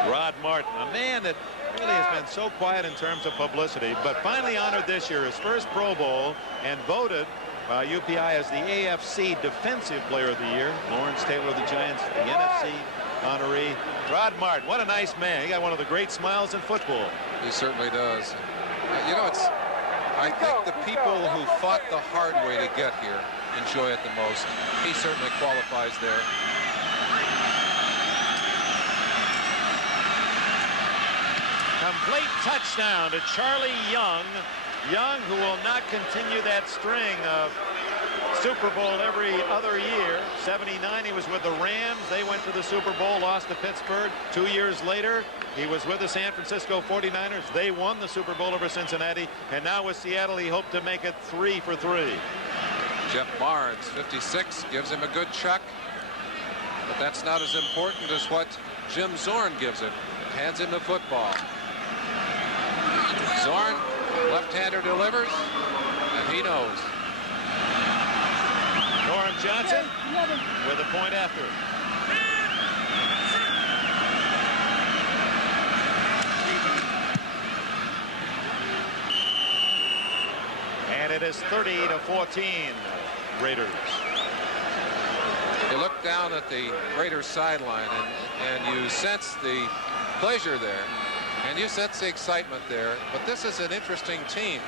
Rod Martin, a man that Really has been so quiet in terms of publicity, but finally honored this year, his first Pro Bowl, and voted by UPI as the AFC Defensive Player of the Year. Lawrence Taylor of the Giants, the NFC honoree. Rod Martin, what a nice man. He got one of the great smiles in football. He certainly does. You know, I think the people who fought the hard way to get here enjoy it the most. He certainly qualifies there. Complete touchdown to Charlie Young. Young, who will not continue that string of Super Bowl every other year. 79, he was with the Rams. They went to the Super Bowl, lost to Pittsburgh. 2 years later, he was with the San Francisco 49ers. They won the Super Bowl over Cincinnati. And now with Seattle, he hoped to make it 3 for 3. Jeff Barnes, 56, gives him a good chuck. But that's not as important as what Jim Zorn gives him. Hands him the football. Zorn, left-hander delivers, and he knows. Norm Johnson with a point after. And it is 30-14 Raiders. You look down at the Raiders sideline and you sense the pleasure there, and you sense the excitement there. But this is an interesting team.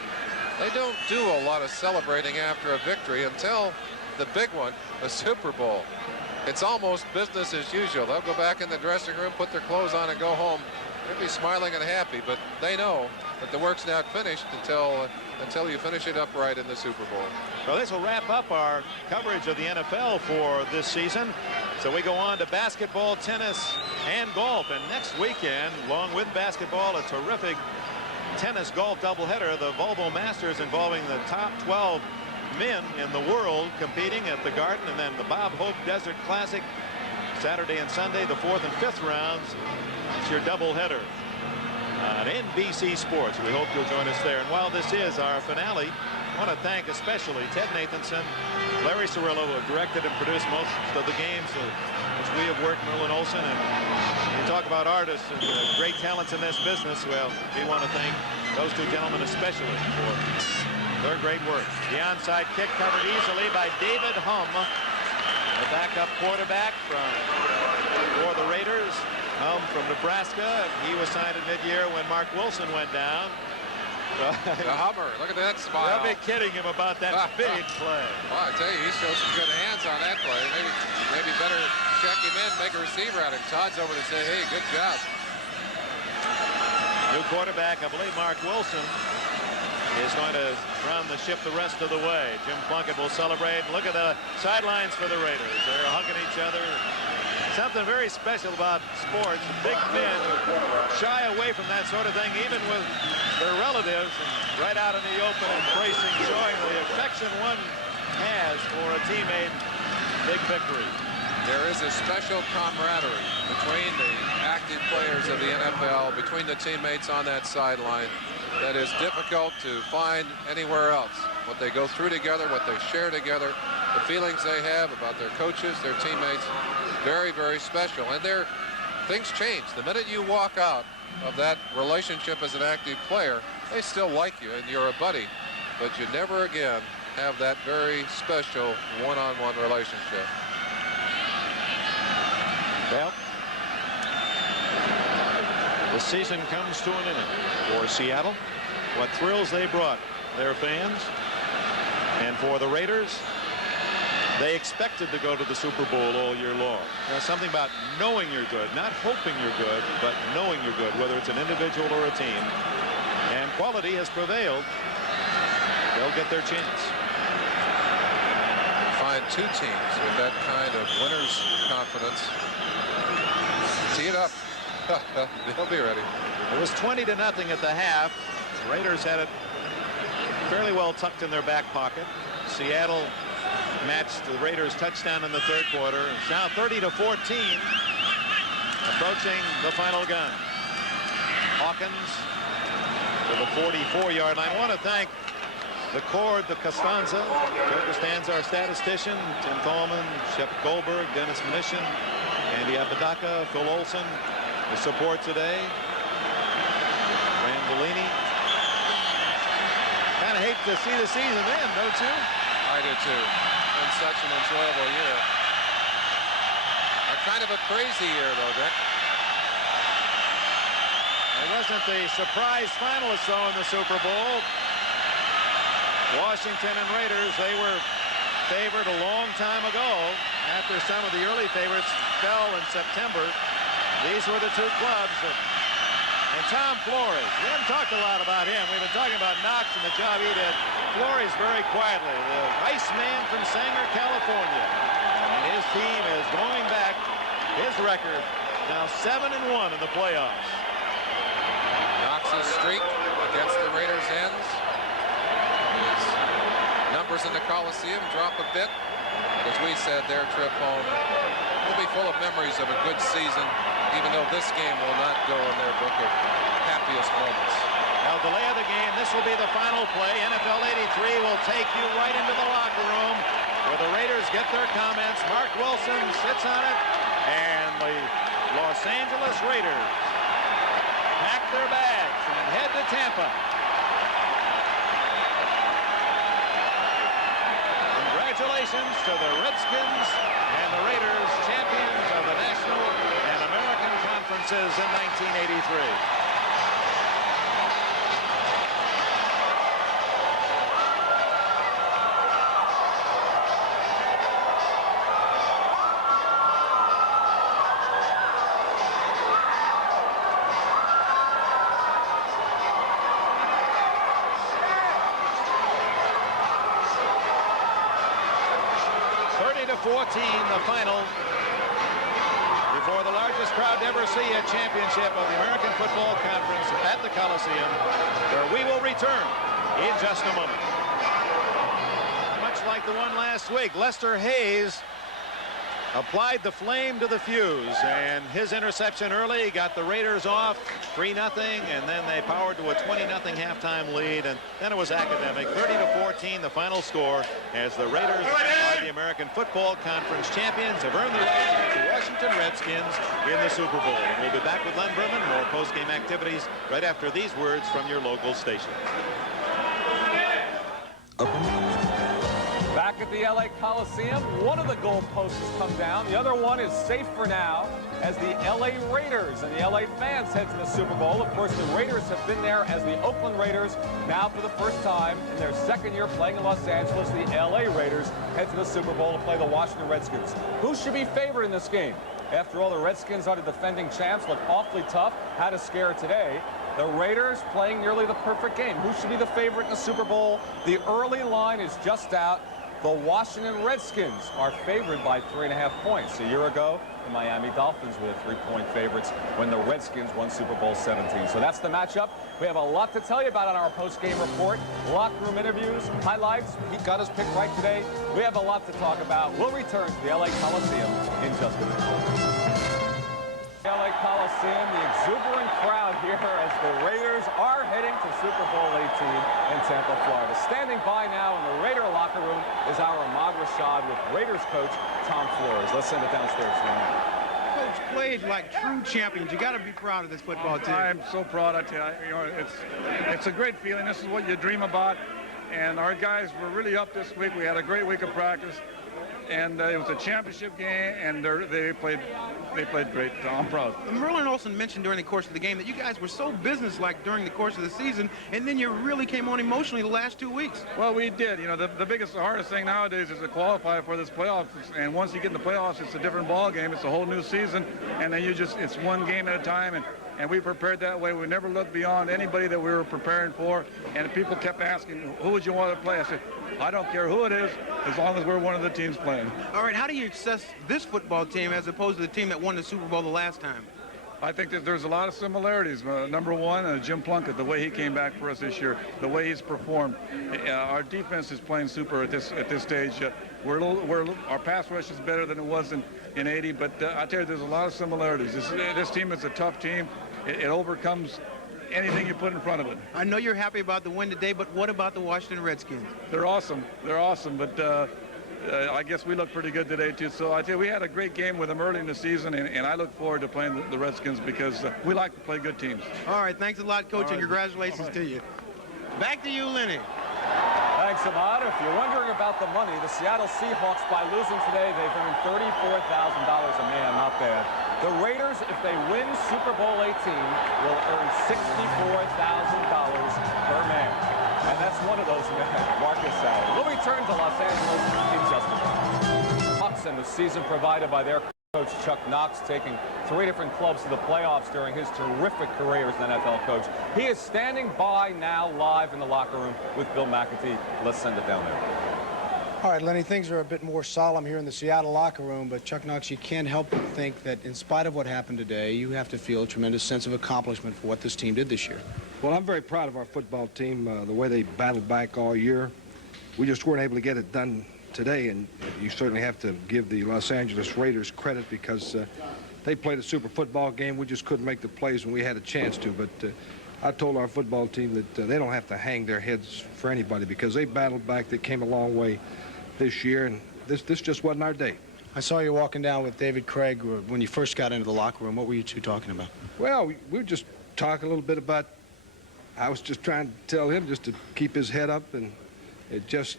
They don't do a lot of celebrating after a victory until the big one, the Super Bowl. It's almost business as usual. They'll go back in the dressing room, put their clothes on, and go home. They'll be smiling and happy, but they know that the work's not finished until you finish it up right in the Super Bowl. Well, this will wrap up our coverage of the NFL for this season. So we go on to basketball, tennis, and golf. And next weekend, along with basketball, a terrific tennis golf doubleheader, the Volvo Masters, involving the top 12 men in the world competing at the Garden, and then the Bob Hope Desert Classic Saturday and Sunday, the 4th and 5th rounds. It's your doubleheader on NBC Sports. We hope you'll join us there. And while this is our finale, I want to thank especially Ted Nathanson, Larry Cirillo, who have directed and produced most of the games which we have worked, Merlin Olsen. And you talk about artists and great talents in this business. Well, we want to thank those two gentlemen especially for their great work. The onside kick covered easily by David Hum, the backup quarterback for the Raiders. Hum from Nebraska. He was signed at mid-year when Mark Wilson went down. The Hummer, look at that smile. I'll be kidding him about that big play. Well, I tell you, he showed some good hands on that play. Maybe better check him in, make a receiver out of him. Todd's over to say, hey, good job. New quarterback, I believe Mark Wilson, is going to run the ship the rest of the way. Jim Plunkett will celebrate. Look at the sidelines for the Raiders. They're hugging each other. Something very special about sports. Big men shy away from that sort of thing, even with their relatives, and right out in the open, embracing, showing the affection one has for a teammate. Big victory. There is a special camaraderie between the active players of the NFL, between the teammates on that sideline, that is difficult to find anywhere else. What they go through together, what they share together, the feelings they have about their coaches, their teammates, very, very special. And things change. The minute you walk out of that relationship as an active player, they still like you and you're a buddy, but you never again have that very special one-on-one relationship. Well, the season comes to an end for Seattle. What thrills they brought their fans, and for the Raiders, they expected to go to the Super Bowl all year long. There's something about knowing you're good, not hoping you're good, but knowing you're good, whether it's an individual or a team. And quality has prevailed. They'll get their chance. Find two teams with that kind of winner's confidence. Tee it up. They'll be ready. It was 20-0 at the half. The Raiders had it fairly well tucked in their back pocket. Seattle matched the Raiders' touchdown in the third quarter. It's now 30-14, approaching the final gun. Hawkins to the 44-yard line. I want to thank the Cord de Costanza. Joe Costanza, our statistician. Tim Tallman, Shep Goldberg, Dennis Mnuchin, Andy Apodaca, Phil Olson. The support today. Bellini. Kind of hate to see the season end, don't you? I do too. Been such an enjoyable year. A kind of a crazy year, though, Dick. It wasn't the surprise finalists, though, in the Super Bowl. Washington and Raiders, they were favored a long time ago after some of the early favorites fell in September. These were the two clubs that, and Tom Flores, we haven't talked a lot about him. We've been talking about Knox and the job he did. Flores very quietly, the Iceman from Sanger, California. And his team is going back, his record now 7-1 in the playoffs. Knox's streak against the Raiders ends. His numbers in the Coliseum drop a bit. But as we said, their trip home will be full of memories of a good season, even though this game will not go in their book of happiest moments. Now, delay of the game. This will be the final play. NFL 83 will take you right into the locker room where the Raiders get their comments. Mark Wilson sits on it, and the Los Angeles Raiders pack their bags and head to Tampa. Congratulations to the Redskins and the Raiders, champions of the National and American Conferences in 1983. 30-14, the final, before the largest crowd to ever see a championship of the American Football Conference at the Coliseum, where we will return in just a moment. Much like the one last week, Lester Hayes applied the flame to the fuse, and his interception early got the Raiders off 3-0, and then they powered to a 20-0 halftime lead, and then it was academic. 30-14, the final score, as the Raiders are the American Football Conference champions, have earned the right to meet the Washington Redskins in the Super Bowl. And we'll be back with Len Berman, more post-game activities right after these words from your local station. Back at the LA Coliseum, one of the goalposts has come down. The other one is safe for now as the LA Raiders and the LA fans head to the Super Bowl. Of course, the Raiders have been there as the Oakland Raiders. Now, for the first time in their second year playing in Los Angeles, the LA Raiders head to the Super Bowl to play the Washington Redskins. Who should be favored in this game? After all, the Redskins are the defending champs, look awfully tough. Had a scare today. The Raiders playing nearly the perfect game. Who should be the favorite in the Super Bowl? The early line is just out. The Washington Redskins are favored by 3.5 points. A year ago, the Miami Dolphins were the 3-point favorites when the Redskins won Super Bowl 17. So that's the matchup. We have a lot to tell you about on our post-game report. Locker room interviews, highlights. He got his pick right today. We have a lot to talk about. We'll return to the LA Coliseum in just a minute. LA Coliseum, the exuberant crowd here as the Raiders are heading to Super Bowl 18 in Tampa, Florida. Standing by now in the Raider locker room is our Ahmad Rashad with Raiders coach Tom Flores. Let's send it downstairs to him. Coach played like true champions. You got to be proud of this football team. I'm so proud. I tell you, it's a great feeling. This is what you dream about. And our guys were really up this week. We had a great week of practice. And it was a championship game, and they played great. I'm proud. Merlin Olsen mentioned during the course of the game that you guys were so businesslike during the course of the season, and then you really came on emotionally the last 2 weeks. Well, we did. You know, the biggest, the hardest thing nowadays is to qualify for this playoffs. And once you get in the playoffs, it's a different ball game. It's a whole new season, and then it's one game at a time. And we prepared that way. We never looked beyond anybody that we were preparing for. And people kept asking, who would you want to play? I said, I don't care who it is, as long as we're one of the teams playing. All right, how do you assess this football team as opposed to the team that won the Super Bowl the last time? I think that there's a lot of similarities. Number one, Jim Plunkett, the way he came back for us this year, the way he's performed. Our defense is playing super at this stage. Our pass rush is better than it was in 80, but I tell you, there's a lot of similarities. This team is a tough team. It overcomes anything you put in front of it. I know you're happy about the win today, but what about the Washington Redskins? They're awesome. They're awesome, but I guess we look pretty good today, too. So I tell you, we had a great game with them early in the season, and I look forward to playing the Redskins because we like to play good teams. All right, thanks a lot, Coach, and congratulations to you. Back to you, Lenny. Thanks, Ahmad. If you're wondering about the money, the Seattle Seahawks, by losing today, they've earned $34,000 a man. Not bad. The Raiders, if they win Super Bowl 18, will earn $64,000 per man. And that's one of those men, Marcus Allen. We'll return to Los Angeles in just a moment. Hawks and the season provided by their coach Chuck Knox, taking 3 different clubs to the playoffs during his terrific career as an NFL coach. He is standing by now live in the locker room with Bill McAtee. Let's send it down there. All right, Lenny, things are a bit more solemn here in the Seattle locker room, but Chuck Knox, you can't help but think that in spite of what happened today, you have to feel a tremendous sense of accomplishment for what this team did this year. Well, I'm very proud of our football team, the way they battled back all year. We just weren't able to get it done today, and you certainly have to give the Los Angeles Raiders credit because they played a super football game. We just couldn't make the plays when we had a chance to, but I told our football team that they don't have to hang their heads for anybody because they battled back. They came a long way this year, and this just wasn't our day. I saw you walking down with David Craig when you first got into the locker room. What were you two talking about? Well, we were just talking a little bit about, I was just trying to tell him just to keep his head up, and it just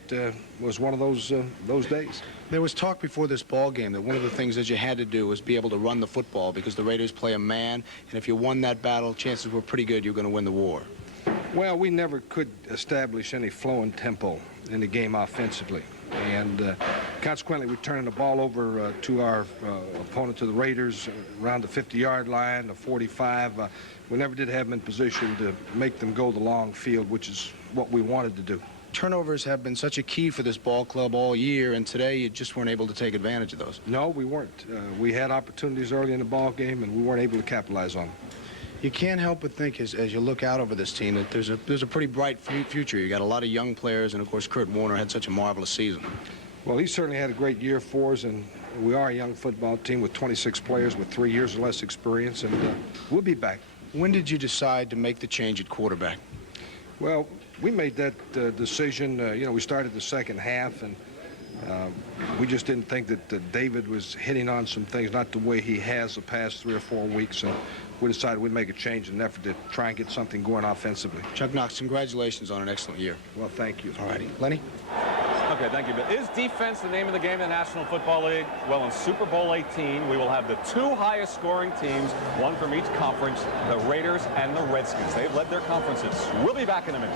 was one of those days. There was talk before this ball game that one of the things that you had to do was be able to run the football because the Raiders play a man, and if you won that battle, chances were pretty good you were going to win the war. Well, we never could establish any flow and tempo in the game offensively. And consequently, we turned the ball over to our opponent, to the Raiders, around the 50-yard line, the 45. We never did have them in position to make them go the long field, which is what we wanted to do. Turnovers have been such a key for this ball club all year, and today you just weren't able to take advantage of those. No, we weren't. We had opportunities early in the ball game, and we weren't able to capitalize on them. You can't help but think, as you look out over this team, that there's a pretty bright future. You got a lot of young players, and of course, Kurt Warner had such a marvelous season. Well, he certainly had a great year for us, and we are a young football team with 26 players with 3 years or less experience, and we'll be back. When did you decide to make the change at quarterback? Well, we made that decision. We started the second half, and we just didn't think that David was hitting on some things, not the way he has the past 3 or 4 weeks, and we decided we'd make a change in an effort to try and get something going offensively. Chuck Knox, congratulations on an excellent year. Well, thank you. All righty. Lenny? Okay, thank you. But is defense the name of the game in the National Football League? Well, in Super Bowl 18, we will have the 2 highest scoring teams, one from each conference, the Raiders and the Redskins. They've led their conferences. We'll be back in a minute.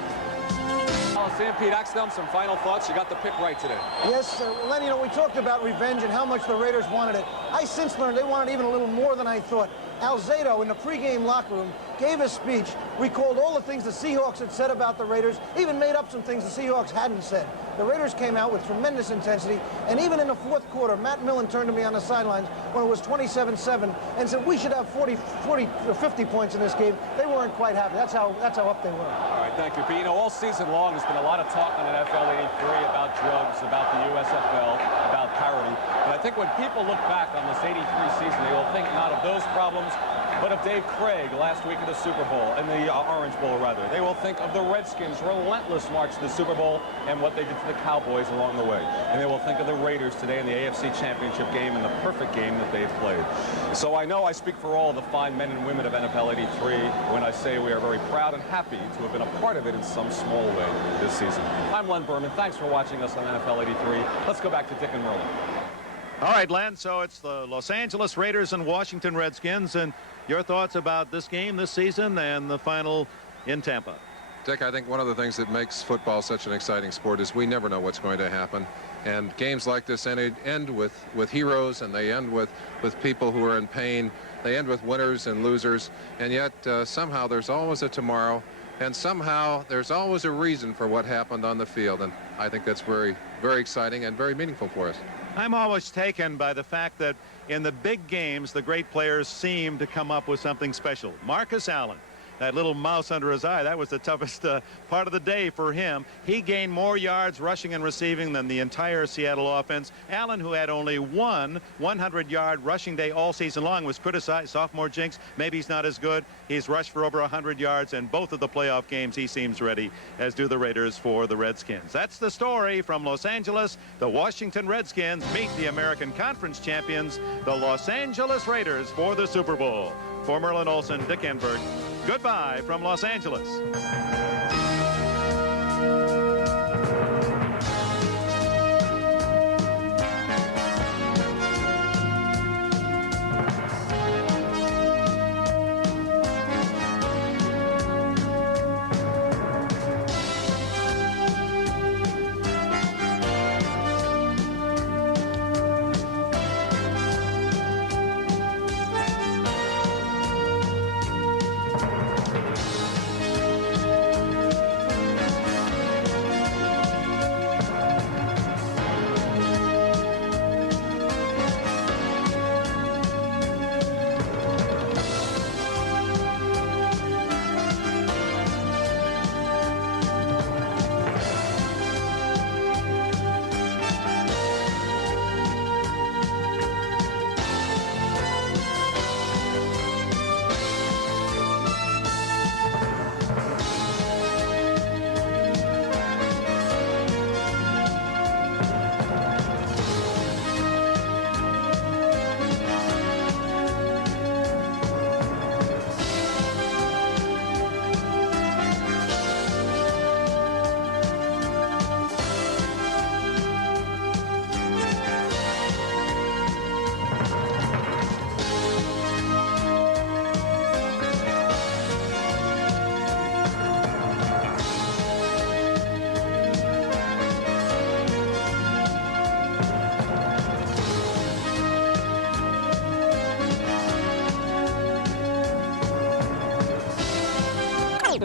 Sam Pete Axthelm, some final thoughts. You got the pick right today. Yes, Lenny, we talked about revenge and how much the Raiders wanted it. I since learned they wanted even a little more than I thought. Alzado, in the pregame locker room, gave a speech, recalled all the things the Seahawks had said about the Raiders, even made up some things the Seahawks hadn't said. The Raiders came out with tremendous intensity, and even in the fourth quarter, Matt Millen turned to me on the sidelines when it was 27-7 and said, we should have 40 or 50 points in this game. They weren't quite happy. That's how up they were. All right, thank you, Pete. All season long, there's been a lot of talk on NFL 83 about drugs, about the USFL, about parity. But I think when people look back on this 83 season, they will think not of those problems, but of Dave Craig last week in the Super Bowl, in the Orange Bowl, rather. They will think of the Redskins' relentless march to the Super Bowl and what they did to the Cowboys along the way. And they will think of the Raiders today in the AFC Championship game and the perfect game that they've played. So I know I speak for all the fine men and women of NFL 83 when I say we are very proud and happy to have been a part of it in some small way this season. I'm Len Berman. Thanks for watching us on NFL 83. Let's go back to Dick and Merlin. All right, Len, so it's the Los Angeles Raiders and Washington Redskins, and your thoughts about this game this season and the final in Tampa. Dick, I think one of the things that makes football such an exciting sport is we never know what's going to happen. And games like this end with heroes, and they end with people who are in pain. They end with winners and losers, and yet somehow there's always a tomorrow, and somehow there's always a reason for what happened on the field. And I think that's very, very exciting and very meaningful for us. I'm always taken by the fact that in the big games, the great players seem to come up with something special. Marcus Allen, that little mouse under his eye. That was the toughest part of the day for him. He gained more yards rushing and receiving than the entire Seattle offense. Allen, who had only one 100-yard rushing day all season long, was criticized. Sophomore jinx, maybe he's not as good. He's rushed for over 100 yards, and both of the playoff games he seems ready, as do the Raiders for the Redskins. That's the story from Los Angeles. The Washington Redskins meet the American Conference champions, the Los Angeles Raiders, for the Super Bowl. For Merlin Olsen, Dick Enberg, goodbye from Los Angeles.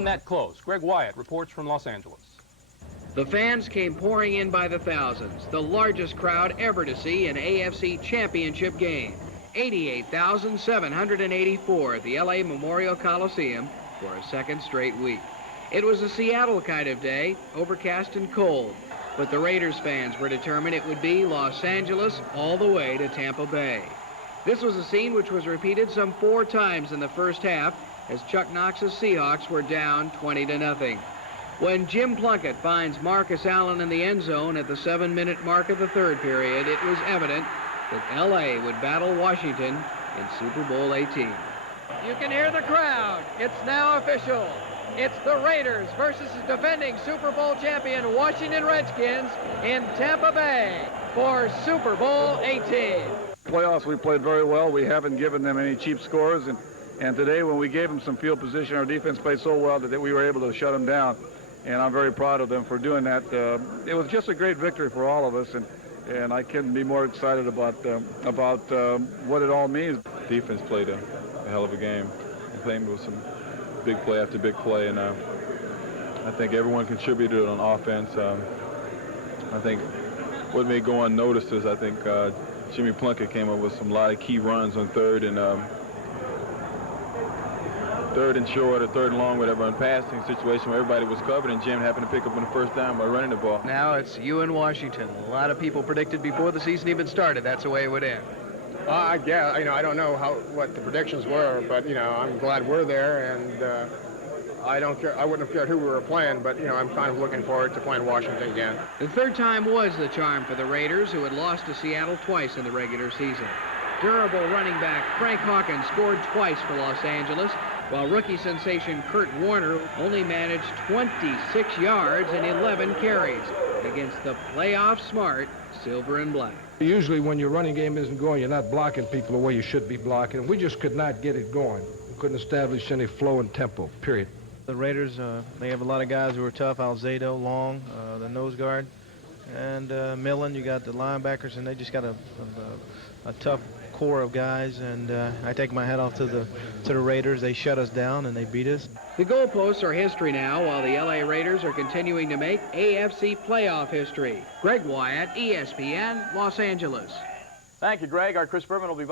That close. Greg Wyatt reports from Los Angeles. The fans came pouring in by the thousands, the largest crowd ever to see an AFC championship game. 88,784 at the LA Memorial Coliseum for a second straight week. It was a Seattle kind of day, overcast and cold, but the Raiders fans were determined it would be Los Angeles all the way to Tampa Bay. This was a scene which was repeated some 4 times in the first half, as Chuck Knox's Seahawks were down 20-0. When Jim Plunkett finds Marcus Allen in the end zone at the 7-minute mark of the third period, it was evident that L.A. would battle Washington in Super Bowl 18. You can hear the crowd. It's now official. It's the Raiders versus the defending Super Bowl champion Washington Redskins in Tampa Bay for Super Bowl 18. Playoffs, we played very well. We haven't given them any cheap scores, and today, when we gave them some field position, our defense played so well that we were able to shut them down, and I'm very proud of them for doing that. It was just a great victory for all of us, and I couldn't be more excited about what it all means. Defense played a hell of a game. I think it was some big play after big play, and I think everyone contributed on offense. I think what made go unnoticed is I think Jimmy Plunkett came up with a lot of key runs on third and short or third and long, whatever, in passing situation where everybody was covered, and Jim happened to pick up on the first down by running the ball. Now it's you in Washington. A lot of people predicted before the season even started that's the way it would end. I guess, I don't know what the predictions were, but I'm glad we're there, and I don't care. I wouldn't have cared who we were playing, but I'm kind of looking forward to playing Washington again. The third time was the charm for the Raiders, who had lost to Seattle twice in the regular season. Durable running back Frank Hawkins scored twice for Los Angeles, while rookie sensation Kurt Warner only managed 26 yards and 11 carries against the playoff smart Silver and Black. Usually when your running game isn't going, you're not blocking people the way you should be blocking. We just could not get it going. We couldn't establish any flow and tempo, period. The Raiders, they have a lot of guys who are tough. Alzado, Long, the nose guard, and Millen. You got the linebackers, and they just got a tough core of guys, and I take my hat off to the Raiders. They shut us down and they beat us. The goalposts are history now, while the LA Raiders are continuing to make AFC playoff history. Greg Wyatt, ESPN, Los Angeles. Thank you, Greg. Our Chris Berman will be back.